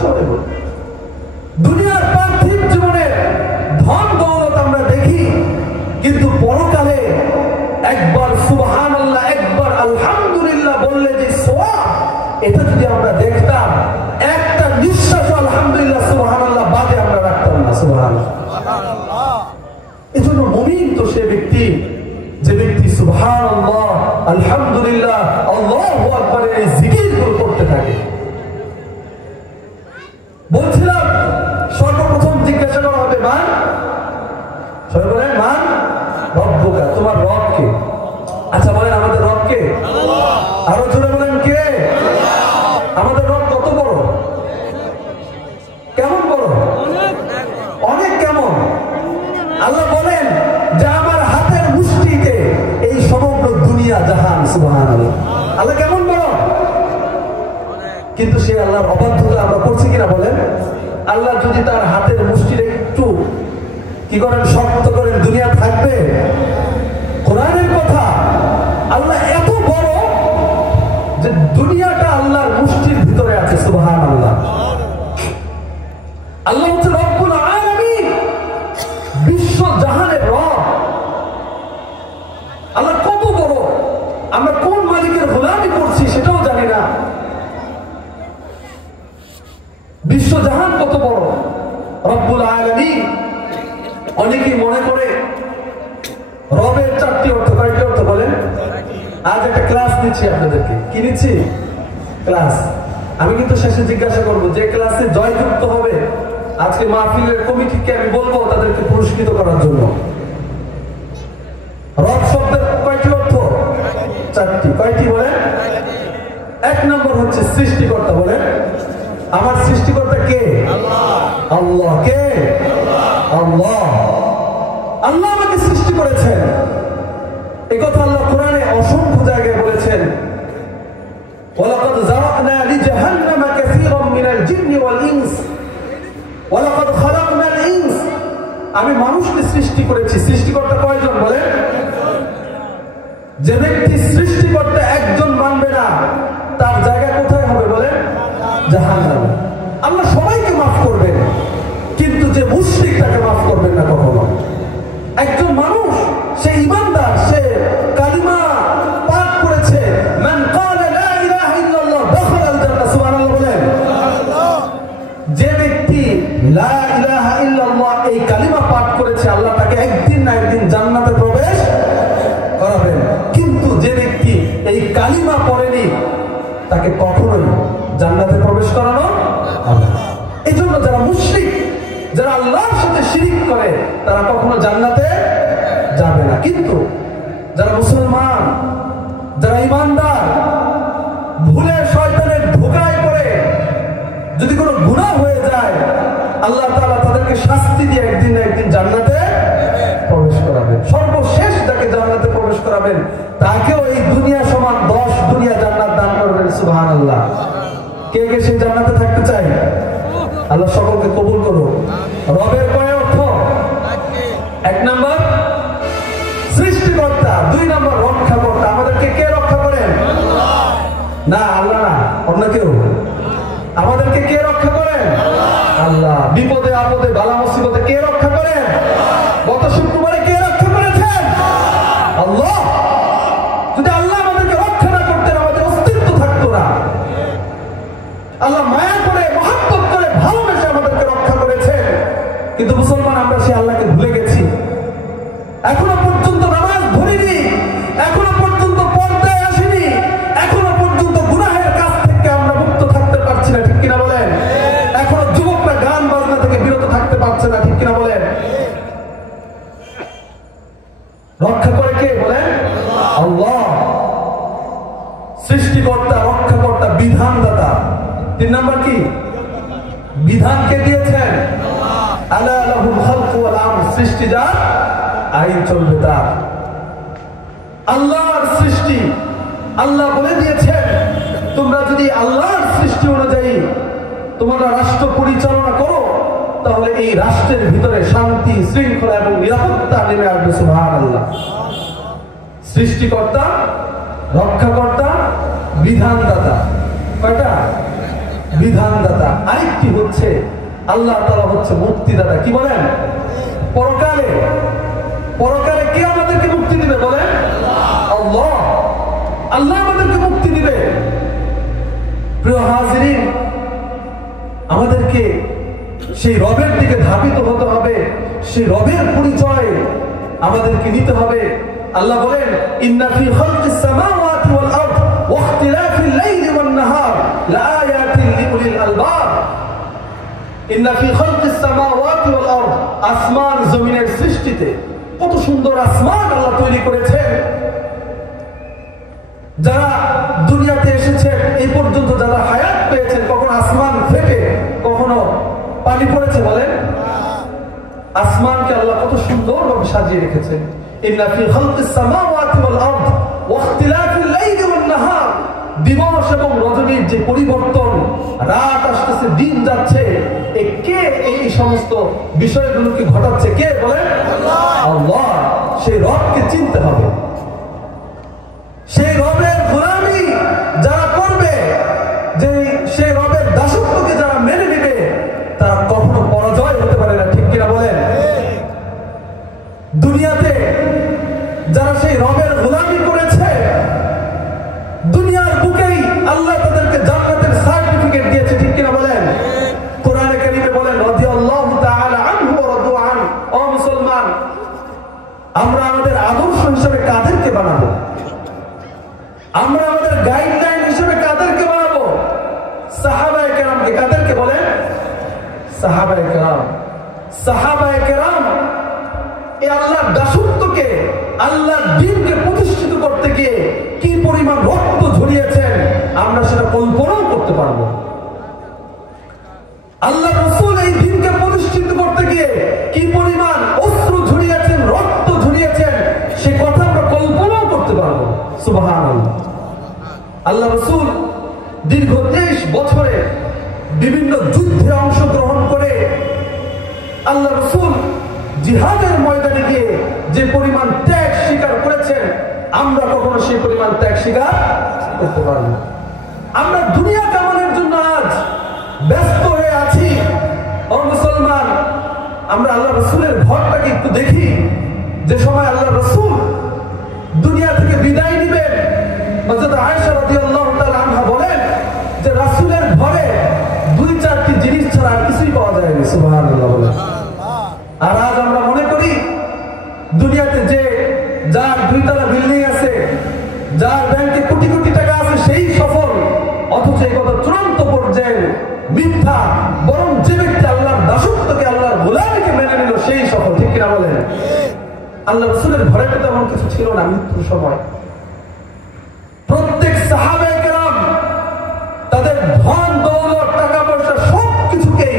সবাই বলবে। দুনিয়ার পার্থিব জীবনে ধন দৌলত আমরা দেখি, কিন্তু পরকালে একবার সুবহানাল্লাহ, একবার আলহামদুলিল্লাহ বললে যে সওয়াব, এটা যদি আমরা দেখতাম, একটা নিঃশ্বাস আলহামদুলিল্লাহ সুবহানাল্লাহ বাদে আমরা রাখতাম না। সুবহানাল্লাহ। এজন্য মুমিন তো সে ব্যক্তি যে ব্যক্তি সুবহানাল্লাহ, আলহামদুলিল্লাহ, আল্লাহু আকবার এই জিকিরগুলো করতে থাকে। বলছিলাম সর্বপ্রথম জিজ্ঞাসা করা হবে মান, সবাই বলেন মান রব্বুকা, তোমার রব কে? আচ্ছা বলেন আমাদের রব কে? আরো জোরে বলেন কে? আমাদের রব কত বড়? কেমন বড়? অনেক। কেমন? আল্লাহ বলেন যে আমার হাতের মুষ্টিতে এই সমগ্র দুনিয়া জাহান। সুবহানাল্লাহ। আল্লাহ কেমন বড়? কিন্তু সে আল্লাহর অবাধ্যতা আমরা করছি কিনা বলেন? আল্লাহ যদি তার হাতের মুষ্টির একটু কি করেন, শক্ত করেন, দুনিয়া থাকবে? কোরআনের কথা, আল্লাহ এত বড় যে দুনিয়াটা আল্লাহর মুষ্টির ভিতরে আছে। সুবহানাল্লাহ। আল্লাহ হচ্ছে রব্বুল আলামিন, বিশ্ব জাহানের রব। আল্লাহ কত বড়, আমরা কোন মালিকের গোলামি করছি সেটাও জানি না। বিশ্বজাহান কত বড়, রব্বুল আলামিন। অনেকেই মনে করে রবের 4টি অর্থ। কয়টি অর্থ বলেন? আজ একটা ক্লাস দিচ্ছি আপনাদেরকে। কি নিচ্ছি? ক্লাস। আমি কিন্তু শেষে জিজ্ঞাসা করবো যে ক্লাসে জয়যুক্ত হবে, আজকে মাহফিলের কমিটিকে আমি বলবো তাদেরকে পুরস্কৃত করার জন্য। রব শব্দের কয়টি অর্থ? 4টি। কয়টি বলেন? 1 নম্বর হচ্ছে সৃষ্টিকর্তা। বলেন আমার সৃষ্টিকর্তা কে? আল্লাহ। কে? আল্লাহ। আল্লাহ আমাকে সৃষ্টি করেছেন। এই কথা আল্লাহ কোরআনে অসংখ্য জায়গায় বলেছেন। ওয়ালাকাদ যারাকনা লিজাহান্নামা কাসীরাম মিনাল জিন্নি ওয়াল ইনস ওয়ালাকাদ খালাকনাল আমি মানুষকে সৃষ্টি করেছি। সৃষ্টিকর্তা কয়জন বলে? যে ব্যক্তি সৃষ্টিকর্তা একজন মানবে না, তার জায়গা কোথায় হবে বলে? জাহান্নামে। আল্লাহ সবাইকে মাফ করবেন, কিন্তু যে মুশরিক তাকে মাফ করবেন না কখনো। একজন মানুষ, সে ঈমানদার, সে কালিমা পাঠ করেছে, মান ক্বালা লা ইলাহা ইল্লাল্লাহ দাখালাল জান্নাহ, সুবহানাল্লাহ বলেন। যে ব্যক্তি লা ইলাহা ইল্লাল্লাহ এই কালিমা পাঠ করেছে, আল্লাহ তাকে একদিন না একদিন জান্নাতে প্রবেশ করাবেন। কিন্তু যে ব্যক্তি এই কালিমা পড়েনি, তাকে কখনোই জান্নাতে প্রবেশ করানো হবে না। এই জন্য যারা মুশরিক, যারা আল্লাহর সাথে শিরিক করে, তারা কখনো জান্নাতে যাবে না। কিন্তু যারা মুসলমান, যারা ঈমানদার, ভুলে শয়তানের ধোঁকায় পড়ে যদি কোনো গুনাহ হয়ে যায়, আল্লাহ তাআলা তাদেরকে শাস্তি দিয়ে একদিন না একদিন জান্নাতে প্রবেশ করাবেন। সর্বশেষ যাকে জান্নাতে প্রবেশ করাবেন, তাকেও এই দুনিয়া সমান 10 দুনিয়া জান্নাত দান করবেন। সুবহানাল্লাহ। কে কে সেই জান্নাতে থাকতে চায়? আল্লাহ সকলকে কবুল করুন। রবের কয় অর্থ? 1 নাম্বার সৃষ্টিকর্তা, 2 নাম্বার রক্ষাকর্তা। আমাদেরকে কে রক্ষা করেন? না, আল্লাহ না, অন্য কেউ। আমাদেরকে কে রক্ষা করেন? আল্লাহ। বিপদে আপদে বালা মুসিবতে কে রক্ষা করেন? গত শুক্রবারে কে রক্ষা করেছেন? আল্লাহ। যদি আল্লাহ আমাদেরকে রক্ষা না করতেন, আমাদের অস্তিত্ব থাকতো না। আল্লাহ মায়া করে, মহব্বত করে, ভালোবেসে আমাদেরকে রক্ষা করেছেন। কিন্তু মুসলমান আমরা সেই আল্লাহকে ভুলে গেছি। এখনো পর্যন্ত নামাজ ধরিনি, এখনো পর্যন্ত পর্দায় আসিনি, এখনো পর্যন্ত গুনাহের কাছ থেকে আমরা মুক্ত থাকতে পারছি না, ঠিক কিনা বলেন? এখনো যুবকরা গান বাজনা থেকে বিরত থাকতে পারছে না, ঠিক কিনা বলেন? রক্ষা করে কে বলেন? আল্লাহ। সৃষ্টিকর্তা, রক্ষাকর্তা, বিধানদাতা। 3 নাম্বার কি? বিধানকে দিয়েছেন। আলা লাহুল খালকু ওয়াল আমর, সৃষ্টি যার, আইন চলবে তার। আল্লাহর সৃষ্টি, আল্লাহ বলে দিয়েছেন, তোমরা যদি আল্লাহর সৃষ্টি অনুযায়ী তোমরা রাষ্ট্র পরিচালনা করো, তাহলে এই রাষ্ট্রের ভিতরে শান্তি, শৃঙ্খলা এবং নিরাপত্তা নেমে আসবে। সুবহানাল্লাহ। সৃষ্টিকর্তা, রক্ষাকর্তা, বিধানদাতা। কয়টা? বিধানদাতা। আরেকটি হচ্ছে আল্লাহ তাআলা হচ্ছে মুক্তিদাতা। কি বলেন? পরকালে, পরকালে কে আমাদেরকে মুক্তি দিবে বলেন? আল্লাহ। আল্লাহ আমাদেরকে মুক্তি দিবে। প্রিয় হাজিরিন, আমাদেরকে সেই রবের দিকে ধাবিত হতে হবে, সেই রবের পরিচয় আমাদেরকে নিতে হবে। আল্লাহ বলেন, ইন্না ফি খালকিস সামাওয়াতি ওয়াল আরদ ওয়া ইখতিলাফিল লাইলি ওয়ান নাহার লাআয়াতিন লিউলিল আলবাব। ইন্না ফি খালকিস সামাওয়াতি ওয়াল আরদ, আসমান জমিনের সৃষ্টিতে, কত সুন্দর আসমান আল্লাহ তৈরি করেছেন। যারা দুনিয়াতে এসেছেন, এই পর্যন্ত যারা হায়াত পেয়েছেন, কখনো আসমান ফেটে কখনো পানি পড়েছে বলেন? আসমানকে আল্লাহ কত সুন্দরভাবে সাজিয়ে রেখেছেন। ইন্না ফি খালকিস সামাওয়াতি ওয়াল আরদ ওয়া ইখতিলাফিল লাইলি ওয়ান নাহার, দিবস এবং রজনীর যে পরিবর্তন, রাত আসতেছে, দিন যাচ্ছে, কে এই সমস্ত বিষয়গুলোকে ঘটাচ্ছে? কে বলেন? আল্লাহ। সেই রবকে চিনতে হবে। সেই রবের গোলামি যারা করবে, যে সেই রবের দাসত্বকে যারা মেনে নেবে, তারা কখনো পরাজয় হতে পারে না, ঠিক কিনা বলেন? দুনিয়াতে যারা সেই রবের গোলামি করেছে, দুনিয়ার বুকেই আল্লাহ তাদেরকে জান্নাতের সার্টিফিকেট দিয়েছে, ঠিক কিনা বলেন? কোরআনে কারীমে বলেন, রাদিয়াল্লাহু তাআলা আনহু ওয়া রাদু আন। ও মুসলমান, আমরা আমাদের আদর্শ হিসেবে কাদেরকে বানাবো? আমরা আমাদের গাইডলাইন হিসেবে কাদেরকে বানাবো? সাহাবায়ে কেরামকে। কাদেরকে বলেন? সাহাবায়ে কেরাম। সাহাবায়ে কেরাম এই আল্লাহর দাসত্বকে, আল্লাহর দ্বীনকে প্রতিষ্ঠিত করতে গিয়ে কি পরিমাণ রক্ত ঝরিয়েছেন, আমরা সেটা কল্পনাও করতে পারবো। আল্লাহ রাসূল এই দ্বীনকে প্রতিষ্ঠিত করতে গিয়ে কি পরিমাণ অশ্রু ঝরিয়েছেন, রক্ত ঝরিয়েছেন, সে কথা আমরা কল্পনাও করতে পারবো। সুবহানাল্লাহ। আল্লাহ রাসূল দীর্ঘ 23 বছরে বিভিন্ন যুদ্ধে অংশগ্রহণ করে আল্লাহ রাসূল জিহাদের ময়দানে গিয়ে যে পরিমাণ ত্যাগ স্বীকার করেছেন, আমরা কখনো সেই পরিমাণ ত্যাগ স্বীকার করতে পারব না। আমরা দুনিয়া কামানোর জন্য আজ ব্যস্ত হয়ে আছি। ও মুসলমান, আমরা আল্লাহ রসুলের ঘরটাকে একটু দেখি। যে সময় আল্লাহ রসুল দুনিয়া থেকে বিদায় নিবেন, হযরত আয়েশা রাদিয়াল্লাহু তাআলা আনহা বলেন যে রাসূলের ঘরে 2-4টি জিনিস ছাড়া আর কিছুই পাওয়া যায়নি। সুবহানাল্লাহ বলেন। আর আজ আমরা মনে করি দুনিয়াতে যে যার 2 তলা বিল্ডিং আছে, যার ব্যাংকে কোটি কোটি টাকা আছে, সেই সফল। অথচ এই কথা চূড়ান্ত পর্যায়ে মিথ্যা। বরং যে ব্যক্তি আল্লাহর দাসত্বকে, আল্লাহর গোলামীকে মেনে নিল, সেই সফল। ঠিক কিনা বলেন? আল্লাহ রাসূলের ঘরে তো তেমন কিছু ছিল না মৃত্যুর সময়। প্রত্যেক সাহাবায়ে কেরাম তাদের ধন দৌলত, টাকা পয়সা সবকিছুকে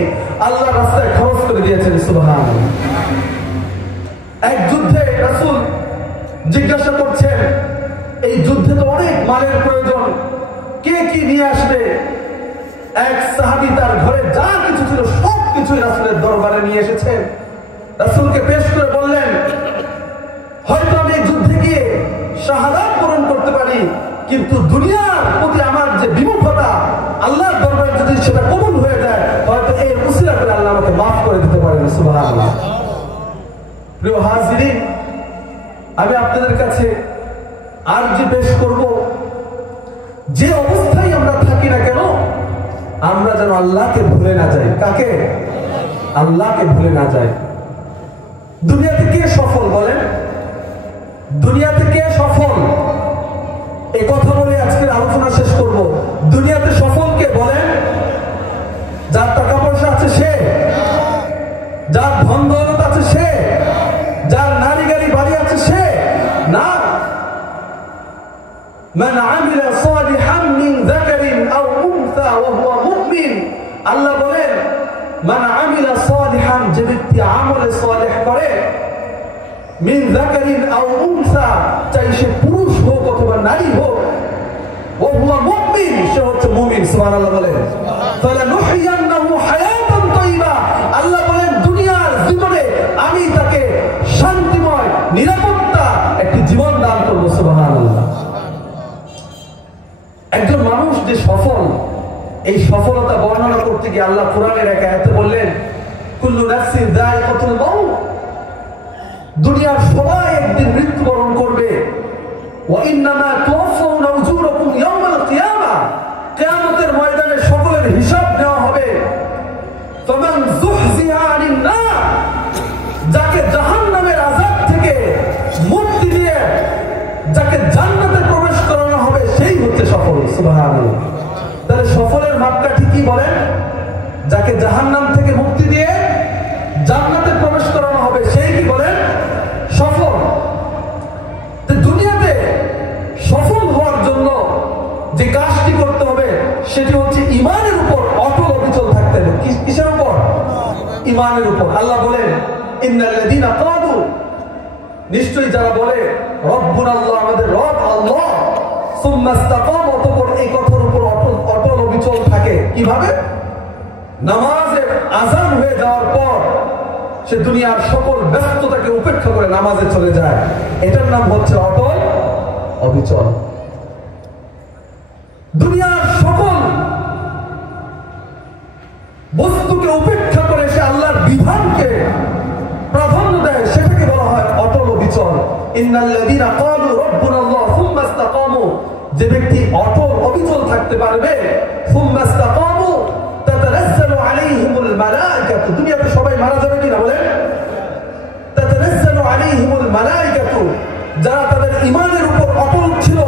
আল্লাহর রাস্তায় খরচ করে দিয়েছেন। সুবহানাল্লাহ। এক যুদ্ধে রাসূল জিজ্ঞাসা করছেন, এই যুদ্ধে তো অনেক মালের প্রয়োজন, কে কি নিয়ে আসবে? এক সাহাবী তার ঘরে যা কিছু ছিল সবকিছুই রাসূলের দরবারে নিয়ে এসেছেন। রাসূলকে পেশ করে বললেন, হয়তো আমি এই যুদ্ধে গিয়ে শাহাদাত বরণ করতে পারি, কিন্তু দুনিয়ার প্রতি আমার যে বিমুখতা, আল্লাহর দরবারে যদি সেটা কবুল হয়ে যায়, হয়তো এর উসিলা করে আল্লাহ আমাকে মাফ করে দিতে পারেন। সুবহানাল্লাহ। প্রিয় হাজিরিন, আমি আপনাদের কাছে আরজি পেশ করব, যে অবস্থায় আমরা থাকি না কেন, আমরা যেন আল্লাহকে ভুলে না যাই। কাকে? আল্লাহকে ভুলে না যাই। দুনিয়াতে কে সফল বলেন? দুনিয়াতে কে সফল? এই কথা বলে আজকের আলোচনা শেষ করব। দুনিয়াতে সফল কে বলেন? যার টাকা পয়সা আছে সে, যার ধন দৌলত আছে সে, যার নারী গাড়ি বাড়ি আছে সে না। মান আমিলা সালিহান মিন যাকারিন আও উনসা ওয়া হুয়া মুমিন। আল্লাহ বলেন, মান আমিলা সালিহান, যে ব্যক্তি আমলে সালেহ করে, মিন যাকারিন আও উনসা, চাই সে পুরুষ হোক অথবা নারী হোক, ওয়া হুয়া মুমিন, সে হচ্ছে মুমিন। সুবহানাল্লাহ বলেন। ফালানুহইয়ান্নাহু হায়াতান তাইয়্যিবা। আল্লাহ বলেন, দুনিয়ার জীবনে আমি তাকে শান্তিময়, নিরাপত্তা একটি জীবন দান করব। সুবহানাল্লাহ। একজন মানুষ যে সফল, এই সফলতা বর্ণনা করতে গিয়ে আল্লাহ কোরআনের এক আয়াতে বললেন, কুল্লু নাফসিন যায়িকাতুল মাউত। দুনিয়ার সবাই একদিন মৃত্যুবরণ করবে। ওয়া ইন্নামা তুওয়াফাউনা উজুরাকুম ইয়াওমাল কিয়ামা। কিয়ামতের ময়দানে সকলের হিসাব নেওয়া হবে। ফামান যুহজিহা আনিন নার, যাকে জাহান্নামের আযাব থেকে মুক্তি দিয়ে যাকে জান্নাতে প্রবেশ করানো হবে, সেই হচ্ছে সফল। সুবহানাল্লাহ। তাহলে সফলের মাপকাঠি কি বলেন? যাকে জাহান্নাম থেকে মুক্তি দিয়ে জান্নাতে প্রবেশ করানো হবে, সেই কি বলেন? সফল। দুনিয়াতে সফল হওয়ার জন্য যে কাজটি করতে হবে, সেটি হচ্ছে ঈমানের উপর অটল অবিচল থাকতে হবে। কিসের উপর? ঈমানের উপর। আল্লাহ বলেন, ইন্নাল্লাযীনা ক্বালু, নিশ্চয়ই যারা বলে রব্বুনাল্লাহ, আমাদের রব আল্লাহ, সুম্মা ইসতাকামু, অতঃপর এই কথার উপর অটল অবিচল থাকে। কিভাবে? নামাজের আযান হয়ে যাওয়ার পর সে দুনিয়ার সকল ব্যস্ততাকে উপেক্ষা করে নামাজে চলে যায়। এটার নাম হচ্ছে অটল অবিচল। দুনিয়ার সকল বস্তুকে উপেক্ষা করে সে আল্লাহর বিধানকে প্রাধান্য দেয়, সেটাকে বলা হয় অটল অবিচল। ইন্নাল্লাযীনা ক্বালু রাব্বুনাল্লাহ সুম্মা ইসতাকামু, যে ব্যক্তি অটল অবিচল থাকতে পারবে, সুম্মা ইসতাকামু তাতানাজ্জালু আলাইহিমুল মালায়েকাতু। দুনিয়াতে সবাই মারা যাবে কিনা বলেন? তাতানাজ্জালু আলাইহিমুল মালায়েকাতু, যারা তাদের ঈমানের উপর অটল ছিল।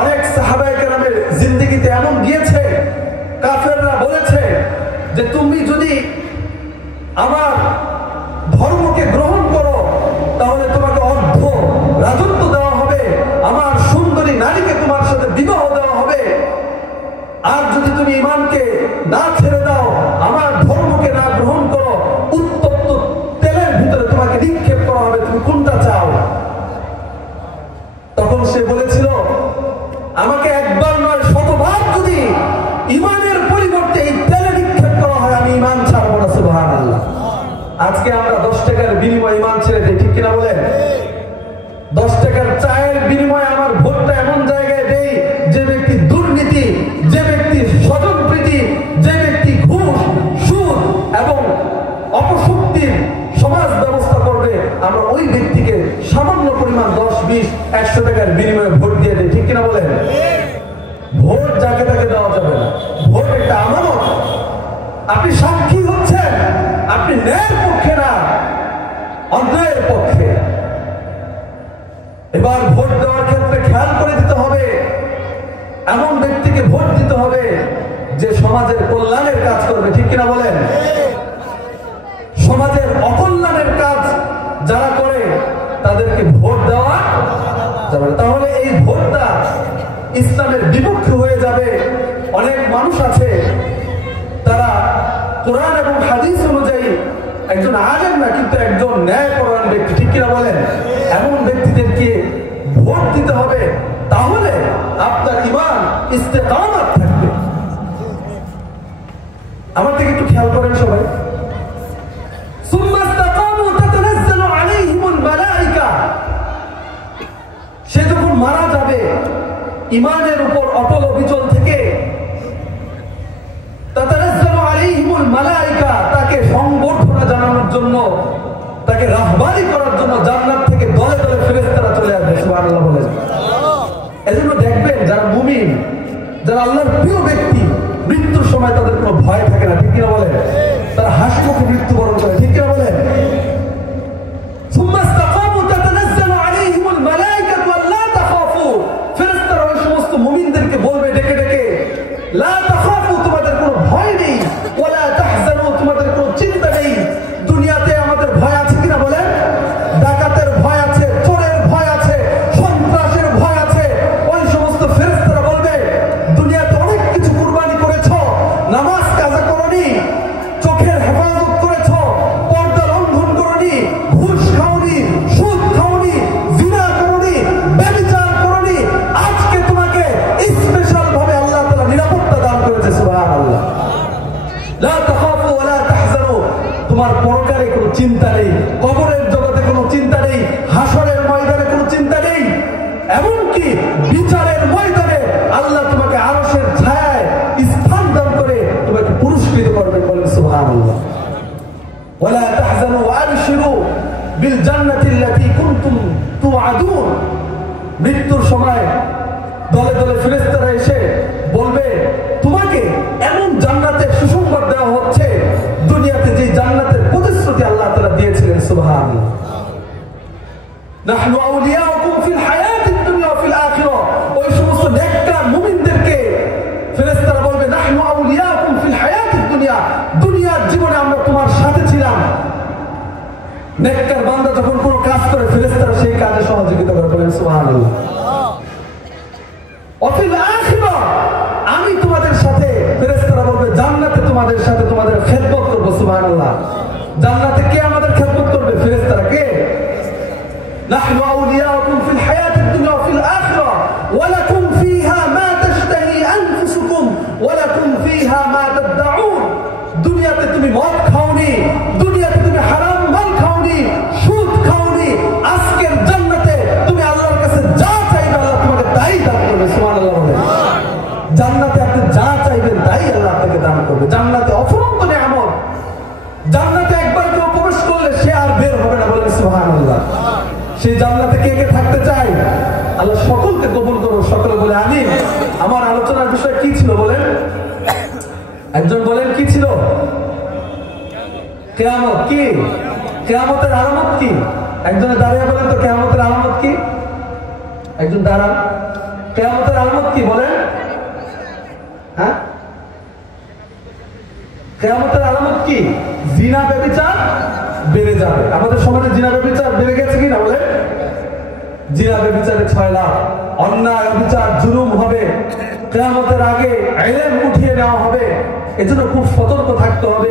অনেক সাহাবায়ে কেরামের জিন্দেগিতে এমন গিয়েছে, কাফেররা বলেছে যে তুমি যদি আমার ধর্মকে গ্রহণ করো, তাহলে তোমাকে অর্ধ রাজত্ব দেওয়া হবে, আমার সুন্দরী নারীকে তোমার সাথে বিবাহ দেওয়া হবে। আর যদি তুমি ঈমানকে না ছেড়ে দাও, আমার ধর্মকে না গ্রহণ করো, উত্তপ্ত তেলের ভিতরে তোমাকে নিক্ষেপ করা হবে। তুমি কোনটা চাও? তখন সে বলেছিল, আমাকে একবার নয় শতবার যদি ঈমানের পরিবর্তে এই তেলে নিক্ষেপ করা হয়, আমি ঈমান ছাড়বো না। সুবহানাল্লাহ। আজকে আমরা 10 টাকার বিনিময়ে আমরা ওই ব্যক্তিকে সামান্য পরিমাণ 10-20-100 টাকার বিনিময়ে ভোট দিয়ে দিই, ঠিক কিনা বলেন? ভোট যাকে তাকে দেওয়া যাবে না, ভোট একটা আমানত। আপনি সাক্ষী হচ্ছেন, আপনি ন্যায়ের পক্ষে না অন্যায়ের পক্ষে। এবার ভোট দেওয়ার ক্ষেত্রে খেয়াল করে দিতে হবে, এমন ব্যক্তিকে ভোট দিতে হবে যে সমাজের কল্যাণের কাজ করবে, ঠিক কিনা বলেন? সমাজের অকল্যাণের কাজ যারা করে তাদেরকে ভোট দেওয়া যাবে না। তাহলে এই ভোটটা ইসলামের বিপক্ষে হয়ে যাবে। অনেক মানুষ আছে তারা কোরআন এবং হাদিস অনুযায়ী একজন আলেম না, কিন্তু একজন ন্যায়পরায়ণ ব্যক্তি, ঠিক কিনা বলেন? এমন ব্যক্তিদেরকে ভোট দিতে হবে, তাহলে আপনার ঈমান ইস্তেকামাত থাকবে। আমার দিকে একটু খেয়াল করেন সবাই। সে যখন মারা যাবে ঈমানের উপর অটল অবিচল থেকে তাতানাজ্জালু আলাইহিমুল মালায়েকা, তাকে সংবর্ধনা জানানোর জন্য, তাকে রাহবারি করার জন্য জান্নাত থেকে দলে দলে ফেরেশতারা চলে আসবে। সুবহানাল্লাহ বলেন। এজন্য দেখবেন যারা মুমিন, যারা আল্লাহর প্রিয় ব্যক্তি, মৃত্যুর সময় তাদের কোনো ভয় থাকে না, ঠিক কিনা বলেন? তারা হাসি মুখে মৃত্যুবরণ করে, ঠিক কিনা বলেন? সুম্মা ইসতাকামু তাতানাজ্জালু আলাইহিমুল মালায়েকাতু আল্লা তাখাফু, ফেরেশতারা ওই সমস্ত মুমিনদেরকে বলবে ডেকে ডেকে, লা তাখাফু, তোমাদের কোনো ভয় নেই, ওয়ালা তাহজানু, তোমাদের কোনো চিন্তা নেই। দুনিয়াতে আমাদের ভয় আছে কিনা বলেন? ডাকাতের ভয় আছে, চোরের ভয় আছে, সন্ত্রাসের ভয় আছে। ওই সমস্ত ফেরেশতারা বলবে দুনিয়াতে অনেক কিছু কুরবানি করেছো, নামাজ কাজা করনি, চোখের হেফাজত করেছো, পর্দা লঙ্ঘন করনি, ঘুষ খাওনি, সুদ খাওনি, জিনা করনি, ব্যভিচার করনি, আজকে তোমাকে স্পেশাল ভাবে আল্লাহ তাআলা নিরাপত্তা দান করেছে। সুবহানাল্লাহ। লা তাখাফু ওয়া লা তাহজানু, তোমার পরকালে কোনো চিন্তা নেই, কবরের জগতে কোনো চিন্তা নেই, হাসরের ময়দানে কোনো চিন্তা নেই, এমনকি বিচারের ময়দানে আল্লাহ তোমাকে আরশের ছায়ায় স্থান দান করে তোমাকে পুরস্কৃত করবেন। বলেন সুবহানাল্লাহ। ওয়ালা তাহজানু ওয়া আবশিরু বিল জান্নাতি আল্লাতী কুনতুম তুআদুন, মৃত্যুর সময় দলে দলে ফেরেশতারা এসে বলবে তোমাকে এমন জান্নাতের সুসংবাদ দেওয়া হচ্ছে, দুনিয়াতে যে জান্নাতের প্রতিশ্রুতি আল্লাহ তাআলা দিয়েছিলেন। সুবহানাল্লাহ। নাহনু আউলিয়াউকুম ফিল হায়াতিদ দুনিয়া ওয়া ফিল আখিরাহ, ওই সমস্ত নেককার মুমিনদেরকে ফেরেশতারা বলবে নাহনু আউলিয়াউকুম ফিল হায়াতিদ দুনিয়া, দুনিয়ার জীবনে আমরা তোমার সাথে ছিলাম। নেককার বান্দা যখন কোনো কাজ করে ফেরেশতারা সেই কাজে সহযোগিতা করে। বলেন সুবহানাল্লাহ। অফিল আখিরাহ, আমি তোমাদের সাথে, ফেরেশতারা বলবে জান্নাতে তোমাদের সাথে তোমাদের খেদমত করব। সুবহানাল্লাহ। জান্নাতে কে আমাদের খেদমত করবে? ফেরেশতারা। কে? নাহনু আউলিয়াউকুম ফিল হায়াতিদ দুনিয়া ওয়া ফিল আখিরাহ ওয়া লাকুম ফিহা মা তাশতাহি আনফুসুকুম ওয়া লাকুম ফিহা মা তাদউন, দুনিয়াতে তুমি মদ খাওনি, দুনিয়াতে তুমি হারাম মাল খাওনি, সুদ খাওনি, আজকের জান্নাতে তুমি আল্লাহর কাছে যা চাইবে আল্লাহ তোমাকে তাই দান করবে। সুবহানাল্লাহ বলেন। জান্নাতে আপনি যা চাইবেন তাই আল্লাহ আপনাকে দান করবে। জান্নাতে অফুরন্ত নিয়ামত, জান্নাতে একবার কেউ প্রবেশ করলে সে আর বের হবে না। বলেন সুবহানাল্লাহ। সেই জান্নাতে কে কে থাকতে চায়? আল্লাহ সকলকে কবুল করুন। সকলে বলে আমিন। আমার আলোচনার বিষয় কি ছিল বলেন? একজন বলেন কি ছিল? কিয়ামত। কি কিয়ামতের আলামত কি? একজনে দাঁড়িয়ে বলেন তো কিয়ামতের আলামত কি? একজন দাঁড়ান। কিয়ামতের আলামত কি বলেন? হ্যাঁ, কিয়ামতের আলামত কি? জিনা ব্যভিচার বেড়ে যাবে। আমাদের সমাজে জিনা ব্যভিচার বেড়ে গেছে কিনা বলে? জিনা ব্যভিচারে 6 লাখ, অন্যায় অবিচার জুলুম হবে। কিয়ামতের আগে ইলম উঠিয়ে নেওয়া হবে। এজন্য খুব সতর্ক থাকতে হবে।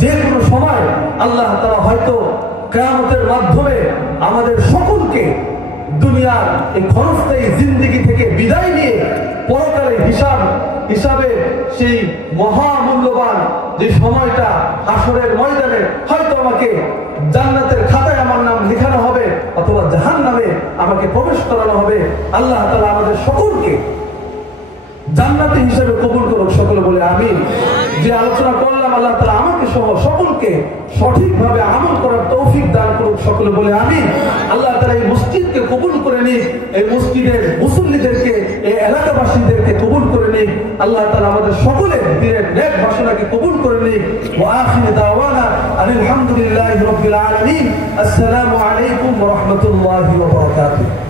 যে কোনো সময় আল্লাহ তাআলা হয়তো কিয়ামতের মাধ্যমে আমাদের সকলকে দুনিয়ার এই ক্ষণস্থায়ী জিন্দেগি থেকে বিদায় নিয়ে পরকালে হিসাবে সেই মহামূল্যবান যে সময়টা হাসরের ময়দানে হয়তো আমাকে জান্নাতের খাতায় আমার নাম লেখানো হবে অথবা জাহান্নামে আমাকে প্রবেশ করানো হবে। আল্লাহ তাআলা আমাদের সকলকে জান্নাতি হিসেবে কবুল করুক, সকলে বলে আমিন। যে আলোচনা করলাম আল্লাহ তাআলা আমাকে সহ সকলকে সঠিকভাবে আমল করার তৌফিক দান করুক, সকলে বলে আমিন। আল্লাহ তাআলা এই মসজিদকে কবুল করে নিক, এই মসজিদের মুসল্লিদেরকে, এই এলাকাবাসীদেরকে কবুল করে নিক। আল্লাহ তাআলা আমাদের সকলের দিনের নেক বাসনাকে কবুল করে নিক। ওয়া আখিরু দাওয়ানা আলহামদুলিল্লাহি রাব্বিল আলামিন। আসসালামু আলাইকুম ওয়া রাহমাতুল্লাহি ওয়া বারাকাতুহু।